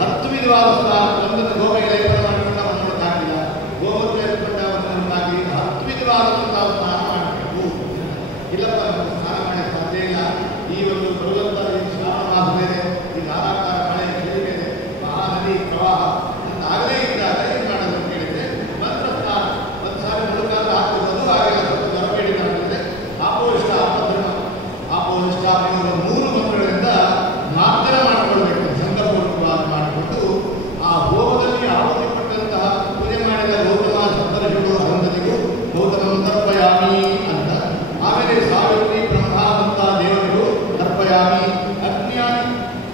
10 ವಿಧವಾದ ಸ್ನಾನ. ಒಂದನ್ನು ಗೋಮಯ ಲೇಪನ ಮಾಡಿಕೊಂಡ ಒಂದು ಹಾಕಿಲ್ಲ, ಗೋಮೂತ್ರ ಎತ್ಕೊಂಡ ಒಂದು ಹಾಕಿ 10 ವಿಧವಾದಂಥ ಸ್ನಾನ ಮಾಡಬೇಕು. ಇಲ್ಲಪ್ಪ ಸ್ನಾನ ಮಾಡಿ ಸಾಧ್ಯ ಇಲ್ಲ. ಈ ಒಂದು ಬರುವಂಥ ಶ್ರಾವಣ ಮಾಸವಿದೆ, ಈ ಧಾರಾಕಾರ ಮಳೆ ಇದೆ, ಮಹಾನದಿ ಪ್ರವಾಹ ಆಗದೇ ಇದ್ದಾಗ ಏನು ಮಾಡೋದು ಅಂತ ಹೇಳಿದರೆ ಮಂತ್ರ ಸ್ನಾನ ಒಂದು ಸಾರಿ ಮುಳುಗಾದ ಹಾಕುವುದು ಆಗಿಲ್ಲ. ಸ್ವಲ್ಪ ಹೊರಬೇಡಿ ಮಾಡಿದರೆ ಆಪೋಹಿಷ್ಟ ಆಪಧರ್ಮ ಆಪೋಹಿಷ್ಟ 3 ಮಂತ್ರಗಳಿಂದ ಮಾರ್ಜನ ಮಾಡಿಕೊಳ್ಬೇಕು. ಸಂಕಲ್ಪಪೂರ್ವಕವಾಗಿ ಮಾಡಿಕೊಂಡು ಆ ಹೋಮದಲ್ಲಿ ಆಹುತಿ ಪಟ್ಟಂತಹ ಪೂಜೆ ಮಾಡಿದ ಗೌತಮ ಸಪ್ತರ್ಷಿಗಳು ಅರುಂಧತಿಗೂ ಗೌತಮಂ ತರ್ಪಯಾಮಿ ಅಂತ. ಆಮೇಲೆ ಸಾವಿತ್ರಿ ಬ್ರಹ್ಮಾವಂತ ದೇವರಿಗೂ ತರ್ಪಯಾಮಿ. ಅಗ್ನಿಯಾನಿ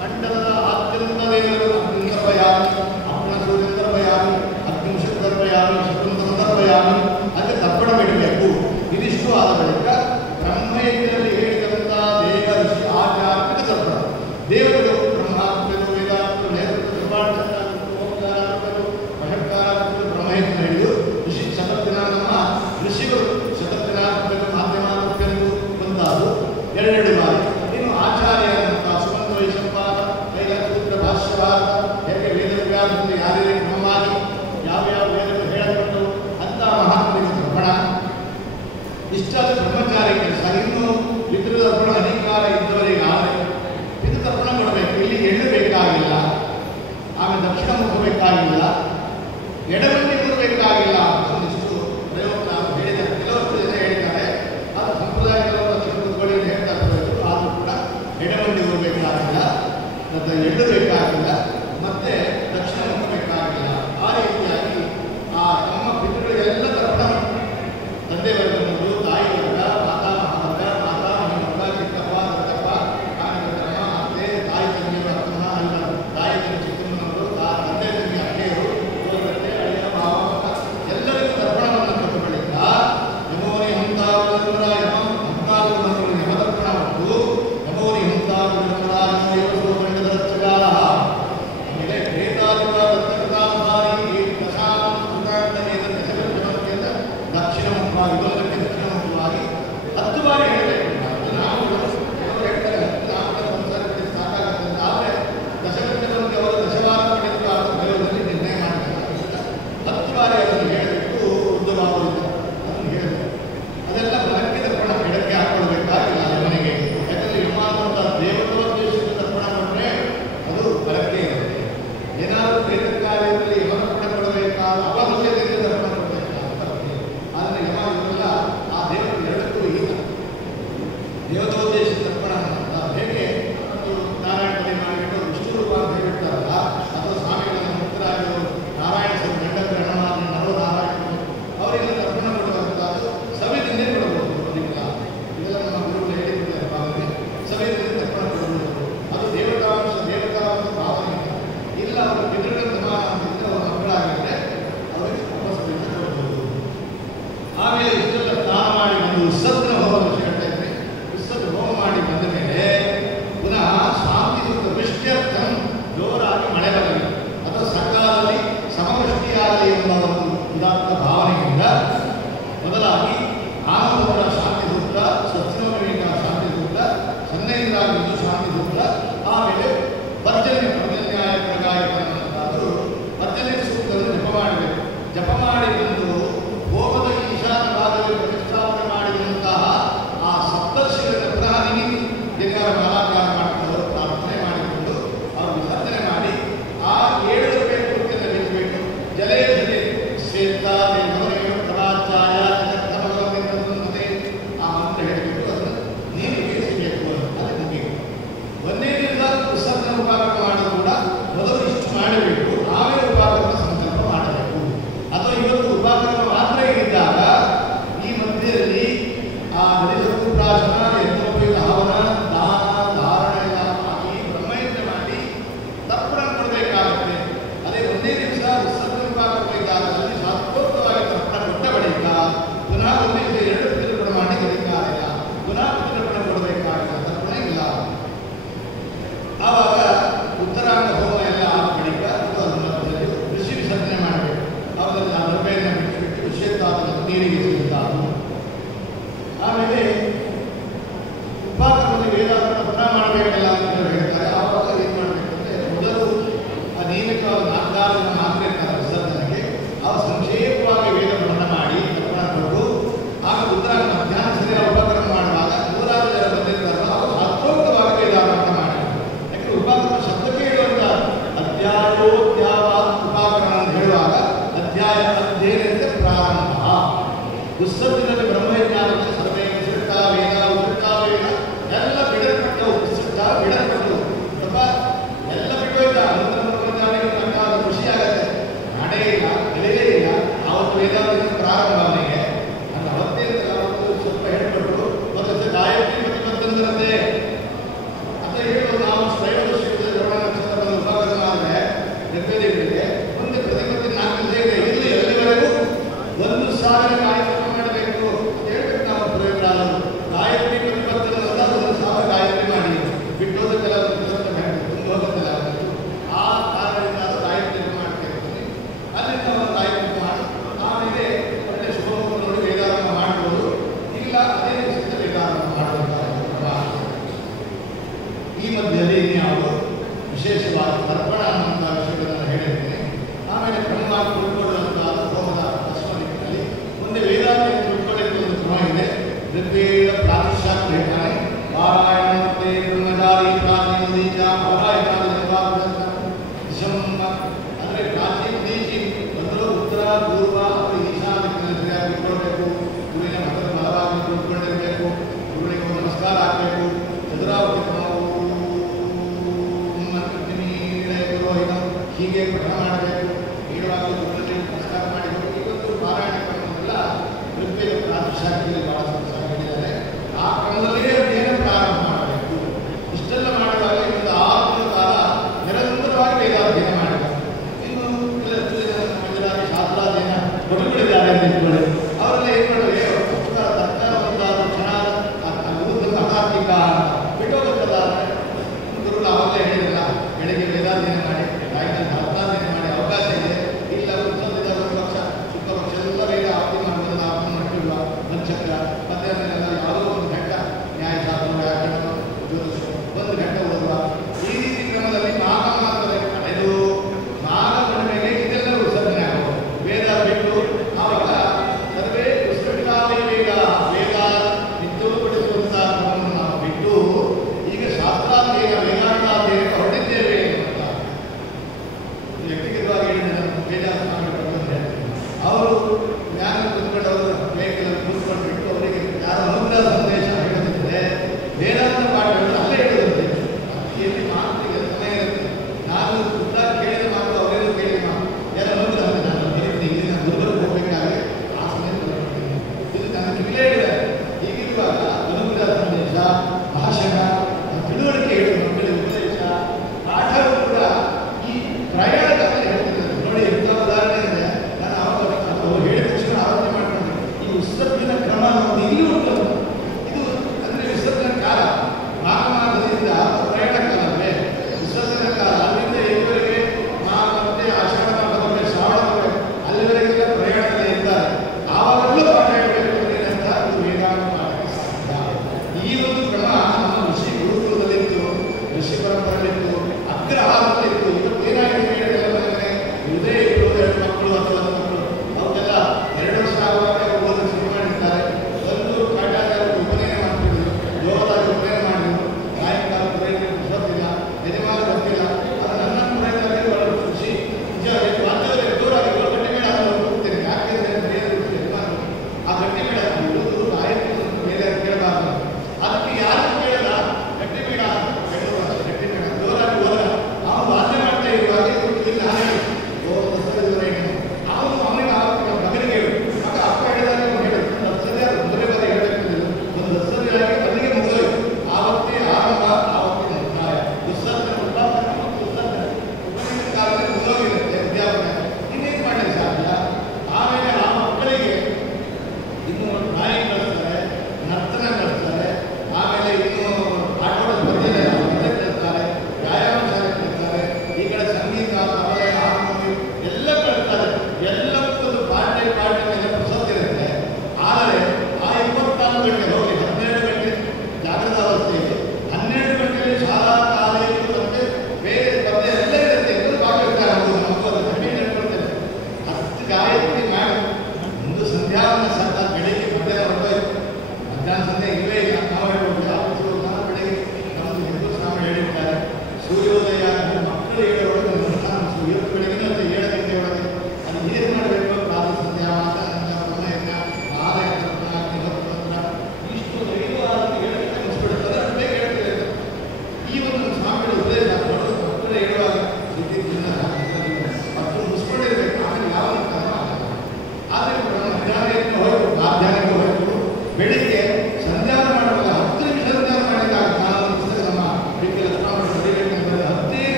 ಮಂಡಲದ ಆತ್ಯಂತ ದೇವರಿಗೂ ಅಗ್ನಿ ತರ್ಪಯಾಮಿ. ಅಪ್ಪಣರು ತರ್ಪಯಾಮಿ. ಅಗ್ನಿಂಶ ತರ್ಪಯಾಮಿ. ಶಕುಂತಮ ತರ್ಪಯಾಮಿ ಅಂತ ತರ್ಪಣ ಬಿಡಬೇಕು. ಇದಿಷ್ಟು ಆದ ಬಳಿಕ ಬ್ರಹ್ಮಯಜ್ಞದಲ್ಲಿ ಹೇಳಿದಂಥ ದೇವ ಋಷಿ ಆಚಾರ್ಯಕ್ಕೆ ತರ್ಪಣ. ದೇವರುಗಳು ಬ್ರಹ್ಮಾತ್ಮರು ವೇದಾತ್ಮರು ನೇತೃತ್ವ ಬ್ರಹ್ಮಯಜ್ಞ ಹಿಡಿದು ಋಷಿ ಶತದಿನ ನಮ್ಮ ಋಷಿಗಳು ಶತದಿನ ಮಾಧ್ಯಮ ಬಂದಾದು 2 ಬಾರಿ. ಇನ್ನು ಆಚಾರ್ಯರಂತ ಸುಮಂತ ವೈಶಂಪಾದ ಕೈಲಸೂತ್ರ ಭಾಷ್ಯವಾದ ಹೇಗೆ ವೇದವ್ಯಾಸದಲ್ಲಿ ಯಾರ್ಯಾರಿಗೆ ಕ್ರಮವಾಗಿ ಯಾವ್ಯಾವ ವೇದಗಳು ಹೇಳಲ್ಪಟ್ಟು ಅಂತ ಮಹಾತ್ಮರಿಗೆ ತರ್ಪಣ. ಇಷ್ಟಾದ ಬ್ರಹ್ಮಚಾರಿ ಕೆಲಸ. ಇನ್ನು ಪಿತೃತರ್ಪಣ ಅಧಿಕಾರ ಇದ್ದವರಿಗೆ ಆದರೆ ಪಿತೃತರ್ಪಣ ಕೊಡಬೇಕು. ಇಲ್ಲಿ ಎಣ್ಣೆ ಬೇಕಾಗಿಲ್ಲ, ಆಮೇಲೆ ದಕ್ಷಿಣ ಮುಖ ಬೇಕಾಗಿಲ್ಲ, ಎಡಗಂಟೆ ಬೇಕಾಗಿಲ್ಲ ಅಂತ ಒಂದಿಷ್ಟು ಪ್ರಯೋಗ ನಾವು ಹೇಳಿದ್ದಾರೆ. ಕೆಲವಷ್ಟು ಜನ ಹೇಳಿದ್ದಾರೆ ಅದು ಸಂಪ್ರದಾಯಗಳು ಹೇಳ್ತಾ ಇರಬೇಕು. ಆದರೂ ಕೂಡ ಎಡಗಂಟೆ ಬೇಕಾಗಿಲ್ಲ, ಮತ್ತು ಎಳ್ಳು ಬೇಕಾಗಿಲ್ಲ, ನೀವು ವೇದಾಂತನ ಪುನಃ ಮಾಡಬೇಕಲ್ಲ ಅಂತ ಹೇಳ್ತಾರೆ. ಆವಾಗ ಏನು ಮಾಡಬೇಕು ಅಂದರೆ ಮೊದಲು ಆ ನಿಯಮಿತವಾದ 4 ಜನ ಮಾತ್ರ ಇರ್ತಾರೆ ವಿಸರ್ಜನೆಗೆ. ಅವ್ರು ಸಂಕ್ಷೇಪವಾಗಿ ವೇದ ಪಠಣ ಮಾಡಿ ತರ್ಪಣ ಕೊಟ್ಟು ಆಗ ಉತ್ತರ ಮಧ್ಯಾಹ್ನ ಸರಿಯ ಉಪಕ್ರಮ ಮಾಡುವಾಗ 100 ಜನ ಬಂದಿರ್ತಾರಲ್ಲ ಅವರು ಶಾಸ್ತ್ರೋಕ್ತವಾಗಿ ವೇದಾಂತ ಮಾಡಿ. ಯಾಕಂದರೆ ಉಪಕ್ರಮ ಶಬ್ದಕ್ಕೆ ಹೇಳುವಂಥ ಅಧ್ಯಾಯೋದ್ಯಾವ ಉಪಕ್ರಮ ಅಂತ ಹೇಳುವಾಗ ಅಧ್ಯಾಯ ಅಧ್ಯಯನಕ್ಕೆ ಪ್ರಾರಂಭ. ವಿಸರ್ಜನೆಯಲ್ಲಿ ಬ್ರಹ್ಮಜ್ಞಾನಕ್ಕೆ ಸರ್ವೇ ವಿಸೃಷ್ಟ ವೇದ ಉಸೃಷ್ಟ ವೇದ ಎಲ್ಲ ಬಿಡಲ್ಪಟ್ಟವು. ವಿಸೃಷ್ಟ ಬಿಡಲ್ಪಟ್ಟವು ಸ್ವಲ್ಪ ಎಲ್ಲ ಬಿಟ್ಟೋಯ್ತ ಖುಷಿ ಆಗತ್ತೆ. ನಾಡೇ ಇಲ್ಲ, ಬೆಲೆಯೇ ಇಲ್ಲ. ಆವತ್ತು ವೇದಾಂತ ಪ್ರಾರಂಭ ಅವನಿಗೆ ಅದು ಅವತ್ತೇ ಅವತ್ತು ಸ್ವಲ್ಪ ಹೇಳ್ಬಿಟ್ಟು ಮತ್ತು ಗಾಯತ್ರಿ ಪ್ರತಿಬದ್ಧಂತೆ ಅಂತ ಹೇಳುವುದು. ನಾವು ತ್ರಯೋದಶಿ ಶ್ರವಣ ನಕ್ಷತ್ರದ ಉಪಕರಣ ಆದರೆ ನಿರ್ವೇದಿಗಳಿಗೆ ಮುಂದೆ ಪ್ರತಿಪತ್ತಿ 4 ದಿವಸ ಇದೆ. ಇಲ್ಲಿ ಎಲ್ಲಿವರೆಗೂ 1,000 ಕಾರ್ಯಕ್ರಮ ಮಾಡಬೇಕು ಅಂತ ಹೇಳ್ಬೇಕು. ನಾವು ಪ್ರಯೋಗ ಗಾಯತ್ರಿ ಪ್ರತಿಬದ್ಧತೆ 1,000 ಗಾಯತ್ರಿ ಮಾಡಿ ಬಿಟ್ಟೋದಕ್ಕೆಲ್ಲ ತುಂಬ ಹೋಗುತ್ತಲ್ಲ ಆ ಕಾರಣದಿಂದ ಅದು ಗಾಯತ್ರಿ ಮಾಡ್ಬೇಕು. ಅಲ್ಲಿಂದ ಒಂದು ಗಾಯತ್ರಿ ಮಾಡಿ ಆಮೇಲೆ ಒಳ್ಳೆ ಶುಭವನ್ನು ನೋಡಿ ವೇದಾರಂಭ ಮಾಡ್ಬೋದು. ಇಲ್ಲ ಅದೇ ದಿವಸದಿಂದ ವೇದಾರಂಭ ಮಾಡುವಂತಹ ಈ ಮಧ್ಯದಲ್ಲಿ ನಾವು ವಿಶೇಷವಾಗಿ ತರ್ಪಣ ಅನ್ನುವಂಥ ವಿಷಯಗಳನ್ನು ಹೇಳಿದ್ದೇನೆ. ಆಮೇಲೆ ಕ್ರಮವಾಗಿ ಉಳ್ಕೊಳ್ಳುವಂತಹ ಹೋಮದ ದರ್ಶನದಲ್ಲಿ ಮುಂದೆ ವೇದಾಂತ ಉಳ್ಕೊಳ್ಳಿಕ್ಕೆ ಒಂದು ಕ್ರಮ ಇದೆ. ಋಗ್ವೇದ ಪ್ರಾತಿಶಾಸ್ತ್ರ ಹೇಳ್ತಾನೆ. ಪಾರಾಯಣ ಮತ್ತೆ ಬ್ರಹ್ಮಚಾರಿ ಪ್ರಾಚೀನ ದೀಚ ಪರಾಯಣ ದಿಶಮ್ಮ ಅಂದರೆ ಪ್ರಾಚೀನ ದೀಚಿ ಮೊದಲು ಉತ್ತರ ಪೂರ್ವ ಈಶಾನ್ಯ ದಿಕ್ಕಿನಲ್ಲಿ ಇಟ್ಕೊಳ್ಬೇಕು. ಗುರುವಿನ ಮತದ ಬಲವಾಗಿ ಉಳ್ಕೊಂಡಿರಬೇಕು. ಗುರುವಿಗೆ ಒಂದು ನಮಸ್ಕಾರ ಹಾಕಬೇಕು. ಚದುರಾವತಿ ಹೀಗೆ ಪಠಣ ಮಾಡಬೇಕು. ನೇರವಾಗಿ ಗುರುವಿಗೆ ನಮಸ್ಕಾರ ಮಾಡಬೇಕು. ಇವತ್ತು ಪಾರಾಯಣ ಕ್ರಮವೆಲ್ಲ ಋಗ್ವೇದ ಪ್ರಾತಿಶಾಸ್ತ್ರದಲ್ಲಿ ಬಹಳ ಹೇಳಿದ್ದಾರೆ. ಆ ಕ್ರಮದಲ್ಲಿಯೇ ಅಧ್ಯಯನ ಪ್ರಾರಂಭ ಮಾಡಬೇಕು. ಇಷ್ಟೆಲ್ಲ ಮಾಡುವಾಗ ಇನ್ನೊಂದು 6 ತಿಂಗಳ ಕಾಲ ನಿರಂತರವಾಗಿ ವೇದಾಧ್ಯಯನ ಮಾಡಬೇಕು. ಇನ್ನು ಕೆಲವು ಶಾಸ್ತ್ರಾಧ್ಯಯನ ಕೊಟ್ಟುಕೊಂಡಿದ್ದಾರೆ ಅಂತ ಇಟ್ಕೊಳ್ಳಿ. ಅವರೆಲ್ಲ ಏನು ಮಾಡಬೇಕು? ತರ್ಕ ಒಂದಾದ ಕ್ಷಣ ಅತಾರ್ಕಿಕ ಬಿಟ್ಟೋಗುತ್ತಲ್ಲ. ಗುರುಗಳು ಅವಾಗಲೇ ಹೇಳಿರಲ್ಲ ಬೆಳಿಗ್ಗೆ ವೇದಾಧ್ಯಯನ ಮಾಡಿ ಸಾಯಂಕಾಲ ಶಾಸ್ತ್ರಾಧ್ಯಯನ ಮಾಡಿ ಅವಕಾಶ ಇದೆ. ಇಲ್ಲ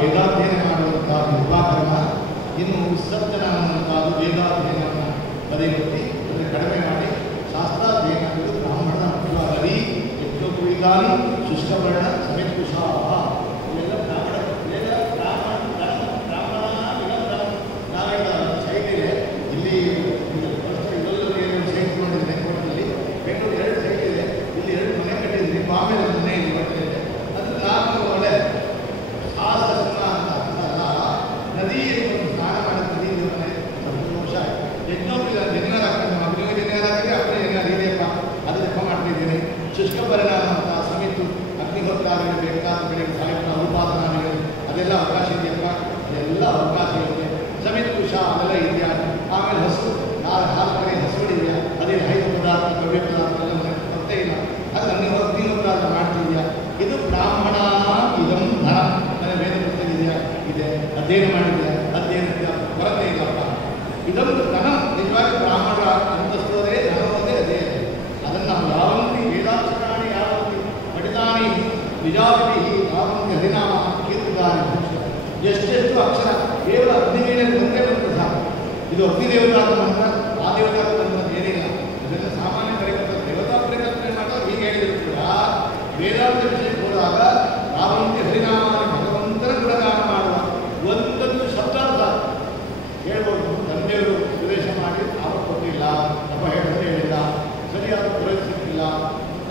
ವೇದಾಧ್ಯಯನ ಮಾಡುವಂತಹ ಉಪಕ್ರಮ. ಇನ್ನು ವಿಸರ್ಜನ ಅನ್ನುವಂಥದ್ದು ವೇದಾಧ್ಯಯನವನ್ನು ಬದಿಗೊತ್ತಿ ಅದನ್ನು ಕಡಿಮೆ ಮಾಡಿ ಶಾಸ್ತ್ರಾಧ್ಯಯನ ಇದು ಬ್ರಾಹ್ಮಣನ ಮುಖ್ಯವಾಗಲಿ. ಯಜ್ಞೋಪವೀತಾನಿ ಶುಷ್ಕವರ್ಣ ಸಮಿತ್ಕುಶಾಹ ಇವೆಲ್ಲ ಬ್ರಾಹ್ಮಣ ವೇದ ನಾವೇಳ ಸೈಟ್ ಇದೆ ಇಲ್ಲಿ ಇದೆಲ್ಲ ಸೈಟ್ ನೋಡಿದ್ರೆ ಕೋಟದಲ್ಲಿ ಬೆಂಗಳೂರು 2 ಸೈಟ್ ಇದೆ. ಇಲ್ಲಿ 2 ಮನೆ ಕಟ್ಟಿದ್ದೀನಿ. ಬಾಂಬೆದ ಮನೆ ಇದೆ ಬಟ್ಟೆ ಅದು ನಾನು ಒಳ್ಳೆ ಸಾಹಸ ಅಂತ ನದಿಯಲ್ಲಿ ಸ್ನಾನ ಮಾಡಿದ ನದಿ ಮನೆ ಸಂತೋಷ. ಯಜ್ಞೋಪಿ ಜನಿವಾರ ಹಾಕ್ತೀನಿ ಅಗ್ನಿಗೆ ಜನಿವಾರ ಹಾಕಿದ್ರೆ ಅಗ್ನಿ ಜನಿವಾರ ಇದೆಯಪ್ಪ ಅದು ಜಪ ಮಾಡ್ತಿದ್ದೀನಿ. ಶುಷ್ಕ ಪರಿಣಾಮ ಅಂತ ಸಮಿತು ಅಗ್ನಿಹೋತ್ರಾದಿಗಳು ಬೇಕಾದ ಬೆಳೆಗೆ ಸಾಯಂಕಾಲ ಉಪಾಸನಾದಿಗಳು ಅದೆಲ್ಲ ಅವಕಾಶ ಇದೆಯಪ್ಪ. ಅದೆಲ್ಲ ಅವಕಾಶ ಇದೆ. ಸಮಿತ್ ಕುಶ ಅದೆಲ್ಲ ಇದೆಯಾ. ಆಮೇಲೆ ಹಸು ಹಾಲು ಕಡೆ ಹಸುಗಳಿದೆಯಾ. ಅದೇ ಹೈದು ಪದಾರ್ಥ ಕವ್ಯ ಪದಾರ್ಥ ಎಲ್ಲ ಗೊತ್ತೇ ಇಲ್ಲ. ಅದು ಅಗ್ನಿಹೋತ್ರಾದ ಮಾಡ್ತಿದೆಯಾ. ಇದು ಬ್ರಾಹ್ಮಣ ಇದಂ ಧನ ನನ್ನ ವೇದ ಪುಸ್ತಕ ಇದೆ ಅಧ್ಯಯನ ಮಾಡಿದೆಯಾ. ಅಧ್ಯಯನ ಕೊರತೆ ಇಲ್ಲಪ್ಪ. ಇದೊಂದು ಧನ ನಿಜವಾಗಿ ಬ್ರಾಹ್ಮಣರ ಅಂತಸ್ತೋದೇ ಧನವೇ ಅದೇ. ಅದನ್ನು ನಾವು ಯಾವಂತಿ ವೇದಾಕ್ಷರಾಣಿ ಯಾವಂತಿ ಪಠಿತಾನಿ ನಿಜಾಪಿ ಯಾವಂತಿ ಹರಿನಾಮ ಕೀರ್ತಿದಾರಿ ಎಷ್ಟೆಷ್ಟು ಅಕ್ಷರ ಕೇವಲ ಅಗ್ನಿವೀಣೆ ಒಂದೇ ಒಂದು ಸಾಕು. ಇದು ಅಗ್ನಿದೇವತಾದ ಮಂತ್ರ ಆ ದೇವತಾದ ಮಂತ್ರ ಏನಿಲ್ಲ. ಇದನ್ನು ಸಾಮಾನ್ಯ ಪರಿಕಲ್ಪನೆ ದೇವತಾ ಪರಿಕಲ್ಪನೆ ಮಾಡೋದು ಹೀಗೆ ಹೇಳಿದ್ರು. ವೇದಾಂತ ವಿಷಯಕ್ಕೆ ಹೋದಾಗ ಯಾವಂತಿ ಹರಿನಾಮ ಭಗವಂತನ ಗುಣಗಾನ ಮಾಡುವ ಒಂದೊಂದು ಶಬ್ದಾರ್ಥ ಹೇಳ್ಬೋದು. ತಂದೆಯವರು ಉಪದೇಶ ಮಾಡಿ ಆರೋಪ ಕೊಟ್ಟಿಲ್ಲ, ಅಪ್ಪ ಹೇಳಿಲ್ಲ, ಸರಿಯಾದ ಪೂರೈಸಿಲ್ಲ.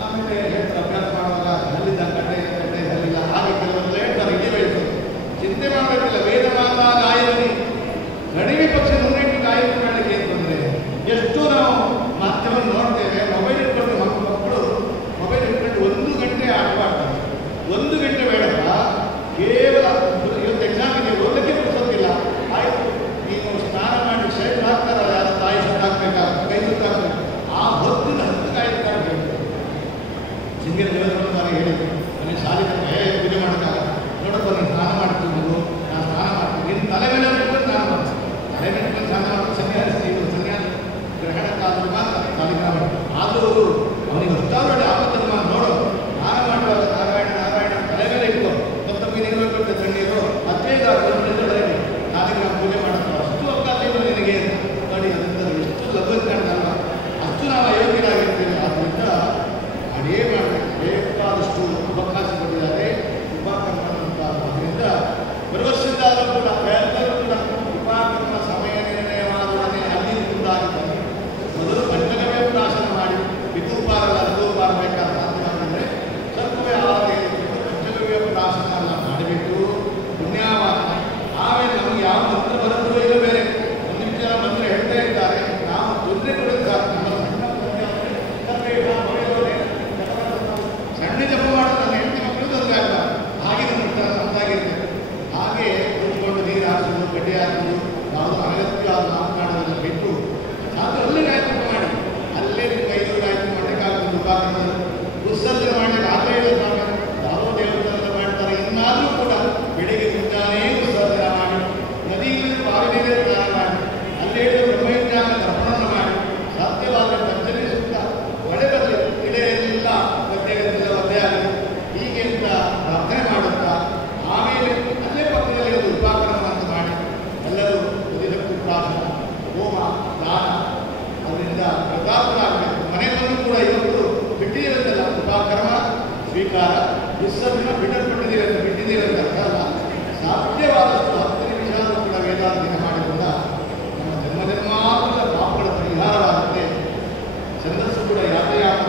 ಆಮೇಲೆ ಹೇಳ್ತಾರೆ ಅಭ್ಯಾಸ ಮಾಡುವಾಗ ಹಲ್ಲಿದ್ದ ಕಟ್ಟೆ ಹಲ್ಲಿಲ್ಲ. ಹಾಗೆ ಕೆಲವೊಂದು ಹೇಳ್ತಾರೆ ಇದೇ ವಯಸ್ಸು ಚಿಂತೆ ಮಾಡಬೇಕಿಲ್ಲ. ವೇದ ಮಾತಾ ಗಾಯನಿ ಗಡಿಗೆ ಪಕ್ಷ ಮುನ್ನೆಟ್ಟು ಗಾಯನ ಮಾಡಲಿಕ್ಕೆ ಏನು ಬಂದರೆ ಎಷ್ಟು ನಾವು ಮಾಧ್ಯಮವನ್ನು ನೋಡ್ತೇವೆ. ಮೊಬೈಲ್ ಇಟ್ಕೊಂಡು ಮಕ್ಕಳು ಮೊಬೈಲ್ ಇಟ್ಕೊಂಡು 1 ಗಂಟೆ ಆಟವಾಡ್ತಾರೆ. 1 ಗಂಟೆ ಬೇಡಪ್ಪ. ಕೇವಲ ಇವತ್ತು ಎಕ್ಸಾಮ್ ಇದೆ ಓದಲಿಕ್ಕೆ ಪುಸ್ತಕಿಲ್ಲ. ಆಯಿತು ನೀನು ಸ್ನಾನ ಮಾಡಿ ಶರ್ಟ್ ಹಾಕ್ತಾರಲ್ಲ ಯಾರು ತಾಯಿ ಶರ್ಟ್ ಹಾಕ್ಬೇಕಾ ಕೈ ಸುತ್ತ ಹಾಕ್ಬೇಕು. ಆ ಹೊತ್ತಿನ 10 ಕಾಯ್ದು ಹೇಳ್ತಾರೆ. ಸಿಂಗಿನ ದೇವಸ್ಥಾನ ಹೇಳಿದ್ರು ನನಗೆ ಶಾಲೆಗೆ ಪೂಜೆ ಮಾಡೋಕ್ಕಾಗಲ್ಲ. ನೋಡಪ್ಪ ನೀನು ಸ್ನಾನ ಮಾಡ್ತೀನಿ ನಾನು ಸ್ನಾನ ಮಾಡ್ತೀನಿ. ನಿನ್ನ ತಲೆ ಮೇಲೆ ಇಟ್ಕೊಂಡು ಸ್ನಾನ ಮಾಡ್ತೀನಿ. ತಲೆ ಮೇಲೆ ಇಟ್ಕೊಂಡು ಸ್ನಾನ ಮಾಡೋದು ಸನ್ಯಾಸ. ಇದು ಸನ್ಯಾಸ ಗ್ರಹಣಕ್ಕಾದರೂ ಮಾತ್ರ ಸಾಲಿಗ್ರಾಮ. ಆದರೂ ಅವನಿಗೆ ಹೊತ್ತಾನೋಡಿ ಆಪತ್ತನ್ನು ನೋಡು. ಸ್ನಾನ ಮಾಡುವಾಗ ನಾರಾಯಣ ನಾರಾಯಣ ತಲೆ ಮೇಲೆ ಇಟ್ಟು ಮತ್ತೊಮ್ಮೆ ನೀರು ತಣ್ಣೀರು 15 ಸಾಲಿಗ್ರಾಮ ಪೂಜೆ ಮಾಡುತ್ತಾರೆ. ಅಷ್ಟು ಅವಕಾಶ ಇಲ್ಲ ನಿನಗೆ ನೋಡಿ. ಅದರಿಂದ ಎಷ್ಟು ಲಘು ಕಾಣ್ತಲ್ಲ. ಅಷ್ಟು ನಾವು ಅಯೋಗ್ಯರಾಗಿರ್ತೇವೆ. ಆದ್ದರಿಂದ ಅದೇ ಮಾಡಬೇಕು. ಬೇಕಾದಷ್ಟು ಅವಕಾಶ ಕೊಟ್ಟಿದ್ದಾರೆ ಉಪಕರ್ಮ ಅಂತ. ಆದ್ದರಿಂದ ಬರುವಷ್ಟಿಂದಾದರೂ ಕೂಡ ಎಲ್ಲರೂ ಕೂಡ ಉಪಕರ್ಮ ಸಮಯ ನಿರ್ಣಯವಾದೊಡನೆ ಅಲ್ಲಿ ಮುಂದಾಗಿದ್ದಾರೆ. ಮೊದಲು ಪಂಚಗವ್ಯ ಪ್ರಾಶನ ಮಾಡಿ ವಿತೂಪಾರಲ್ಲ ಅನುಪಾರ ಬೇಕಾದ ಸಾಧ್ಯವಾಗಿದ್ದರೆ ಸ್ವಲ್ಪವೇ ಆರಾಧನೆ ಪಂಚಗವ್ಯ ಪ್ರಾಶನ ಎಲ್ಲ ಮಾಡಬೇಕು. ಪುಣ್ಯವಾದ ಆಮೇಲೆ ನಮಗೆ ಯಾವ ಮಂತ್ರ ಬರುತ್ತೋ ಇಲ್ಲ ಬೇರೆ ಒಂದು ವಿಚಾರ ಮಂತ್ರ ಹೇಳ್ತಾ ಇರ್ತಾರೆ. ನಾವು ತೊಂದರೆ ಕೊಡೋದು ಸಾಕು. ಸಣ್ಣ ಜಪ ಮಾಡೋದು ನನ್ನ ಹೆಂಡತಿ ಮಕ್ಕಳು ತೊಂದರೆ ಅಲ್ಲ. ಹಾಗೆ ನಮ್ದಾಗಿರ್ತದೆ. ಹಾಗೆ ಕೂತ್ಕೊಂಡು ನೀರು ಹಾಕೋದು ಗಡ್ಡೆ ಹಾಕೋದು ಯಾವುದೋ ಅನಗತ್ಯವಾದ ಮಾತನಾಡೋದನ್ನು ಬಿಟ್ಟು ಅದರಲ್ಲೇ ಗಾಯತ್ರಿ ಮಾಡಿ ಅಲ್ಲೇ ನಿಮ್ಗೆ 5 ಗಾಯತ್ರಿ ಮಾಡಬೇಕಾಗುತ್ತೆ. ಉಪಕರಣಗಳು ವಿಸರ್ಜನೆ ಮಾಡಲಿಕ್ಕೆ ಆಗಲೇ ಇಲ್ಲ. ಯಾವುದೋ ದೇವಸ್ಥಾನದ ಮಾಡ್ತಾರೆ. ಇನ್ನಾದರೂ ಕೂಡ ಬೆಳಿಗ್ಗೆ ಮುಂಜಾನೆ ವಿಸರ್ಜನೆ ಮಾಡಿ ನದಿಯಲ್ಲಿ ಬಾವಿನಲ್ಲಿ ಸ್ನಾನ ಮಾಡಿ ಅಲ್ಲಿ ಬ್ರಹ್ಮಜ್ಞಾನ ತರ್ಪಣವನ್ನು ಮಾಡಿ ಸಾಧ್ಯವಾದ ಪಂಚಮಿ ಸುತ್ತ ಮಳೆ ಬರಲಿ ಇಳೆಯೆಲ್ಲ ಗದ್ದೆಗಳೆಲ್ಲ ಒದ್ದೆ ಆಗಲಿ ಹೀಗೆ ಅಂತ ಪ್ರಾರ್ಥನೆ ಮಾಡುತ್ತಾ ಆಮೇಲೆ ಅಲ್ಲೇ ಪಕ್ಕದಲ್ಲಿ ಒಂದು ಉಪಕರಣವನ್ನು ಮಾಡಿ ಎಲ್ಲರೂ ಬದಿಹಕ್ಕು ಪ್ರಾರ್ಥನೆ ಹೋಮ ದಾನ ಅದರಿಂದ ಕೃತಾರ್ಥರಾಗಬೇಕು. ಮನೆ ಬಂದು ಕೂಡ ಇವತ್ತು ಬಿಟ್ಟಿರೋದಲ್ಲ ಉಪಕರ್ಮ ಸ್ವೀಕಾರ ವಿಸರ್ಜನೆ ಬಿಟ್ಟಿದ್ದೀರಂತ ಅರ್ಥ ಅಲ್ಲ. ಸಾಧ್ಯವಾದಷ್ಟು 10 ನಿಮಿಷ ಕೂಡ ವೇದಾಧ್ಯಯನ ಮಾಡಿಕೊಂಡ ನಮ್ಮ ಜನ್ಮಜನ್ಮಾಂತರದ ಪಾಪಗಳ ಪರಿಹಾರವಾಗುತ್ತೆ. ಛಂದಸ್ಸು ಕೂಡ ಯಾತಾಯಾತ